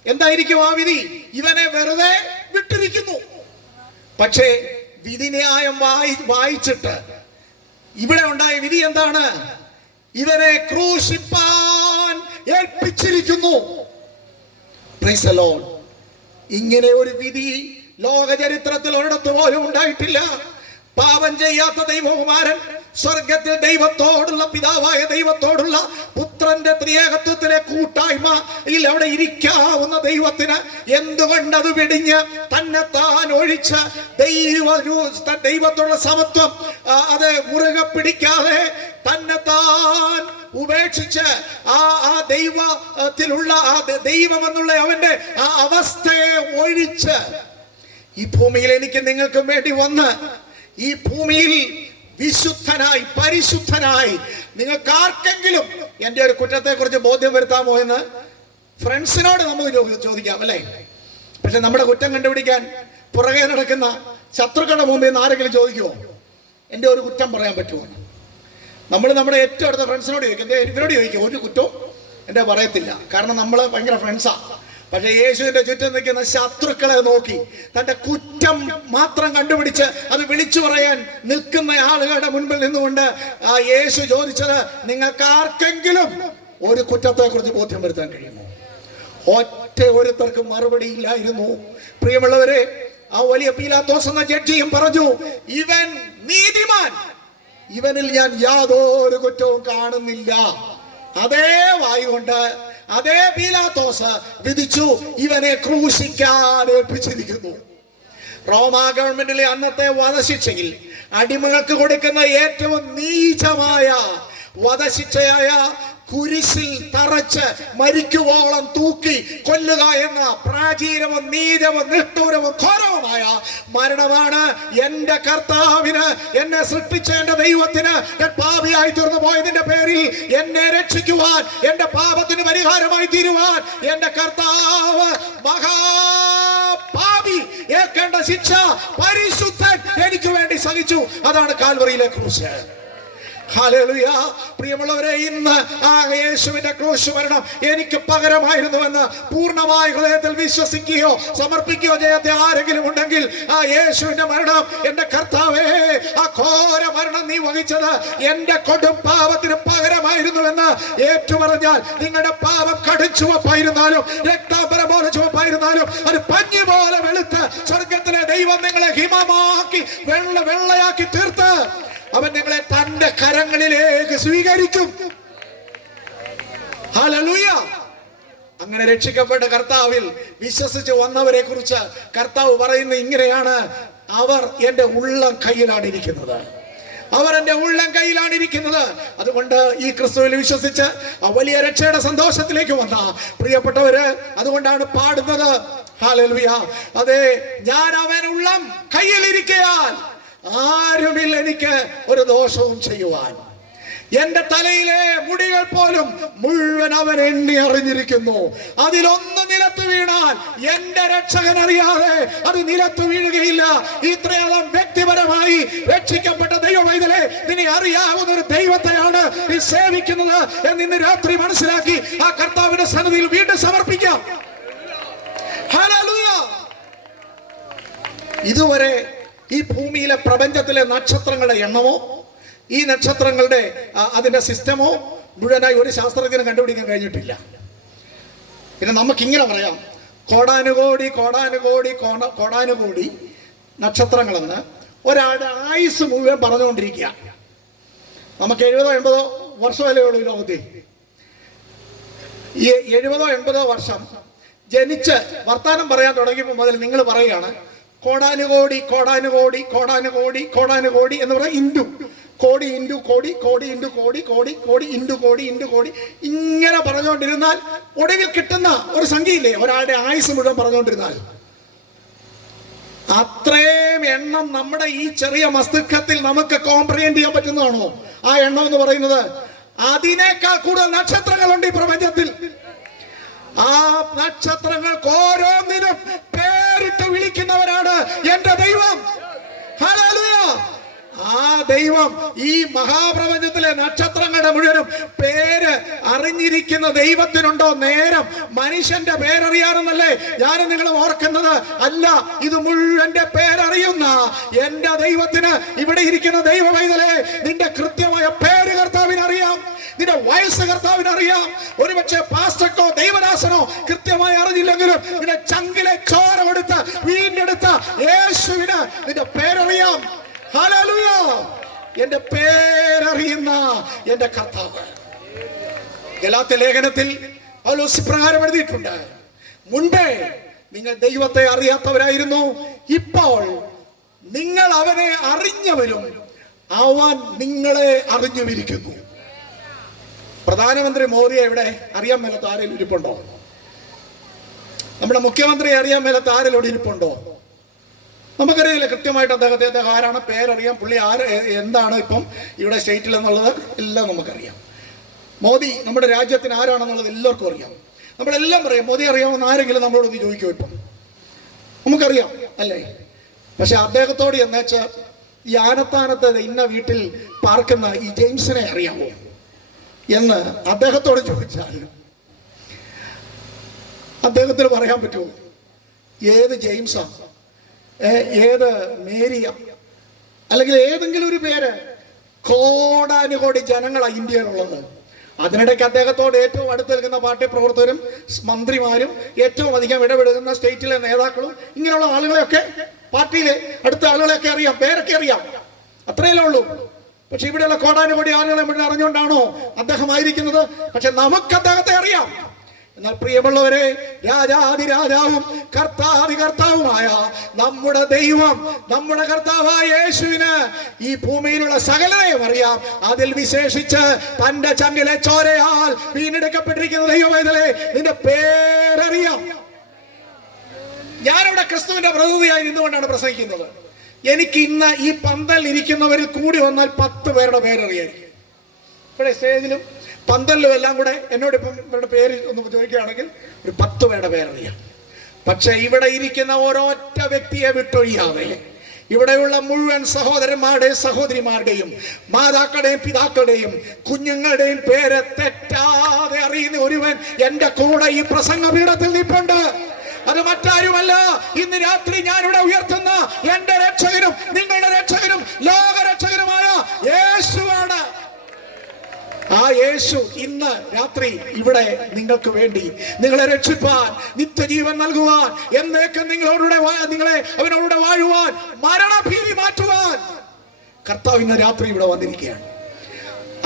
എന്തായിരിക്കും ആ വിധി? ഇവനെ വെറുതെ വിട്ടിരിക്കുന്നു. പക്ഷേ വിധിന്യായം വായിച്ചിട്ട് ഇവിടെ ഉണ്ടായ വിധി എന്താണ്? ഇവനെ ക്രൂശിപ്പാൻ ഏൽപ്പിച്ചിരിക്കുന്നു. Praise the lord. ഇങ്ങനെ ഒരു വിധി ലോക ചരിത്രത്തിൽ ഒരിടത്ത് പോലും ഉണ്ടായിട്ടില്ല. പാപം ചെയ്യാത്ത ദൈവകുമാരൻ സ്വർഗത്തിൽ ദൈവത്തോടുള്ള, പിതാവായ ദൈവത്തോടുള്ള പുത്രന്റെ ത്രിയേകത്വത്തിലെ കൂട്ടായ്മയിൽ അവിടെ ഇരിക്കാവുന്ന ദൈവത്തിന് എന്തുകൊണ്ടത് വെടിഞ്ഞ് തന്നെ താൻ ഒഴിച്ച് ദൈവത്തോടുള്ള സമത്വം അത് മുറുകെ പിടിക്കാതെ തന്നെ താൻ ഉപേക്ഷിച്ച് ആ ദൈവത്തിലുള്ള ആ ദൈവമെന്നുള്ള അവന്റെ ആ അവസ്ഥയെ ഒഴിച്ച് ഈ ഭൂമിയിൽ എനിക്ക് നിങ്ങൾക്കും വേണ്ടി വന്ന് ഈ ഭൂമിയിൽ വിശുദ്ധനായി, പരിശുദ്ധനായി, നിങ്ങൾക്ക് ആർക്കെങ്കിലും എൻ്റെ ഒരു കുറ്റത്തെ കുറിച്ച് ബോധ്യം വരുത്താമോ എന്ന് ഫ്രണ്ട്സിനോട് നമുക്ക് ചോദിക്കാം, അല്ലേ? പക്ഷെ നമ്മുടെ കുറ്റം കണ്ടുപിടിക്കാൻ പുറകെ നടക്കുന്ന ശത്രുക്കളുടെ മുമ്പിൽ നിന്ന് ആരെങ്കിലും ചോദിക്കുമോ എൻ്റെ ഒരു കുറ്റം പറയാൻ പറ്റുമോ? നമ്മൾ നമ്മുടെ ഏറ്റവും അടുത്ത ഫ്രണ്ട്സിനോട് ചോദിക്കും, ഇവരോട് ചോദിക്കും, ഒരു കുറ്റവും എൻ്റെ പറയത്തില്ല. കാരണം നമ്മൾ ഭയങ്കര ഫ്രണ്ട്സാണ്. പക്ഷെ യേശുവിന്റെ ചുറ്റും നിൽക്കുന്ന ശത്രുക്കളെ നോക്കി തന്റെ കുറ്റം മാത്രം കണ്ടുപിടിച്ച് അത് വിളിച്ചു പറയാൻ നിൽക്കുന്ന ആളുകളുടെ മുൻപിൽ നിന്നുകൊണ്ട് ആ യേശു ചോദിച്ചത്, നിങ്ങൾക്ക് ആർക്കെങ്കിലും ഒരു കുറ്റത്തെ കുറിച്ച് ബോധ്യം വരുത്താൻ കഴിയുമോ? ഒറ്റ ഒരുത്തർക്കും മറുപടി ഇല്ലായിരുന്നു. പ്രിയമുള്ളവരെ, ആ വലിയ പീലാത്തോസ് എന്ന ജഡ്ജിയും പറഞ്ഞു, ഇവൻ നീതിമാൻ, ഇവനിൽ ഞാൻ യാതൊരു കുറ്റവും കാണുന്നില്ല. അതേ വായുകൊണ്ട് അതേ പീലാത്തോസ് വിധിച്ചു, ഇവനെ ക്രൂശിക്കാൻ ഏൽപ്പിച്ചിരിക്കുന്നു. റോമാ ഗവൺമെന്റിലെ അന്നത്തെ വധശിക്ഷയിൽ അടിമകൾക്ക് കൊടുക്കുന്ന ഏറ്റവും നീചമായ വധശിക്ഷയായ കുരിശിൽ തറച്ച് മരിക്കുവോളം തൂക്കി കൊല്ലുക എന്ന പ്രാചീനവും നീചവും നിഷ്ഠൂരവും ഘോരവുമായ മരണമാണ് എന്റെ കർത്താവിന്, എന്നെ സൃഷ്ടിച്ച എന്റെ ദൈവത്തിന് ഞാൻ പാപിയായി തീർന്നു പോയതിന്റെ പേരിൽ എന്നെ രക്ഷിക്കുവാൻ, എന്റെ പാപത്തിന് പരിഹാരമായി തീരുവാൻ എന്റെ കർത്താവ് മഹാപാപി ഏൽക്കേണ്ട ശിക്ഷ പരിശുദ്ധൻ എനിക്ക് വേണ്ടി സഹിച്ചു. അതാണ് കാൽവറിയിലെ ക്രൂശ്. ഹല്ലേലൂയ. പ്രിയമുള്ളവരെ, ഇന്ന് ആ യേശുവിന്റെ ക്രൂശ് മരണം എനിക്ക് പകരമായിരുന്നുവെന്ന് പൂർണ്ണമായ ഹൃദയത്തിൽ വിശ്വസിക്കുകയോ സമർപ്പിക്കുകയോ ചെയ്യാത്ത ആരെങ്കിലും ഉണ്ടെങ്കിൽ ആ യേശുവിന്റെ മരണം, എന്റെ കർത്താവേ, ആ ഘോര മരണം നീ വഹിച്ചത് എന്റെ കൊടും പാപത്തിന് പകരമായിരുന്നുവെന്ന് ഏറ്റുപറഞ്ഞാൽ, നിങ്ങളുടെ പാപം കടുംചുവപ്പായിരുന്നാലും രക്താംബരം പോലെ ചുവപ്പായിരുന്നാലും അത് പഞ്ഞി പോലെ വെളുത്ത് സ്വർഗത്തിലെ ദൈവം നിങ്ങളെ ഹിമമാക്കി വെള്ളയാക്കി തീർത്ത് അവൻ നിങ്ങളെ തന്റെ കരങ്ങളിലേക്ക് സ്വീകരിക്കും. ഹല്ലേലൂയ. അങ്ങനെ രക്ഷിക്കപ്പെട്ട കർത്താവിൽ വിശ്വസിച്ച് വന്നവരെ കുറിച്ച് കർത്താവ് പറയുന്നത് ഇങ്ങനെയാണ്, അവർ എന്റെ ഉള്ളം കയ്യിലാണ് ഇരിക്കുന്നത്. അവർ എന്റെ ഉള്ളം കയ്യിലാണ് ഇരിക്കുന്നത്. അതുകൊണ്ട് ഈ ക്രിസ്തുവിൽ വിശ്വസിച്ച് ആ വലിയ രക്ഷയുടെ സന്തോഷത്തിലേക്ക് വന്ന പ്രിയപ്പെട്ടവര് അതുകൊണ്ടാണ് പാടുന്നത്, ഹല്ലേലൂയ. അതെ, ഞാൻ അവൻ ഉള്ളം കയ്യിലിരിക്കയാൽ ആരുമില്ല എനിക്ക് ഒരു ദോഷവും ചെയ്യുവാൻ. എന്റെ തലയിലെ മുടികൾ പോലും മുഴുവൻ അവൻ എണ്ണി അറിഞ്ഞിരിക്കുന്നു. അതിലൊന്ന് നിലത്ത് വീണാൽ എന്റെ രക്ഷകൻ അറിയാതെ അത് നിലത്ത് വീഴുകയില്ല. ഇത്രയോളം വ്യക്തിപരമായി രക്ഷിക്കപ്പെട്ട ദൈവമൈതലേ, നിന്നെ അറിയാവുന്ന ഒരു ദൈവത്തെയാണ് നീ സേവിക്കുന്നത് എന്ന് ഇന്ന് രാത്രി മനസ്സിലാക്കി ആ കർത്താവിന്റെ സന്നിധിയിൽ വീണ്ടും സമർപ്പിക്കാം. ഹല്ലേലൂയ. ഇതുവരെ ഈ ഭൂമിയിലെ പ്രപഞ്ചത്തിലെ നക്ഷത്രങ്ങളുടെ എണ്ണമോ ഈ നക്ഷത്രങ്ങളുടെ അതിന്റെ സിസ്റ്റമോ മുഴുവനായി ഒരു ശാസ്ത്രജ്ഞന് കണ്ടുപിടിക്കാൻ കഴിഞ്ഞിട്ടില്ല. പിന്നെ നമുക്കിങ്ങനെ പറയാം, കോടാനുകോടി കോടാനുകോടി കോടാനുകോടി നക്ഷത്രങ്ങളെന്ന് ഒരാളുടെ ആയുസ് മുഴുവൻ പറഞ്ഞുകൊണ്ടിരിക്കുക. നമുക്ക് 70-80 വർഷമല്ലേ ഉള്ളൂ ഈ ലോകത്തിൽ. ഈ 70-80 വർഷം ജനിച്ച് വർത്താനം പറയാൻ തുടങ്ങിയപ്പോൾ മുതൽ നിങ്ങൾ പറയുകയാണ് കോടാനുകോടി കോടാനുകോടി കോടാനുകോടി കോടാനുകോടി എന്ന് പറയാം. ഇൻഡു കോടി ഇൻഡു കോടി, കോടി ഇൻഡു കോടി, കോടി കോടി ഇൻഡു കോടി ഇൻഡു കോടി, ഇങ്ങനെ പറഞ്ഞുകൊണ്ടിരുന്നാൽ ഒടുവിൽ കിട്ടുന്ന ഒരു സംഖ്യയില്ലേ, ഒരാളുടെ ആയുസ് മുഴുവൻ പറഞ്ഞുകൊണ്ടിരുന്നാൽ. അത്രയും എണ്ണം നമ്മുടെ ഈ ചെറിയ മസ്തിഷ്കത്തിൽ നമുക്ക് കോംപ്രിഹെൻഡ് ചെയ്യാൻ പറ്റുന്നതാണോ ആ എണ്ണം എന്ന് പറയുന്നത്? അതിനേക്കാൾ കൂടുതൽ നക്ഷത്രങ്ങളുണ്ട് ഈ പ്രപഞ്ചത്തിൽ. ആ നക്ഷത്രങ്ങൾക്ക് ഓരോന്നിനും പേരിട്ട് വിളിക്കുന്നവരാണ് എന്റെ ദൈവം. ഹല്ലേലൂയ. ആ ദൈവം ഈ മഹാപ്രപഞ്ചത്തിലെ നക്ഷത്രങ്ങളുടെ മുഴുവനും പേര് അറിഞ്ഞിരിക്കുന്ന ദൈവത്തിനുണ്ടോ നേരം മനുഷ്യന്റെ പേരറിയാനെന്നല്ലേ ഞാനും നിങ്ങൾ ഓർക്കുന്നത്? അല്ല, ഇത് മുഴുവന്റെ പേരറിയുന്ന എന്റെ ദൈവത്തിന് ഇവിടെ ഇരിക്കുന്ന ദൈവ പൈതലേ, നിന്റെ കൃത്യമായ പേര് കർത്താവിന് അറിയാം, നിന്റെ വയസ്സ് കർത്താവിന് അറിയാം. ഒരുപക്ഷെ പാസ്റ്റർക്കോ ദൈവദാസനോ കൃത്യമായി അറിഞ്ഞില്ലെങ്കിലും നിന്റെ ചങ്കിലെ ചോര കൊടുത്ത് വീണ്ടെടുത്ത യേശുവിന് നിന്റെ പേരറിയാം. ഹല്ലേലൂയ! എന്റെ പേരറിയുന്ന എന്റെ കർത്താവ്. ഗലാത്യ ലേഖനത്തിൽ പൗലോസ് ഇപ്രകാരം എഴുതിയിട്ടുണ്ട്: മുൻപേ നിങ്ങൾ ദൈവത്തെ അറിയാത്തവരായിരുന്നു, ഇപ്പോൾ നിങ്ങൾ അവനെ അറിഞ്ഞവരും അവൻ നിങ്ങളെ അറിഞ്ഞുമിരിക്കുന്നു. പ്രധാനമന്ത്രി മോദിയെ ഇവിടെ അറിയാൻ മേലത്ത് ആരെങ്കിലും ഇരിപ്പുണ്ടോ? നമ്മുടെ മുഖ്യമന്ത്രിയെ അറിയാൻ മേലത്ത് ആരെങ്കിലും ഇരിപ്പുണ്ടോ? നമുക്കറിയില്ല കൃത്യമായിട്ട് അദ്ദേഹം ആരാണ്, പേരറിയാം, പുള്ളി എന്താണ് ഇപ്പം ഇവിടെ സ്റ്റേറ്റിൽ എന്നുള്ളത് എല്ലാം നമുക്കറിയാം. മോദി നമ്മുടെ രാജ്യത്തിന് ആരാണെന്നുള്ളത് എല്ലാവർക്കും അറിയാം. നമ്മളെല്ലാം പറയാം മോദി അറിയാമെന്ന് ആരെങ്കിലും നമ്മളോടൊന്ന് ചോദിക്കുമോ? ഇപ്പം നമുക്കറിയാം അല്ലേ? പക്ഷെ അദ്ദേഹത്തോട് എന്നുവെച്ച് ഈ ആനത്താനത്ത് ഇന്ന വീട്ടിൽ പാർക്കുന്ന ഈ ജെയിംസിനെ അറിയാമോ എന്ന് അദ്ദേഹത്തോട് ചോദിച്ചാൽ അദ്ദേഹത്തിന് പറയാൻ പറ്റുമോ? ഏത് ജെയിംസാ, ഏത് മേരിയ, അല്ലെങ്കിൽ ഏതെങ്കിലും ഒരു പേര്? കോടാനുകോടി ജനങ്ങളാണ് ഇന്ത്യയിലുള്ളത്. അതിനിടയ്ക്ക് അദ്ദേഹത്തോട് ഏറ്റവും അടുത്ത് നിൽക്കുന്ന പാർട്ടി പ്രവർത്തകരും മന്ത്രിമാരും ഏറ്റവും അധികം ഇടപെടുന്ന സ്റ്റേറ്റിലെ നേതാക്കളും ഇങ്ങനെയുള്ള ആളുകളെയൊക്കെ, പാർട്ടിയിലെ അടുത്ത ആളുകളെയൊക്കെ അറിയാം, പേരൊക്കെ അറിയാം. അത്രയല്ലേ ഉള്ളൂ. പക്ഷെ ഇവിടെയുള്ള കോടാനുകോടി ആളുകളെ മുഴുവൻ അറിഞ്ഞുകൊണ്ടാണോ അദ്ദേഹം ആയിരിക്കുന്നത്? പക്ഷെ നമുക്ക് അദ്ദേഹത്തെ അറിയാം. എന്നാൽ പ്രിയമുള്ളവരെ, രാജാതിരാജാവും കർത്താവുമായ നമ്മുടെ ദൈവം, നമ്മുടെ കർത്താവായ യേശുവിന് ഈ ഭൂമിയിലുള്ള സകലരെയും അറിയാം. അതിൽ വിശേഷിച്ച് തന്റെ ചങ്കിലെ ചോരയാൽ വീണ്ടെടുക്കപ്പെട്ടിരിക്കുന്ന ദൈവമേതലേ, നിന്റെ പേരറിയാം. ഞാനിവിടെ ക്രിസ്തുവിന്റെ പ്രതിനിധിയായി നിന്നുകൊണ്ടാണ് പ്രസംഗിക്കുന്നത്. എനിക്ക് ഇന്ന് ഈ പന്തൽ ഇരിക്കുന്നവരിൽ കൂടി വന്നാൽ 10 പേരുടെ പേരറിയായിരിക്കും. ഇവിടെ സ്റ്റേജിലും പന്തലിലും എല്ലാം കൂടെ എന്നോട് ഇപ്പം ഇവരുടെ പേര് ഒന്ന് ചോദിക്കുകയാണെങ്കിൽ ഒരു 10 പേരുടെ പേരറിയാം. പക്ഷെ ഇവിടെ ഇരിക്കുന്ന ഓരോറ്റ വ്യക്തിയെ വിട്ടൊഴിയാതെ ഇവിടെയുള്ള മുഴുവൻ സഹോദരന്മാരുടെയും സഹോദരിമാരുടെയും മാതാക്കളുടെയും പിതാക്കളുടെയും കുഞ്ഞുങ്ങളുടെയും പേര് തെറ്റാതെ അറിയുന്ന ഒരുവൻ എന്റെ കൂടെ ഈ പ്രസംഗപീഠത്തിൽ നിൽപ്പുണ്ട്. അത് മറ്റാരുമല്ല, ഇന്ന് രാത്രി ഞാനിവിടെ ഉയർത്തുന്ന എന്റെ രക്ഷകനും നിങ്ങളുടെ രക്ഷകനും ലോകരക്ഷകനുമായ യേശുവാണ്. ആ യേശു ഇന്ന് രാത്രി ഇവിടെ നിങ്ങൾക്ക് വേണ്ടി നിങ്ങളെ രക്ഷിപ്പാൻ, നിത്യജീവൻ നൽകുവാൻ, എന്നേക്കും നിങ്ങളെ അവനോടുകൂടെ വാഴുവാൻ, മരണഭീതി മാറ്റുവാൻ കർത്താവ് ഇന്ന് രാത്രി ഇവിടെ വന്നിരിക്കുകയാണ്.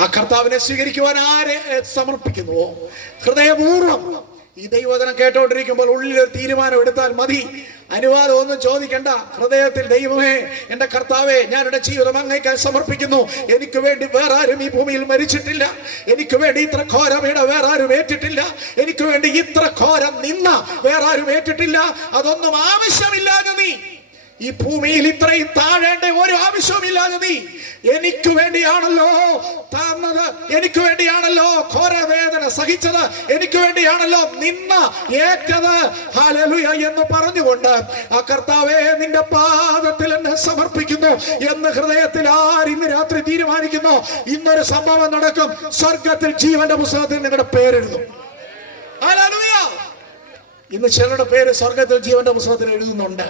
ആ കർത്താവിനെ സ്വീകരിക്കുവാൻ ആരെ സമർപ്പിക്കുന്നുവോ ഹൃദയപൂർവ്വം ഈ ദൈവവചനം കേട്ടോണ്ടിരിക്കുമ്പോൾ ഉള്ളിലൊരു തീരുമാനം എടുത്താൽ മതി. അനുവാദം ഒന്നും ചോദിക്കണ്ട. ഹൃദയത്തിൽ ദൈവമേ, എന്റെ കർത്താവേ, ഞാൻ എന്റെ ജീവിതം അങ്ങേക്കായി സമർപ്പിക്കുന്നു. എനിക്ക് വേണ്ടി വേറെ ആരും ഈ ഭൂമിയിൽ മരിച്ചിട്ടില്ല. എനിക്ക് വേണ്ടി ഇത്ര ഘോരമീട വേറെ ആരും ഏറ്റിട്ടില്ല. എനിക്ക് വേണ്ടി ഇത്ര ഘോരം നിന്ന വേറെ ആരും ഏറ്റിട്ടില്ല. അതൊന്നും ആവശ്യമില്ലാതെ നീ ഈ ഭൂമിയിൽ ഇത്രയും താഴേണ്ട ഒരു ആവശ്യവുമില്ലാതെ നീ എനിക്ക് വേണ്ടിയാണല്ലോ താന്നത്, എനിക്ക് വേണ്ടിയാണല്ലോ ഘോരവേദന സഹിച്ചത്, എനിക്ക് വേണ്ടിയാണല്ലോ നിന്ന ഏറ്റത്. ഹല്ലേലൂയ എന്ന് പറഞ്ഞുകൊണ്ട് ആ കർത്താവേ, നിന്റെ പാദത്തിൽ എന്നെ സമർപ്പിക്കുന്നു എന്ന് ഹൃദയത്തിൽ ഇന്ന് രാത്രി തീരുമാനിക്കുന്നു. ഇന്നൊരു സംഭവം നടക്കും. സ്വർഗത്തിൽ ജീവന്റെ പുസ്തകത്തിൽ നിങ്ങളുടെ പേരെഴുതും. ഹല്ലേലൂയ! ഇന്ന് ചിലരുടെ പേര് സ്വർഗത്തിൽ ജീവന്റെ പുസ്തകത്തിൽ എഴുതുന്നുണ്ട്.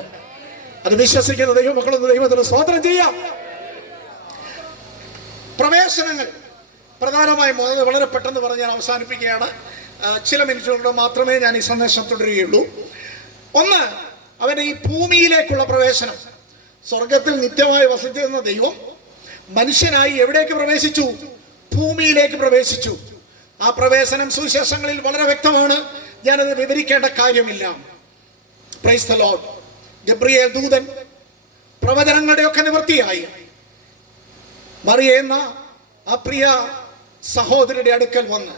അത് വിശ്വസിക്കുന്ന ദൈവമക്കളൊന്ന് ദൈവത്തിന് സ്തോത്രം ചെയ്യാം. പ്രവേശനങ്ങൾ പ്രധാനമായും വളരെ പെട്ടെന്ന് പറഞ്ഞ് ഞാൻ അവസാനിപ്പിക്കുകയാണ്. ചില മിനിറ്റുകളുടെ മാത്രമേ ഞാൻ ഈ സന്ദേശം തുടരുകയുള്ളൂ. ഒന്ന്, അവന്റെ ഈ ഭൂമിയിലേക്കുള്ള പ്രവേശനം. സ്വർഗത്തിൽ നിത്യമായി വസിച്ചിരുന്ന ദൈവം മനുഷ്യനായി എവിടേക്ക് പ്രവേശിച്ചു? ഭൂമിയിലേക്ക് പ്രവേശിച്ചു. ആ പ്രവേശനം സുവിശേഷങ്ങളിൽ വളരെ വ്യക്തമാണ്. ഞാനത് വിവരിക്കേണ്ട കാര്യമില്ല. Price the Lord. ഗബ്രിയേൽ ദൂതൻ പ്രവചനങ്ങളുടെയൊക്കെ നിവൃത്തിയായി മറിയ എന്ന ആ പ്രിയ സഹോദരിയുടെ അടുക്കൽ വന്ന്,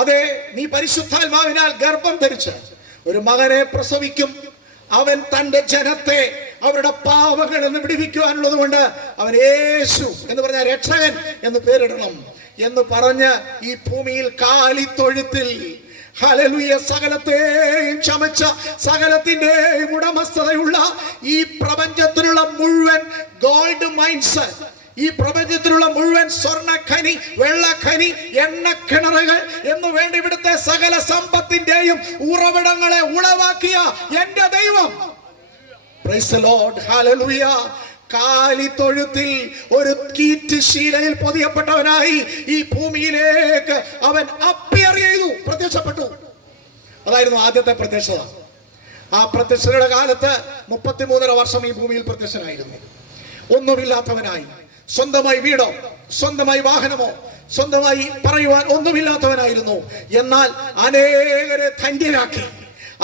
അതെ, നീ പരിശുദ്ധാത്മാവിനാൽ ഗർഭം ധരിച്ച് ഒരു മകനെ പ്രസവിക്കും, അവൻ തന്റെ ജനത്തെ അവരുടെ പാപങ്ങളിൽ നിന്ന് വിടുവിക്കുവാനുള്ളത് കൊണ്ട് അവൻ യേശു എന്ന് പറഞ്ഞ രക്ഷകൻ എന്ന് പേരിടണം എന്ന് പറഞ്ഞ് ഈ ഭൂമിയിൽ കാലിത്തൊഴുത്തിൽ ഹല്ലേലൂയ. സകലത്തെയും ചമച്ച സകലത്തിന്റെയും ഉടമസ്ഥതയുള്ള ഈ പ്രപഞ്ചത്തിലുള്ള മുഴുവൻ ഗോൾഡ് മൈൻസ്, ഈ പ്രപഞ്ചത്തിലുള്ള മുഴുവൻ സ്വർണ്ണഖനി, വെള്ളഖനി, എണ്ണക്കിണറുകൾ എന്ന് വേണ്ട ഇവിടുത്തെ സകല സമ്പത്തിന്റെയും ഉറവിടങ്ങളെ ഉളവാക്കിയ എന്റെ ദൈവം, പ്രൈസ് ദി ലോർഡ്, ഹല്ലേലൂയ, കാലിത്തൊഴുത്തിൽ ഒരു കീറ്റ് ശീലയിൽ പൊതിയപ്പെട്ടവനായി ഈ ഭൂമിയിലേക്ക് അവൻ അപ്പിയർ ചെയ്തു, പ്രത്യക്ഷപ്പെട്ടു. അതായിരുന്നു ആദ്യത്തെ പ്രത്യക്ഷത. ആ പ്രത്യക്ഷതയുടെ കാലത്ത് 33 വർഷം ഈ ഭൂമിയിൽ പ്രത്യക്ഷനായിരുന്നു. ഒന്നുമില്ലാത്തവനായി, സ്വന്തമായി വീടോ സ്വന്തമായി വാഹനമോ സ്വന്തമായി പറയുവാൻ ഒന്നുമില്ലാത്തവനായിരുന്നു. എന്നാൽ അനേകരെ ധന്യരാക്കി,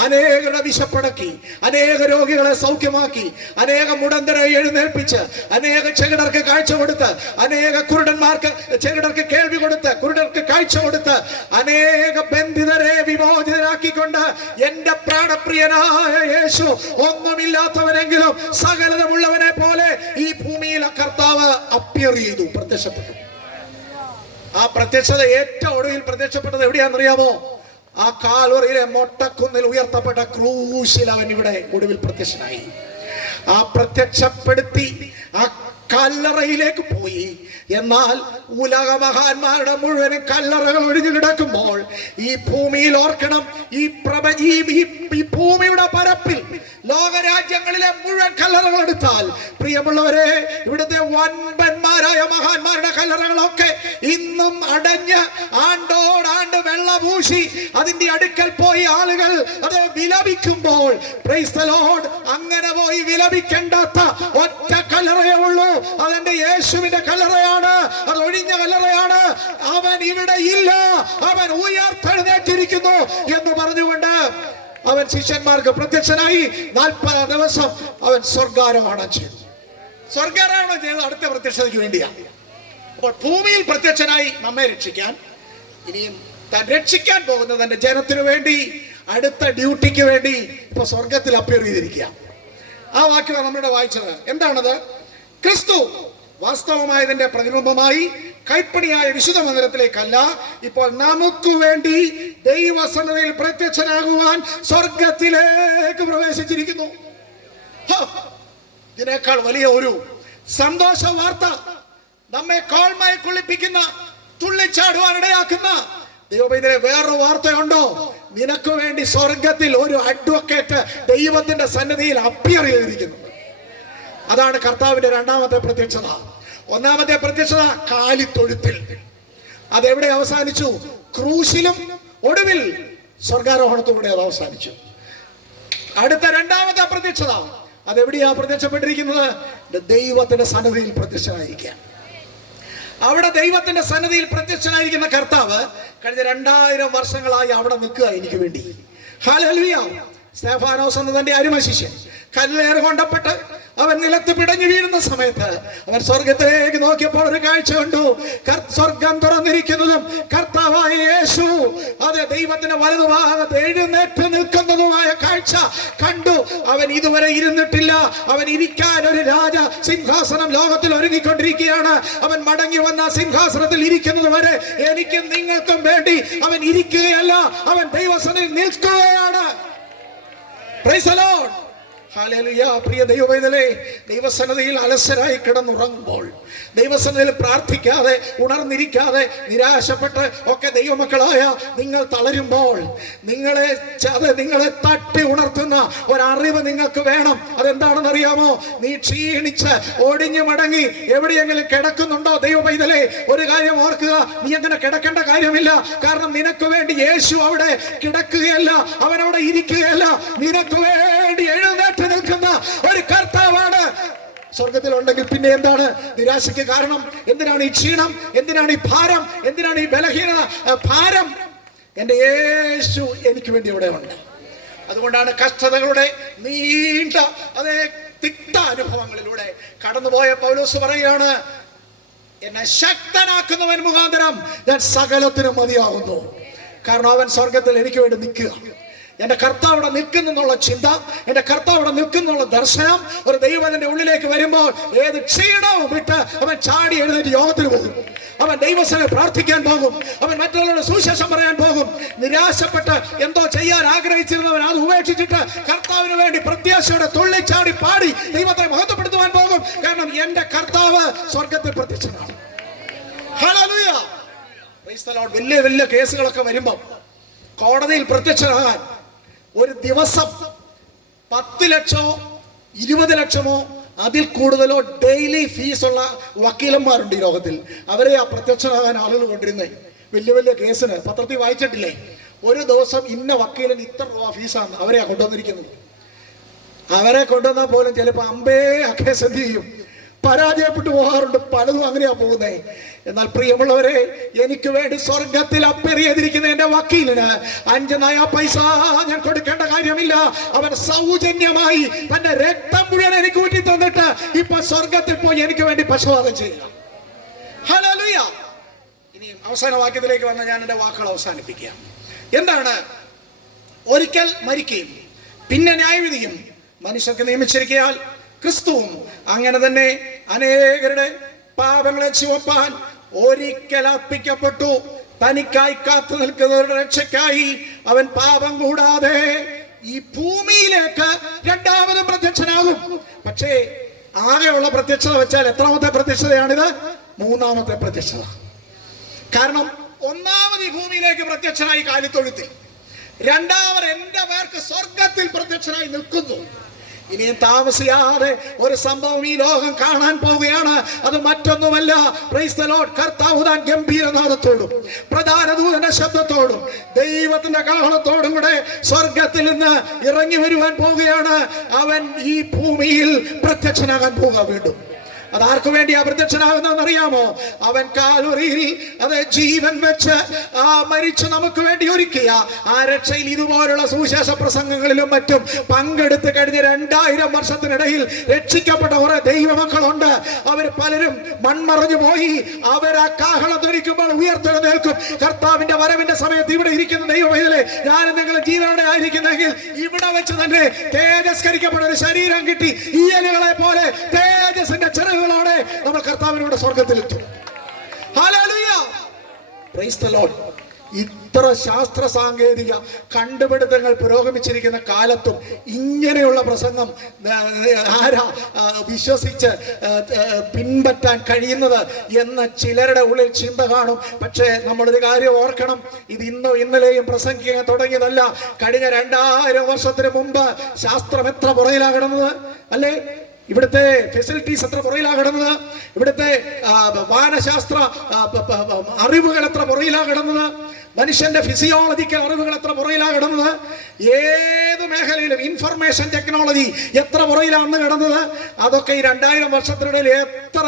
അനേകരുടെ വിശപ്പടക്കി, അനേക രോഗികളെ സൗഖ്യമാക്കി, അനേക മുടന്തരെ എഴുന്നേൽപ്പിച്ച്, അനേക ചെകിടർക്ക് കാഴ്ച കൊടുത്ത്, അനേക കുരുടന്മാർക്ക് ചെകിടർക്ക് കേൾവി കൊടുത്ത്, കുരുടർക്ക് കാഴ്ച കൊടുത്ത്, അനേക ബന്ധിതരെ വിമോചിതരാക്കിക്കൊണ്ട് എന്റെ പ്രാണപ്രിയനായ യേശു ഒന്നുമില്ലാത്തവനെങ്കിലും സകലതമുള്ളവനെ പോലെ ഈ ഭൂമിയിൽ കർത്താവ് അപ്പിയർ ചെയ്തു, പ്രത്യക്ഷപ്പെട്ടു. ആ പ്രത്യക്ഷത ഏറ്റവും ഒടുവിൽ പ്രത്യക്ഷപ്പെട്ടത് എവിടെയാണെന്നറിയാമോ? ആ കാൽവറിയിലെ മൊട്ടക്കുന്നിൽ ഉയർത്തപ്പെട്ട ക്രൂശിൽ അവൻ ഇവിടെ ഒടുവിൽ പ്രത്യക്ഷനായി. ആ പ്രത്യക്ഷപ്പെടുത്തി ആ കല്ലറയിലേക്ക് പോയി. എന്നാൽ ഉലക മഹാന്മാരുടെ മുഴുവൻ കല്ലറകൾ ഒഴിഞ്ഞു കിടക്കുമ്പോൾ ഈ ഭൂമിയിൽ ഓർക്കണം, ഈ ഭൂമിയുടെ പരപ്പിൽ ലോകരാജ്യങ്ങളിലെ മുഴുവൻ കല്ലറകൾ എടുത്താൽ, പ്രിയമുള്ളവരെ, ഇവിടുത്തെ വൻപന്മാരായ മഹാന്മാരുടെ കല്ലറകളൊക്കെ ഇന്നും അടഞ്ഞ് ആണ്ടോടാണ്ട് വെള്ളപൂശി അതിന്റെ അടുക്കൽ പോയി ആളുകൾ അത് വിലപിക്കുമ്പോൾ, പ്രൈസ് ദി ലോർഡ്, അങ്ങനെ പോയി വിലപിക്കേണ്ടാത്ത ഒറ്റ കല്ലറയേ ഉള്ളൂ. അതെന്റെ യേശുവിന്റെ കല്ലറയാണ്. അത് ഒഴിഞ്ഞ കല്ലറയാണ്. അവൻ ഇവിടെ ഇല്ല, അവൻ ഉയർത്തെഴുന്നേറ്റിരിക്കുന്നു എന്ന് പറഞ്ഞുകൊണ്ട് അവൻ ശിഷ്യന്മാർക്ക് പ്രത്യക്ഷനായി. 40 ദിവസം അവൻ സ്വർഗാരോഹണം ചെയ്തു. സ്വർഗാരോഹണം ചെയ്ത് അടുത്ത പ്രത്യക്ഷതയ്ക്ക് വേണ്ടിയാണ്. അപ്പോൾ ഭൂമിയിൽ പ്രത്യക്ഷനായി നമ്മെ രക്ഷിക്കാൻ, ഇനിയും താൻ രക്ഷിക്കാൻ പോകുന്ന തന്റെ ജനത്തിനു വേണ്ടി, അടുത്ത ഡ്യൂട്ടിക്ക് വേണ്ടി ഇപ്പൊ സ്വർഗത്തിൽ അപ്പിയർ ചെയ്തിരിക്കുക. ആ വാക്യമാണ് നമ്മളിവിടെ വായിച്ചത്. എന്താണത്? ക്രിസ്തു വാസ്തവമായതിന്റെ പ്രതിബിംബമായി കൈപ്പണിയായ വിശുദ്ധ മന്ദിരത്തിലേക്കല്ല, ഇപ്പോൾ നമുക്ക് വേണ്ടി ദൈവസന്നിധിയിൽ പ്രത്യക്ഷനാകുവാൻ സ്വർഗത്തിലേക്ക് പ്രവേശിച്ചിരിക്കുന്നു. ഇതിനേക്കാൾ വലിയ ഒരു സന്തോഷ വാർത്ത, നമ്മെ കോൾമയെ കുളിപ്പിക്കുന്ന, തുള്ളിച്ചാടുവാൻ ഇടയാക്കുന്ന ദൈവപൈതലെ വേറൊരു വാർത്തയുണ്ടോ? നിനക്ക് വേണ്ടി സ്വർഗത്തിൽ ഒരു അഡ്വക്കേറ്റ് ദൈവത്തിന്റെ സന്നിധിയിൽ അപ്പിയർ ചെയ്തിരിക്കുന്നു. അതാണ് കർത്താവിന്റെ രണ്ടാമത്തെ പ്രത്യക്ഷത. ഒന്നാമത്തെ പ്രത്യക്ഷത കാലിത്തൊഴുത്തിൽ. അതെവിടെ അവസാനിച്ചു? ക്രൂശിലും ഒടുവിൽ സ്വർഗാരോഹണത്തോടെ അത് അവസാനിച്ചു. അടുത്ത രണ്ടാമത്തെ പ്രത്യക്ഷത അതെവിടെയാ പ്രത്യക്ഷപ്പെട്ടിരിക്കുന്നത്? ദൈവത്തിന്റെ സന്നിധിയിൽ പ്രത്യക്ഷനായിരിക്കുക. അവിടെ ദൈവത്തിന്റെ സന്നിധിയിൽ പ്രത്യക്ഷനായിരിക്കുന്ന കർത്താവ് കഴിഞ്ഞ 2000 വർഷങ്ങളായി അവിടെ നിൽക്കുക എനിക്ക് വേണ്ടി. ഹല്ലേലൂയ. സ്തെഫാനോസ് എന്ന തന്റെ അരുമ ശിഷ്യൻ കല്ലേറ് കൊണ്ടപ്പെട്ട് അവൻ നിലത്ത് പിടഞ്ഞു വീഴുന്ന സമയത്ത് അവൻ സ്വർഗത്തിലേക്ക് നോക്കിയപ്പോൾ ഒരു കാഴ്ച കണ്ടു. സ്വർഗം തുറന്നിരിക്കുന്നതും കർത്താവായ യേശു അത് ദൈവത്തിന്റെ വലതുഭാഗത്ത് എഴുന്നേറ്റ് നിൽക്കുന്നതുമായ കാഴ്ച കണ്ടു. അവൻ ഇതുവരെ ഇരുന്നിട്ടില്ല. അവൻ ഇരിക്കാൻ ഒരു രാജ സിംഹാസനം ലോകത്തിൽ ഒരുങ്ങിക്കൊണ്ടിരിക്കുകയാണ്. അവൻ മടങ്ങി വന്ന സിംഹാസനത്തിൽ ഇരിക്കുന്നത് വരെ എനിക്കും നിങ്ങൾക്കും വേണ്ടി അവൻ ഇരിക്കുകയല്ല, അവൻ ദൈവസന്നിധിയിൽ നിൽക്കുകയാണ്. Price the lord. ഹല്ലേലൂയ. പ്രിയ ദൈവപൈതലേ, ദൈവസന്നിധിയിൽ അലസരായി കിടന്നുറങ്ങുമ്പോൾ, ദൈവസന്നിധിയിൽ പ്രാർത്ഥിക്കാതെ ഉണർന്നിരിക്കാതെ നിരാശപ്പെട്ട് ഒക്കെ ദൈവമക്കളായ നിങ്ങൾ തളരുമ്പോൾ, നിങ്ങളെ തട്ടി ഉണർത്തുന്ന ഒരറിവ് നിങ്ങൾക്ക് വേണം. അതെന്താണെന്ന് അറിയാമോ? നീ ക്ഷീണിച്ച് ഒടിഞ്ഞു മടങ്ങി എവിടെയെങ്കിലും കിടക്കുന്നുണ്ടോ ദൈവപൈതലേ? ഒരു കാര്യം ഓർക്കുക, നീ അങ്ങനെ കിടക്കേണ്ട കാര്യമില്ല. കാരണം നിനക്ക് വേണ്ടി യേശു അവിടെ കിടക്കുകയല്ല, അവനവിടെ ഇരിക്കുകയല്ല. നിനക്ക് വേണ്ടി എഴുന്നേറ്റ് നിൽക്കുന്ന ഒരു കർത്താവാണ് സ്വർഗത്തിലുണ്ടെങ്കിൽ പിന്നെ എന്താണ് നിരാശയ്ക്ക് കാരണം? എന്തിനാണ് ഈ ക്ഷീണം? എന്തിനാണ് ഈ ഭാരം? എന്തിനാണ് ഈ ബലഹീനത? ഭാരം എന്റെ യേശു എനിക്ക് വേണ്ടി ഇവിടെ ഉണ്ട്. അതുകൊണ്ടാണ് കഷ്ടതകളുടെ നീണ്ട അതേ തിക്ത അനുഭവങ്ങളിലൂടെ കടന്നുപോയ പൗലോസ് പറയുകയാണ്, എന്നെ ശക്തനാക്കുന്നവൻ മുഖാന്തരം ഞാൻ സകലത്തിനും മതിയാകുന്നു. കാരണം അവൻ സ്വർഗത്തിൽ എനിക്ക് വേണ്ടി നിൽക്കുക. എന്റെ കർത്താവ് അവിടെ നിൽക്കുന്നുള്ള ചിന്ത, എന്റെ കർത്താവ് അവിടെ നിൽക്കുന്നുള്ള ദർശനം ഒരു ദൈവത്തിന്റെ ഉള്ളിലേക്ക് വരുമ്പോൾ ഏത് ക്ഷീണവും വിട്ട് അവൻ ചാടി എഴുന്നേറ്റ് യോഗത്തിന് പോകും. അവൻ ദൈവസഭയിൽ പ്രാർത്ഥിക്കാൻ പോകും, അവൻ മറ്റുള്ളവരുടെ സുവിശേഷം പറയാൻ പോകും. നിരാശപ്പെട്ട് എന്തോ ചെയ്യാൻ ആഗ്രഹിച്ചിരുന്നവൻ അത് ഉപേക്ഷിച്ചിട്ട് കർത്താവിന് വേണ്ടി പ്രത്യാശയോടെ തുള്ളിച്ചാടി പാടി ദൈവത്തെ മഹത്വപ്പെടുത്തുവാൻ പോകും. കാരണം എന്റെ കർത്താവ് സ്വർഗത്തിൽ പ്രത്യക്ഷനാണ്. ഹല്ലേലൂയ. Price the Lord. വലിയ വലിയ കേസുകളൊക്കെ വരുമ്പോൾ കോടതിയിൽ പ്രത്യക്ഷനാകാൻ ഒരു ദിവസം 10 ലക്ഷമോ 20 ലക്ഷമോ അതിൽ കൂടുതലോ ഡെയിലി ഫീസുള്ള വക്കീലന്മാരുണ്ട് ഈ ലോകത്തിൽ. അവരെ ആ പ്രത്യക്ഷനാകാൻ ആളുകൾ കൊണ്ടിരുന്നത്. വലിയ വലിയ കേസിന് പത്രത്തിൽ വായിച്ചിട്ടില്ലേ, ഒരു ദിവസം ഇന്ന വക്കീലിന് ഇത്ര രൂപ ഫീസാണ് അവരെയാ കൊണ്ടുവന്നിരിക്കുന്നത്. അവരെ കൊണ്ടുവന്നാൽ പോലും ചിലപ്പോൾ ആ കേസ് എന്ത് ചെയ്യും, പരാജയപ്പെട്ടു പോകാറുണ്ട്. പലതും അങ്ങനെയാ പോകുന്നേ. എന്നാൽ പ്രിയമുള്ളവരെ, എനിക്ക് വേണ്ടി സ്വർഗത്തിൽ അപ്പേറി ചെയ്തിരിക്കുന്ന എന്റെ വക്കീലിന് 5 നയാ പൈസ ഞാൻ കൊടുക്കേണ്ട കാര്യമില്ല. അവൻ സൗജന്യമായി തന്റെ രക്തം മുഴുവൻ എനിക്ക് ഊറ്റി തന്നിട്ട് ഇപ്പൊ സ്വർഗത്തിൽ പോയി എനിക്ക് വേണ്ടി പശുവാദം ചെയ്യുക. ഹല്ലേലൂയ. ഇനി അവസാന വാക്യത്തിലേക്ക് വന്ന ഞാൻ എന്റെ വാക്കുകൾ അവസാനിപ്പിക്കാം. എന്താണ്? ഒരിക്കൽ മരിക്കുകയും പിന്നെ ന്യായവിധിയും മനുഷ്യർക്ക് നിയമിച്ചിരിക്കയാൽ ക്രിസ്തുവും അങ്ങനെ തന്നെ അനേകരുടെ പാപങ്ങളെ ചുമപ്പാൻ ഒരിക്കൽ അർപ്പിക്കപ്പെട്ടു. തനിക്കായി കാത്തു നിൽക്കുന്നവരുടെ രക്ഷയ്ക്കായി അവൻ പാപം കൂടാതെ ഈ ഭൂമിയിലേക്ക് രണ്ടാമതും പ്രത്യക്ഷനാകും. പക്ഷേ ആകെയുള്ള പ്രത്യക്ഷത വെച്ചാൽ എത്രാമത്തെ പ്രത്യക്ഷതയാണിത്? 3ാമത്തെ പ്രത്യക്ഷത. കാരണം ഒന്നാമത് ഈ ഭൂമിയിലേക്ക് പ്രത്യക്ഷനായി കാലിത്തൊഴുത്തിൽ, രണ്ടാമത് എന്റെ പേർക്ക് സ്വർഗത്തിൽ പ്രത്യക്ഷനായി നിൽക്കുന്നു. ഇനിയും താമസിയാതെ ഒരു സംഭവം ഈ ലോകം കാണാൻ പോവുകയാണ്. അത് മറ്റൊന്നുമല്ല, പ്രൈസ് ദി ലോർഡ്, കർത്താവ് താൻ ഗംഭീരനാദത്തോടും പ്രധാന ദൂതന്റെ ശബ്ദത്തോടും ദൈവത്തിന്റെ കാഹളത്തോടും കൂടെ സ്വർഗത്തിൽ നിന്ന് ഇറങ്ങി വരുവാൻ പോവുകയാണ്. അവൻ ഈ ഭൂമിയിൽ പ്രത്യക്ഷനാകാൻ പോകുക വീണ്ടും. അതാർക്കു വേണ്ടിയാ പ്രത്യക്ഷനാകുന്നതെന്ന് അറിയാമോ? അവൻ കാൽവറിയിൽ അത് ജീവൻ വെച്ച് മരിച്ചു നമുക്ക് വേണ്ടി ഒരുക്കിയ ആ രക്ഷയിൽ ഇതുപോലുള്ള സുവിശേഷ പ്രസംഗങ്ങളിലും മറ്റും പങ്കെടുത്ത് കഴിഞ്ഞ 2000 വർഷത്തിനിടയിൽ രക്ഷിക്കപ്പെട്ട കുറെ ദൈവമക്കളുണ്ട്. അവർ പലരും മൺമറഞ്ഞു പോയി. അവർ ആ കാഹളം ധരിക്കുമ്പോൾ ഉയർത്തെഴുന്നേൽക്കും. കർത്താവിന്റെ വരവിന്റെ സമയത്ത് ഇവിടെ ഇരിക്കുന്ന ദൈവമേ, ഞാൻ നിങ്ങൾ ജീവനോടെ ആയിരിക്കുന്നെങ്കിൽ ഇവിടെ വെച്ച് തന്നെ തേജസ്കരിക്കപ്പെട്ട ഒരു ശരീരം കിട്ടി ഈ ഇലകളെ പോലെ തേജസ്സിന്റെ ചെറുകളോടെ നമ്മൾ കർത്താവിനോട് സ്വർഗത്തിലെത്തും. ഹല്ലേലൂയ. Price the Lord. ഇത്ര ശാസ്ത്ര സാങ്കേതിക കണ്ടുപിടുത്തങ്ങൾ പുരോഗമിച്ചിരിക്കുന്ന കാലത്തും ഇങ്ങനെയുള്ള പ്രസംഗം ആരാ വിശ്വസിച്ച് പിൻപറ്റാൻ കഴിയുന്നത് എന്ന് ചിലരുടെ ഉള്ളിൽ ചിന്ത കാണും. പക്ഷേ നമ്മളൊരു കാര്യം ഓർക്കണം, ഇത് ഇന്നോ ഇന്നലെയും പ്രസംഗിക്കാൻ തുടങ്ങിയതല്ല. കഴിഞ്ഞ 2000 വർഷത്തിന് മുമ്പ് ശാസ്ത്രം എത്ര പുറകിലാ കിടന്നത് അല്ലേ? ഇവിടുത്തെ ഫെസിലിറ്റീസ് എത്ര പുറകിലാ കിടന്നത്? ഇവിടുത്തെ വാനശാസ്ത്ര അറിവുകൾ എത്ര പുറകിലാ കിടന്നത്? മനുഷ്യന്റെ ഫിസിയോളജിക്കൽ അറിവുകൾ എത്ര പുറകിലാ കിടന്നത്? ഏത് മേഖലയിലും ഇൻഫർമേഷൻ ടെക്നോളജി എത്ര പുറകിലാണ് കിടന്നത്? അതൊക്കെ ഈ 2000 വർഷത്തിനിടയിൽ എത്ര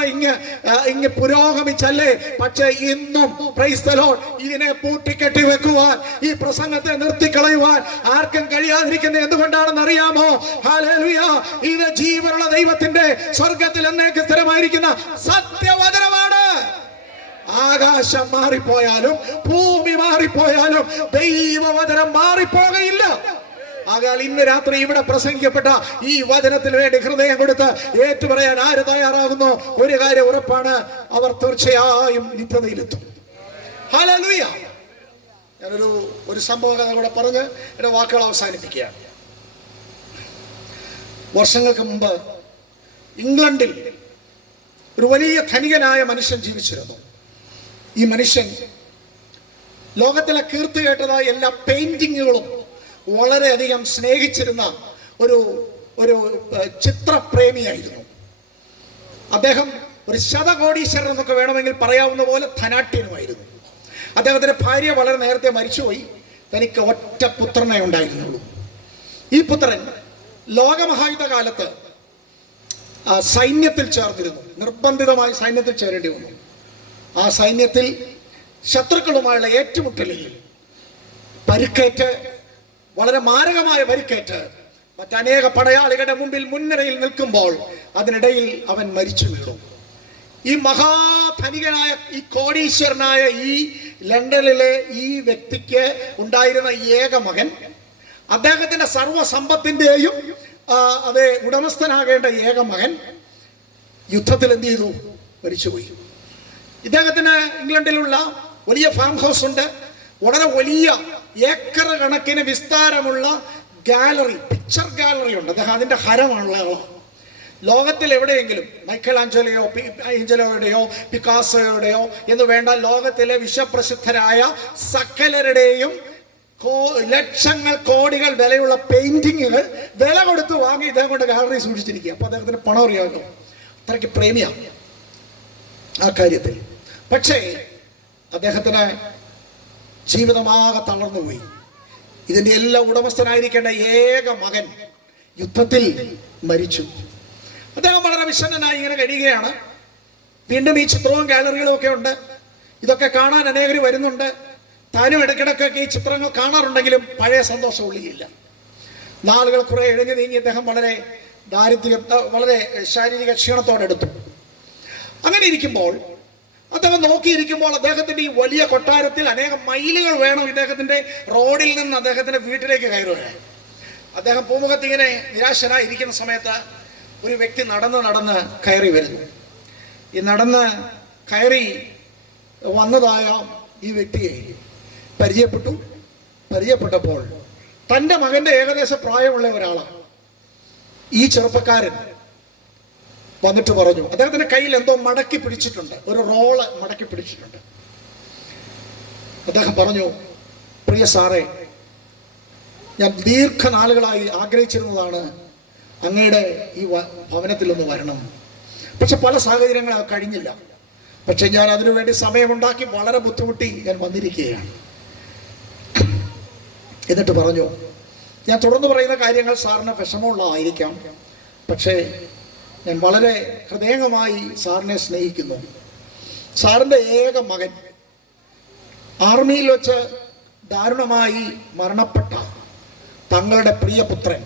ഇങ്ങ് പുരോഗമിച്ചല്ലേ. പക്ഷെ ഇന്നും പ്രൈസ് ദി ലോർഡ് ഇതിനെ പൂട്ടിക്കെട്ടി വെക്കുവാൻ, ഈ പ്രസംഗത്തെ നിർത്തിക്കളയുവാൻ ആർക്കും കഴിയാതിരിക്കുന്നത് എന്തുകൊണ്ടാണെന്ന് അറിയാമോ? ഹല്ലേലൂയ. ഇത് ജീവനുള്ള ദൈവത്തിന്റെ സ്വർഗത്തിൽ എന്നേക്ക് സ്ഥിരമായിരിക്കുന്ന സത്യവചനമാണ്. ആകാശം മാറിപ്പോയാലും ഭൂമി മാറിപ്പോയാലും ദൈവവചനം മാറിപ്പോകയില്ല. ആകാൽ ഇന്ന് രാത്രി ഇവിടെ പ്രസംഗിക്കപ്പെട്ട ഈ വചനത്തിന് വേണ്ടി ഹൃദയം കൊടുത്ത് ഏറ്റുപറയാൻ ആര് തയ്യാറാകുന്നു? ഒരു കാര്യം ഉറപ്പാണ്, അവർ തീർച്ചയായും നിത്യതയിലെത്തും. ഹല്ലേലൂയ. ഞാനൊരു സംഭവ കഥ കൂടെ പറഞ്ഞ് എന്റെ വാക്കുകൾ അവസാനിപ്പിക്കുകയാണ്. വർഷങ്ങൾക്ക് മുമ്പ് ഇംഗ്ലണ്ടിൽ ഒരു വലിയ ധനികനായ മനുഷ്യൻ ജീവിച്ചിരുന്നു. ഈ മനുഷ്യൻ ലോകത്തിലെ കീർത്തി കേട്ടതായ എല്ലാ പെയിന്റിങ്ങുകളും വളരെയധികം സ്നേഹിച്ചിരുന്ന ഒരു ചിത്രപ്രേമിയായിരുന്നു. അദ്ദേഹം ഒരു ശതകോടീശ്വരൻ എന്നൊക്കെ വേണമെങ്കിൽ പറയാവുന്ന പോലെ ധനാഢ്യനുമായിരുന്നു. അദ്ദേഹത്തിന്റെ ഭാര്യ വളരെ നേരത്തെ മരിച്ചുപോയി. തനിക്ക് ഒറ്റ പുത്രനെ ഉണ്ടായിരുന്നുള്ളൂ. ഈ പുത്രൻ ലോകമഹായുദ്ധ കാലത്ത് സൈന്യത്തിൽ ചേർന്നിരുന്നു. നിർബന്ധിതമായി സൈന്യത്തിൽ ചേരേണ്ടി വന്നു. ആ സൈന്യത്തിൽ ശത്രുക്കളുമായുള്ള ഏറ്റുമുട്ടലിൽ പരിക്കേറ്റ്, വളരെ മാരകമായ പരിക്കേറ്റ് മറ്റനേക പടയാളികളുടെ മുമ്പിൽ മുൻനിരയിൽ നിൽക്കുമ്പോൾ അതിനിടയിൽ അവൻ മരിച്ചു വീണു. ഈ മഹാധനികനായ ഈ കോടീശ്വരനായ ഈ ലണ്ടനിലെ ഈ വ്യക്തിക്ക് ഉണ്ടായിരുന്ന ഏക മകൻ, അദ്ദേഹത്തിന്റെ സർവ്വസമ്പത്തിന്റെയും അത് ഉടമസ്ഥനാകേണ്ട ഏക മകൻ യുദ്ധത്തിൽ എന്ത് ചെയ്തു? മരിച്ചുപോയി. ഇദ്ദേഹത്തിന് ഇംഗ്ലണ്ടിലുള്ള വലിയ ഫാം ഹൗസ് ഉണ്ട്. വളരെ വലിയ ഏക്കർ കണക്കിന് വിസ്താരമുള്ള ഗാലറി, പിക്ചർ ഗാലറി ഉണ്ട്. അദ്ദേഹം അതിൻ്റെ ഹരമാണുള്ള ആളാണ്. ലോകത്തിൽ എവിടെയെങ്കിലും മൈക്കൽ ആഞ്ചലോയുടെയോ പിക്കാസോയുടെയോ എന്ന് വേണ്ട ലോകത്തിലെ വിശ്വപ്രസിദ്ധരായ സകലരുടെയും ലക്ഷങ്ങൾ കോടികൾ വിലയുള്ള പെയിന്റിങ്ങുകൾ വില കൊടുത്ത് വാങ്ങി ഇദ്ദേഹം കൊണ്ട് ഗാലറി സൂക്ഷിച്ചിരിക്കുക. അപ്പൊ അദ്ദേഹത്തിന് പണം അറിയാമല്ലോ, അത്രയ്ക്ക് പ്രേമിയാണ് ആ കാര്യത്തിൽ. പക്ഷേ അദ്ദേഹത്തിന് ജീവിതമാകെ തളർന്നുപോയി. ഇതിന്റെ എല്ലാം ഉടമസ്ഥനായിരിക്കേണ്ട ഏക മകൻ യുദ്ധത്തിൽ മരിച്ചു. അദ്ദേഹം വളരെ വിഷണ്ണനായി ഇങ്ങനെ കഴിയുകയാണ്. വീണ്ടും ഈ ചിത്രവും ഗാലറികളും ഒക്കെ ഉണ്ട്. ഇതൊക്കെ കാണാൻ അനേകർ വരുന്നുണ്ട്. താനും ഇടയ്ക്കിടയ്ക്കൊക്കെ ഈ ചിത്രങ്ങൾ കാണാറുണ്ടെങ്കിലും പഴയ സന്തോഷം ഉള്ളിലില്ല. നാളുകൾ കുറെ ഇഴഞ്ഞു നീങ്ങി അദ്ദേഹം വളരെ ശാരീരിക ക്ഷീണത്തോടെ എടുത്തു. അങ്ങനെ ഇരിക്കുമ്പോൾ അദ്ദേഹം നോക്കിയിരിക്കുമ്പോൾ അദ്ദേഹത്തിന്റെ ഈ വലിയ കൊട്ടാരത്തിൽ അനേകം മൈലുകൾ വേണം ഇദ്ദേഹത്തിന്റെ റോഡിൽ നിന്ന് അദ്ദേഹത്തിന്റെ വീട്ടിലേക്ക് കയറി വരാൻ. അദ്ദേഹം പൂമുഖത്ത് ഇങ്ങനെ നിരാശനായി ഇരിക്കുന്ന സമയത്ത് ഒരു വ്യക്തി നടന്ന് കയറി വരുന്നു. ഈ നടന്ന് കയറി വന്നതായ ഈ വ്യക്തിയെ പരിചയപ്പെട്ടപ്പോൾ തൻ്റെ മകന്റെ ഏകദേശം പ്രായമുള്ള ഒരാളാണ്. ഈ ചെറുപ്പക്കാരൻ വന്നിട്ട് പറഞ്ഞു, അദ്ദേഹത്തിന്റെ കയ്യിൽ എന്തോ മടക്കി പിടിച്ചിട്ടുണ്ട്, ഒരു റോള് മടക്കി പിടിച്ചിട്ടുണ്ട്. അദ്ദേഹം പറഞ്ഞു, പ്രിയ സാറേ, ഞാൻ ദീർഘനാളുകളായി ആഗ്രഹിച്ചിരുന്നതാണ് അങ്ങയുടെ ഈ ഭവനത്തിൽ ഒന്ന് വരണം. പക്ഷെ പല സാഹചര്യങ്ങളും കഴിഞ്ഞില്ല. പക്ഷെ ഞാൻ അതിനുവേണ്ടി സമയമുണ്ടാക്കി വളരെ ബുദ്ധിമുട്ടി ഞാൻ വന്നിരിക്കുകയാണ്. എന്നിട്ട് പറഞ്ഞു, ഞാൻ തുടർന്ന് പറയുന്ന കാര്യങ്ങൾ സാറിന് വിഷമമുള്ളതായിരിക്കാം, പക്ഷേ ഞാൻ വളരെ ഹൃദയംഗമായി സാറിനെ സ്നേഹിക്കുന്നു. സാറിൻ്റെ ഏക മകൻ ആർമിയിൽ വെച്ച് ദാരുണമായി മരണപ്പെട്ട തങ്ങളുടെ പ്രിയപുത്രൻ,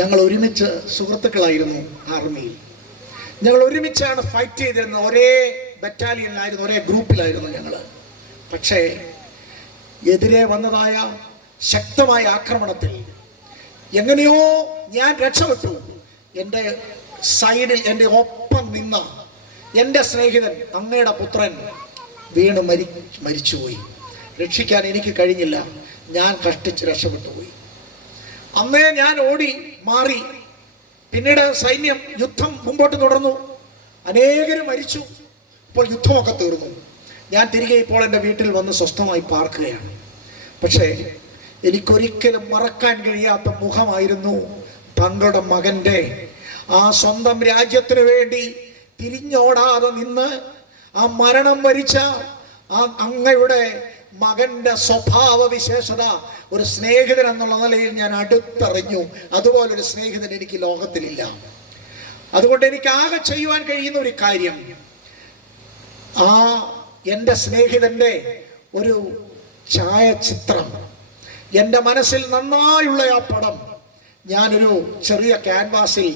ഞങ്ങൾ ഒരുമിച്ച് സുഹൃത്തുക്കളായിരുന്നു. ആർമിയിൽ ഞങ്ങൾ ഒരുമിച്ചാണ് ഫൈറ്റ് ചെയ്തിരുന്നത്. ഒരേ ബറ്റാലിയനിലായിരുന്നു, ഒരേ ഗ്രൂപ്പിലായിരുന്നു ഞങ്ങൾ. പക്ഷേ എതിരെ വന്നതായ ശക്തമായ ആക്രമണത്തിൽ എങ്ങനെയോ ഞാൻ രക്ഷപ്പെട്ടു. എൻ്റെ സൈഡിൽ എൻ്റെ ഒപ്പം നിന്ന എൻ്റെ സ്നേഹിതൻ, അങ്ങയുടെ പുത്രൻ വീണ് മരിച്ചുപോയി. രക്ഷിക്കാൻ എനിക്ക് കഴിഞ്ഞില്ല. ഞാൻ കഷ്ടിച്ച് രക്ഷപ്പെട്ടു പോയി. അന്നേ ഞാൻ ഓടി മാറി. പിന്നീട് സൈന്യം യുദ്ധം മുമ്പോട്ട് തുടർന്നു. അനേകരും മരിച്ചു. ഇപ്പോൾ യുദ്ധമൊക്കെ തീർന്നു. ഞാൻ തിരികെ ഇപ്പോൾ എൻ്റെ വീട്ടിൽ വന്ന് സ്വസ്ഥമായി പാർക്കുകയാണ്. പക്ഷേ എനിക്കൊരിക്കലും മറക്കാൻ കഴിയാത്ത മുഖമായിരുന്നു തങ്ങളുടെ മകൻ്റെ. ആ സ്വന്തം രാജ്യത്തിന് വേണ്ടി തിരിഞ്ഞോടാതെ നിന്ന് ആ മരണം വരിച്ച ആ അങ്ങയുടെ മകന്റെ സ്വഭാവ വിശേഷത ഒരു സ്നേഹിതൻ എന്നുള്ള നിലയിൽ ഞാൻ അടുത്തറിഞ്ഞു. അതുപോലൊരു സ്നേഹിതൻ എനിക്ക് ലോകത്തിലില്ല. അതുകൊണ്ട് എനിക്ക് ആകെ ചെയ്യുവാൻ കഴിയുന്ന ഒരു കാര്യം, ആ എൻ്റെ സ്നേഹിതന്റെ ഒരു ഛായാചിത്രം, എൻ്റെ മനസ്സിൽ നന്നായുള്ള ആ പടം ഞാനൊരു ചെറിയ ക്യാൻവാസിൽ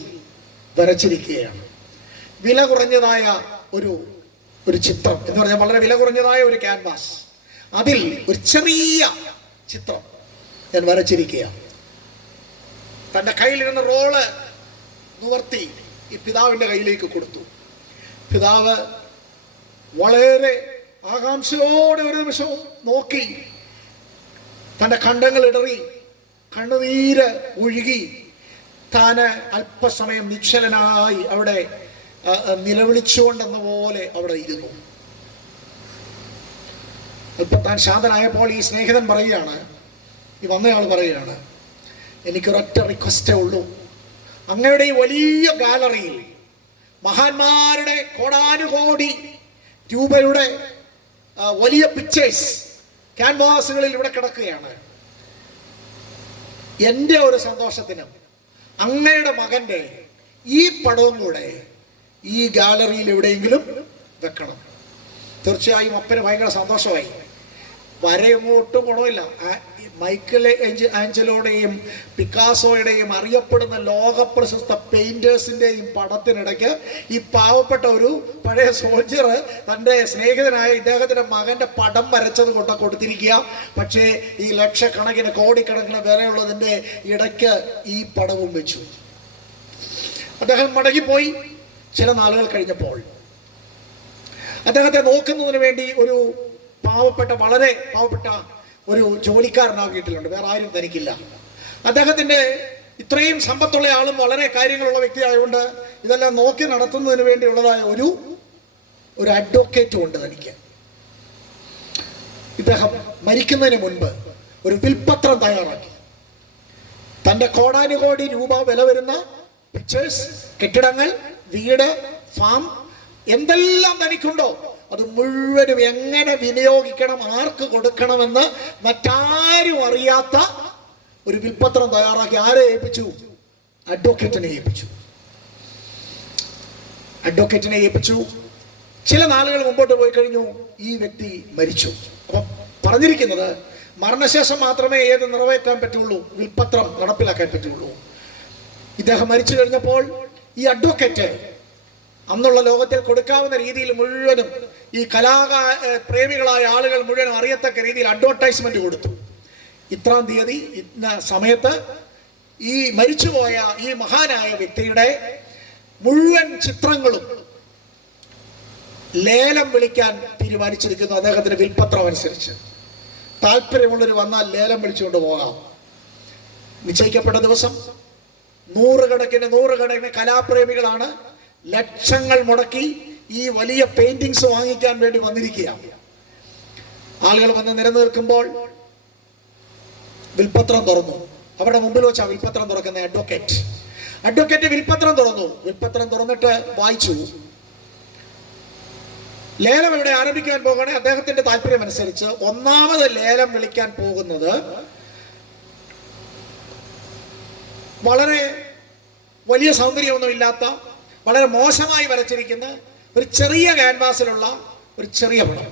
വരച്ചിരിക്കുകയാണ്. വില കുറഞ്ഞതായ ഒരു ചിത്രം എന്ന് പറഞ്ഞാൽ വളരെ വില കുറഞ്ഞതായ ഒരു ക്യാൻവാസ്, അതിൽ ഒരു ചെറിയ ചിത്രം ഞാൻ വരച്ചിരിക്കുകയാണ്. തൻ്റെ കയ്യിലിരുന്ന റോള് നിവർത്തി ഈ പിതാവിൻ്റെ കയ്യിലേക്ക് കൊടുത്തു. പിതാവ് വളരെ ആകാംക്ഷയോടെ ഒരു നിമിഷവും നോക്കി. തൻ്റെ കണ്ടങ്ങൾ ഇടറി, കണ്ണുനീര് ഒഴുകി, താന് അല്പസമയം നിശ്ചലനായി അവിടെ നിലവിളിച്ചുകൊണ്ടെന്ന പോലെ അവിടെ ഇരുന്നു. അല്പം താൻ ശാന്തനായപ്പോൾ ഈ സ്നേഹിതൻ പറയുകയാണ്, ഈ വന്നയാൾ പറയുകയാണ്, എനിക്കൊരൊറ്റ റിക്വസ്റ്റേ ഉള്ളൂ. അങ്ങയുടെ ഈ വലിയ ഗാലറിയിൽ മഹാന്മാരുടെ കോടാനുകോടി രൂപയുടെ വലിയ പിക്ചേഴ്സ് ക്യാൻവാസുകളിൽ ഇവിടെ കിടക്കുകയാണ്. എൻ്റെ ഒരു സന്തോഷത്തിനും അങ്ങയുടെ മകൻ്റെ ഈ പടവും കൂടെ ഈ ഗാലറിയിൽ എവിടെയെങ്കിലും വെക്കണം. തീർച്ചയായും അപ്പന് ഭയങ്കര സന്തോഷമായി. വരയൊന്നും ഒട്ടും ഗുണമില്ല. മൈക്കൽ ആഞ്ചലോയുടെയും പിക്കാസോയുടെയും അറിയപ്പെടുന്ന ലോകപ്രശസ്ത പെയിന്റേഴ്സിൻ്റെയും പടത്തിനിടയ്ക്ക് ഈ പാവപ്പെട്ട ഒരു പഴയ സോൾജർ തൻ്റെ സ്നേഹിതനായ ഇദ്ദേഹത്തിൻ്റെ മകൻ്റെ പടം വരച്ചത് കൊണ്ട് കൊടുത്തിരിക്കുക. പക്ഷേ ഈ ലക്ഷക്കണക്കിന് കോടിക്കണക്കിന് വിലയുള്ളതിൻ്റെ ഇടയ്ക്ക് ഈ പടവും വെച്ചു. അദ്ദേഹം മടങ്ങിപ്പോയി. ചില നാളുകൾ കഴിഞ്ഞപ്പോൾ അദ്ദേഹത്തെ നോക്കുന്നതിന് വേണ്ടി ഒരു വളരെ പാവപ്പെട്ട ഒരു ജോലിക്കാരൻ ആ വീട്ടിലുണ്ട്. വേറെ ആരും തനിക്കില്ല. അദ്ദേഹത്തിന്റെ ഇത്രയും സമ്പത്തുള്ള ആളും വളരെ കാര്യങ്ങളുള്ള വ്യക്തിയായതുകൊണ്ട് ഇതെല്ലാം നോക്കി നടത്തുന്നതിന് വേണ്ടിയുള്ളതായ ഒരു അഡ്വക്കേറ്റും ഉണ്ട് തനിക്ക്. ഇദ്ദേഹം മരിക്കുന്നതിന് മുൻപ് ഒരു വിൽപത്രം തയ്യാറാക്കി. തന്റെ കോടാനുകോടി രൂപ വില വരുന്ന പിക്ചേഴ്സ്, കെട്ടിടങ്ങൾ, വീട്, ഫാം, എന്തെല്ലാം തനിക്കുണ്ടോ അത് മുഴുവനും എങ്ങനെ വിനിയോഗിക്കണം, ആർക്ക് കൊടുക്കണമെന്ന് മറ്റാരും അറിയാത്ത ഒരു വിൽപത്രം തയ്യാറാക്കി. ആരെ ഏൽപ്പിച്ചു? അഡ്വക്കേറ്റിനെ ഏൽപ്പിച്ചു. ചില നാളുകൾ മുമ്പോട്ട് പോയി കഴിഞ്ഞു, ഈ വ്യക്തി മരിച്ചു. അപ്പൊ പറഞ്ഞിരിക്കുന്നത് മരണശേഷം മാത്രമേ ഏത് നിറവേറ്റാൻ പറ്റുള്ളൂ, വിൽപത്രം നടപ്പിലാക്കാൻ പറ്റുള്ളൂ. ഇദ്ദേഹം മരിച്ചു കഴിഞ്ഞപ്പോൾ ഈ അഡ്വക്കേറ്റ് അന്നുള്ള ലോകത്തിൽ കൊടുക്കാവുന്ന രീതിയിൽ മുഴുവനും ഈ പ്രേമികളായ ആളുകൾ മുഴുവനും അറിയത്തക്ക രീതിയിൽ അഡ്വർടൈസ്മെന്റ് കൊടുത്തു. ഇത്രാം തീയതി ഇന്ന സമയത്ത് ഈ മരിച്ചുപോയ ഈ മഹാനായ വ്യക്തിയുടെ മുഴുവൻ ചിത്രങ്ങളും ലേലം വിളിക്കാൻ തീരുമാനിച്ചിരിക്കുന്നു. അദ്ദേഹത്തിന്റെ വിൽപത്രം അനുസരിച്ച് താല്പര്യമുള്ളവർ വന്നാൽ ലേലം വിളിച്ചുകൊണ്ട് പോകാം. നിശ്ചയിക്കപ്പെട്ട ദിവസം നൂറുകണക്കിന് കലാപ്രേമികളാണ് ലക്ഷങ്ങൾ മുടക്കി ഈ വലിയ പെയിന്റിങ്സ് വാങ്ങിക്കാൻ വേണ്ടി വന്നിരിക്കുക. ആളുകൾ വന്ന് നിലനിൽക്കുമ്പോൾ വിൽപത്രം തുറന്നു. അവിടെ മുമ്പിൽ വെച്ചാ വിൽപത്രം തുറക്കുന്ന അഡ്വക്കേറ്റ് വിൽപത്രം തുറന്നു. വിൽപത്രം തുറന്നിട്ട് വായിച്ചു. ലേലം ഇവിടെ ആരംഭിക്കാൻ പോകണേ അദ്ദേഹത്തിന്റെ താല്പര്യം അനുസരിച്ച് ഒന്നാമത് ലേലം വിളിക്കാൻ പോകുന്നത് വളരെ വലിയ സൗന്ദര്യമൊന്നും ഇല്ലാത്ത, വളരെ മോശമായി വരച്ചിരിക്കുന്ന ഒരു ചെറിയ ക്യാൻവാസിലുള്ള ഒരു ചെറിയ പടം.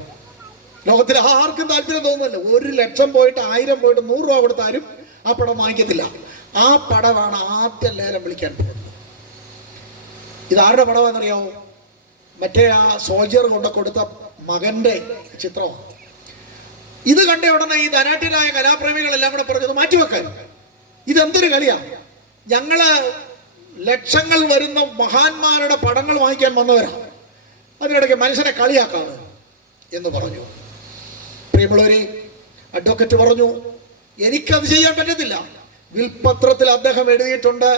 ലോകത്തിൽ ആർക്കും താല്പര്യം തോന്നുന്നില്ല. 1,00,000 പോയിട്ട് 1000 പോയിട്ട് 100 രൂപ കൊടുത്താലും ആ പടം വാങ്ങിക്കത്തില്ല. ആ പടമാണ് ആദ്യം ലേലം വിളിക്കാൻ പോകുന്നത്. ഇതാരുടെ പടമാണെന്നറിയാമോ? മറ്റേ ആ സോൾജിയർ കൊടുത്ത മകന്റെ ചിത്രമാണ്. ഇത് കണ്ട ഉടനെ ഈ ധനാഢ്യരായ കലാപ്രേമികളെല്ലാം കൂടെ പറഞ്ഞത് മാറ്റിവെക്കാൻ, ഇതെന്തൊരു കളിയാ, ഞങ്ങള് ലക്ഷങ്ങൾ വരുന്ന മഹാന്മാരുടെ പടങ്ങൾ വാങ്ങിക്കാൻ വന്നവരാ, അതിനിടയ്ക്ക് മനുഷ്യനെ കളിയാക്കാണ് എന്ന് പറഞ്ഞു. പ്രിയമുള്ളവരെ, അഡ്വക്കേറ്റ് പറഞ്ഞു, എനിക്കത് ചെയ്യാൻ പറ്റത്തില്ല. വിൽപത്രത്തിൽ അദ്ദേഹം എഴുതിയിട്ടുണ്ട്,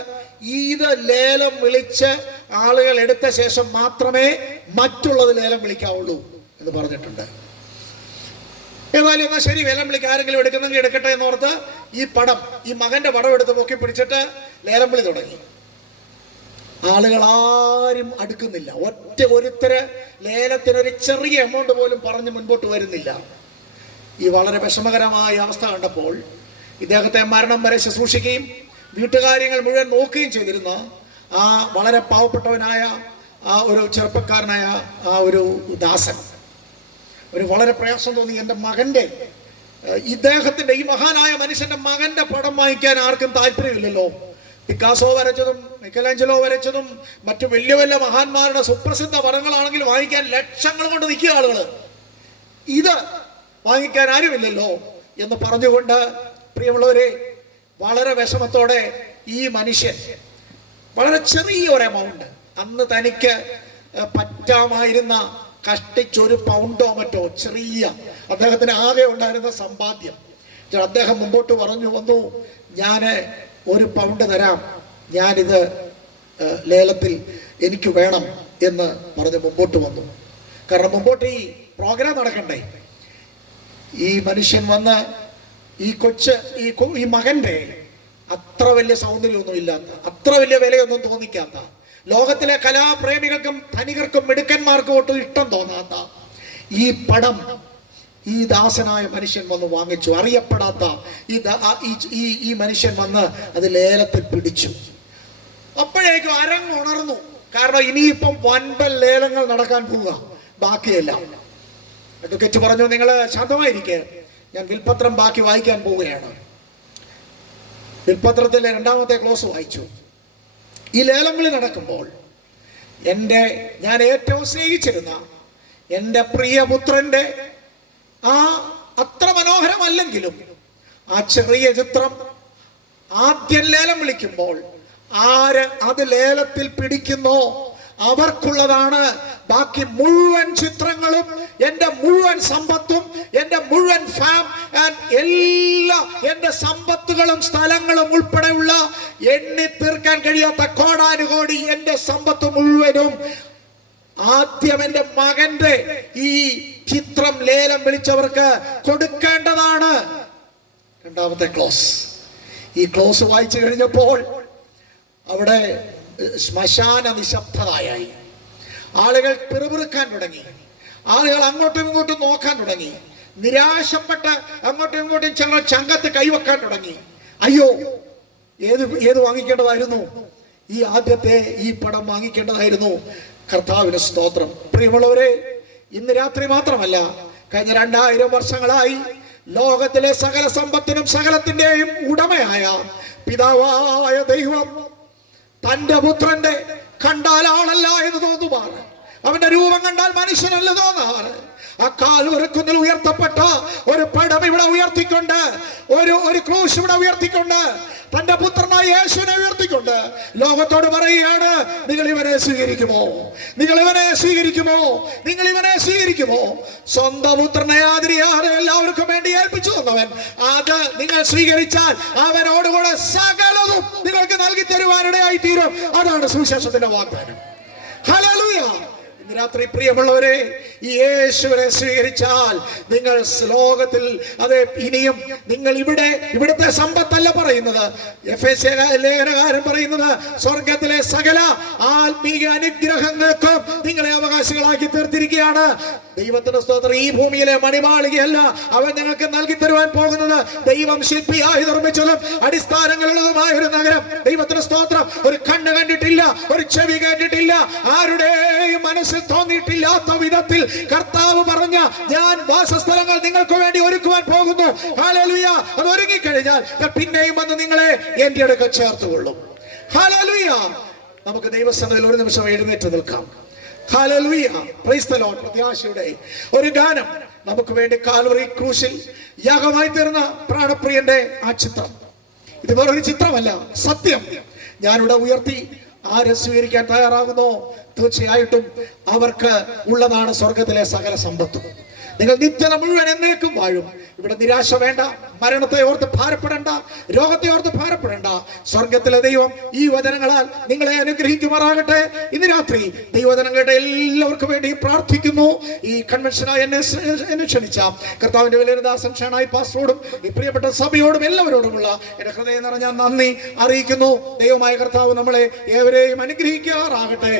ഇത് ലേലം വിളിച്ച് ആളുകൾ എടുത്ത ശേഷം മാത്രമേ മറ്റുള്ളത് ലേലം വിളിക്കാവുള്ളൂ എന്ന് പറഞ്ഞിട്ടുണ്ട്. ഏതായാലും എന്നാൽ ശരി, ലേലം വിളിക്കാൻ ആരെങ്കിലും എടുക്കുന്നെങ്കിൽ എടുക്കട്ടെ എന്നോർത്ത് ഈ മകന്റെ പടം എടുത്ത് പൊക്കി പിടിച്ചിട്ട് ലേലം വിളി തുടങ്ങി. ആളുകൾ ആരും അടുക്കുന്നില്ല. ഒരുത്തര് ലേലത്തിനൊരു ചെറിയ എമൗണ്ട് പോലും പറഞ്ഞ് മുൻപോട്ട് വരുന്നില്ല. ഈ വളരെ വിഷമകരമായ അവസ്ഥ കണ്ടപ്പോൾ ഇദ്ദേഹത്തെ മരണം വരെ ശുശ്രൂഷിക്കുകയും വീട്ടുകാര്യങ്ങൾ മുഴുവൻ നോക്കുകയും ചെയ്തിരുന്ന ആ വളരെ പാവപ്പെട്ടവനായ ആ ഒരു ചെറുപ്പക്കാരനായ ആ ഒരു ദാസൻ ഒരു വളരെ പ്രയാസം തോന്നി. എൻ്റെ മകൻ്റെ, ഇദ്ദേഹത്തിൻ്റെ, ഈ മഹാനായ മനുഷ്യന്റെ മകന്റെ പടം വാങ്ങിക്കാൻ ആർക്കും താല്പര്യമില്ലല്ലോ. പിക്കാസോ വരച്ചതും മിക്കലാഞ്ചലോ വരച്ചതും മറ്റു വലിയ വലിയ മഹാന്മാരുടെ സുപ്രസിദ്ധ പടങ്ങളാണെങ്കിൽ വാങ്ങിക്കാൻ ലക്ഷങ്ങൾ കൊണ്ട് നിൽക്കുക ആളുകൾ. ഇത് വാങ്ങിക്കാൻ ആരുമില്ലല്ലോ എന്ന് പറഞ്ഞുകൊണ്ട്, പ്രിയമുള്ളവരെ, വളരെ വിഷമത്തോടെ ഈ മനുഷ്യൻ വളരെ ചെറിയൊരു എമൗണ്ട്, അന്ന് തനിക്ക് പറ്റാമായിരുന്ന കഷ്ടിച്ചൊരു പൗണ്ടോ മറ്റോ ചെറിയ അദ്ദേഹത്തിന് ആകെ ഉണ്ടായിരുന്ന സമ്പാദ്യം അദ്ദേഹം മുമ്പോട്ട് പറഞ്ഞു വന്നു, ഞാൻ 1 പൗണ്ട് തരാം, ഞാനിത് ലേലത്തിൽ എനിക്ക് വേണം എന്ന് പറഞ്ഞ് മുമ്പോട്ട് വന്നു. കാരണം മുമ്പോട്ട് ഈ പ്രോഗ്രാം നടക്കണ്ടേ. ഈ മനുഷ്യൻ വന്ന് ഈ മകന്റെ അത്ര വലിയ സൗന്ദര്യമൊന്നും ഇല്ലാത്ത, അത്ര വലിയ വിലയൊന്നും തോന്നിക്കാത്ത, ലോകത്തിലെ കലാപ്രേമികൾക്കും ധനികർക്കും മിടുക്കന്മാർക്കും ഒട്ടും ഇഷ്ടം തോന്നാത്ത ഈ പടം ഈ ദാസനായ മനുഷ്യൻ വന്ന് വാങ്ങിച്ചു. അറിയപ്പെടാത്ത ഈ മനുഷ്യൻ വന്ന് അത് ലേലത്തിൽ പിടിച്ചു. അപ്പോഴേക്കും അരങ്ങുണർന്നു. കാരണം ഇനിയിപ്പം വൻപൻ ലേലങ്ങൾ നടക്കാൻ പോവുക, ബാക്കിയെല്ലാം. അഡ്വക്കേറ്റ് പറഞ്ഞു, നിങ്ങൾ ശാന്തമായിരിക്കെ, ഞാൻ വിൽപത്രം ബാക്കി വായിക്കാൻ പോവുകയാണ്. വിൽപത്രത്തിലെ 2ാമത്തെ ക്ലോസ് വായിച്ചു. ഈ ലേലം വിളി നടക്കുമ്പോൾ ഞാൻ ഏറ്റവും സ്നേഹിച്ചിരുന്ന എൻ്റെ പ്രിയപുത്രന്റെ അത്ര മനോഹരമല്ലെങ്കിലും ആ ചെറിയ ചിത്രം ആദ്യം ലേലം വിളിക്കുമ്പോൾ ആര് അത് ലേലത്തിൽ പിടിക്കുന്നോ അവർക്കുള്ളതാണ്. ബാക്കി മുഴുവൻ ചിത്രങ്ങളും, എന്റെ മുഴുവൻ സമ്പത്തും, എന്റെ മുഴുവൻ എല്ലാ എന്റെ സമ്പത്തുകളും സ്ഥലങ്ങളും ഉൾപ്പെടെയുള്ള എണ്ണി തീർക്കാൻ കഴിയാത്ത കോടാനുകോടി എന്റെ സമ്പത്ത് മുഴുവനും ആദ്യം എന്റെ മകന്റെ ഈ ചിത്രം ലേലം വിളിച്ചവർക്ക് കൊടുക്കേണ്ടതാണ്. രണ്ടാമത്തെ ക്ലോസ്. ഈ ക്ലോസ് വായിച്ചു കഴിഞ്ഞപ്പോൾ അവിടെ ശ്മശാന നിശബ്ദതയായി. ആളുകൾ പിറുപിറുക്കാൻ തുടങ്ങി. ആളുകൾ അങ്ങോട്ടും ഇങ്ങോട്ടും നോക്കാൻ തുടങ്ങി. നിരാശപ്പെട്ട് അങ്ങോട്ടും ഇങ്ങോട്ടും ചിലർ ചങ്കത്ത് കൈവെക്കാൻ തുടങ്ങി. അയ്യോ, ഏത് വാങ്ങിക്കേണ്ടതായിരുന്നു? ഈ ആദ്യത്തെ ഈ പടം വാങ്ങിക്കേണ്ടതായിരുന്നു. കർത്താവിന് സ്തോത്രം. പ്രിയമുള്ളവരെ, ഇന്ന് രാത്രി മാത്രമല്ല, കഴിഞ്ഞ 2000 വർഷങ്ങളായി ലോകത്തിലെ സകല സമ്പത്തിനും സകലത്തിന്റെയും ഉടമയായ പിതാവായ ദൈവം തന്റെ പുത്രന്റെ കണ്ടാൽ ആളല്ല എന്ന് തോന്നുമാറ്, അവന്റെ രൂപം കണ്ടാൽ മനുഷ്യനല്ല തോന്നാറ്, ആ കാൽവരക്കുന്നിൽ ഉയർത്തപ്പെട്ട ഒരു പടം ഇവിടെ ഉയർത്തിക്കൊണ്ട്, ഒരു ക്രൂശ് ഇവിടെ ഉയർത്തിക്കൊണ്ട്, തന്റെ പുത്രനായ യേശുവിനെ ഉയർത്തിക്കൊണ്ട് ലോകത്തോട് പറയുകയാണ്, നിങ്ങൾ ഇവനെ സ്വീകരിക്കുമോ? നിങ്ങൾ ഇവനെ സ്വീകരിക്കുമോ? നിങ്ങൾ ഇവനെ സ്വീകരിക്കുമോ? സ്വന്തം പുത്രനെ ആദരിയാതെ എല്ലാവർക്കും വേണ്ടി ഏൽപ്പിച്ചു തന്നവൻ, അത് നിങ്ങൾ സ്വീകരിച്ചാൽ അവനോടുകൂടെ സകലതും നിങ്ങൾക്ക് നൽകി തരുവാനിടയായി തീരും. അതാണ് സുവിശേഷത്തിന്റെ വാഗ്ദാനം. ഹല്ലേലൂയ. ഇന്ന് രാത്രി പ്രിയമുള്ളവരെ, ഈ യേശുവിനെ സ്വീകരിച്ചാൽ നിങ്ങൾ ലോകത്തിൽ, അതെ, ഇനിയും നിങ്ങൾ ഇവിടുത്തെ സമ്പത്തല്ല പറയുന്നത്. എഫേസ്യ ലേഖനകാരൻ പറയുന്നത് സ്വർഗത്തിലെ സകല ആത്മീയ അനുഗ്രഹങ്ങൾക്കും നിങ്ങളെ അവകാശികളാക്കി തീർത്തിരിക്കുകയാണ്. ദൈവത്തിന്റെ സ്തോത്രം. ഈ ഭൂമിയിലെ മണിമാളികയല്ല അവൻ ഞങ്ങൾക്ക് നൽകി തരുവാൻ പോകുന്നത്. ദൈവം ശില്പിയായി നിർമ്മിച്ചതും അടിസ്ഥാനങ്ങളുള്ളതുമായ ഒരു നഗരം. ദൈവത്തിന്റെ സ്തോത്രം. ഒരു കണ്ണ് കണ്ടിട്ടില്ല, ഒരു ചെവി കേട്ടിട്ടില്ല, ആരുടെയും മനസ്സിൽ തോന്നിയിട്ടില്ലാത്ത വിധത്തിൽ കർത്താവ് പറഞ്ഞ ഞാൻ വാസസ്ഥലങ്ങൾ നിങ്ങൾക്ക് വേണ്ടി ഒരുക്കുവാൻ പോകുന്നു. ഹല്ലേലൂയ. അത് ഒരുങ്ങിക്കഴിഞ്ഞാൽ പിന്നെയും വന്ന് നിങ്ങളെ എന്റെ അടുക്കൽ ചേർത്തുകൊള്ളും. ഹല്ലേലൂയ. നമുക്ക് ദൈവസന്നിധിയിൽ ഒരു നിമിഷം എഴുന്നേറ്റ് നിൽക്കാം. ഹല്ലേലൂയ. Price the Lord. പ്രത്യാശയുടെ ഒരു ഗാനം നമുക്ക് വേണ്ടി കാൽവറി ക്രൂശിൽ യാഗമായി തീർന്ന പ്രാണപ്രിയന്റെ ആ ചിത്രം. ഇത് വേറൊരു ചിത്രമല്ല, സത്യം. ഞാനിവിടെ ഉയർത്തി ആരെ സ്വീകരിക്കാൻ തയ്യാറാകുന്നോ തീർച്ചയായിട്ടും അവർക്ക് ഉള്ളതാണ് സ്വർഗത്തിലെ സകല സമ്പത്തും. നിങ്ങൾ നിത്യത മുഴുവൻ എന്നേക്കും വാഴും. ഇവിടെ നിരാശ വേണ്ട, മരണത്തെ ഓർത്ത് ഭാരപ്പെടേണ്ട, രോഗത്തെ ഓർത്ത് ഭാരപ്പെടേണ്ട. സ്വർഗത്തിലെ ദൈവം ഈ വചനങ്ങളാൽ നിങ്ങളെ അനുഗ്രഹിക്കുമാറാകട്ടെ. ഇന്ന് രാത്രി ദൈവവചനം കേട്ട എല്ലാവർക്കും വേണ്ടി പ്രാർത്ഥിക്കുന്നു. ഈ കൺവെൻഷനായി എന്നെ ക്ഷണിച്ച കർത്താവിന്റെ വിലയിരുദാസൻ ഷാനായി പാസ്റ്ററോടും ഈ പ്രിയപ്പെട്ട സഭയോടും എല്ലാവരോടുമുള്ള എന്റെ ഹൃദയം നിറഞ്ഞ നന്ദി അറിയിക്കുന്നു. ദൈവമായ കർത്താവ് നമ്മളെ ഏവരെയും അനുഗ്രഹിക്കാറാകട്ടെ.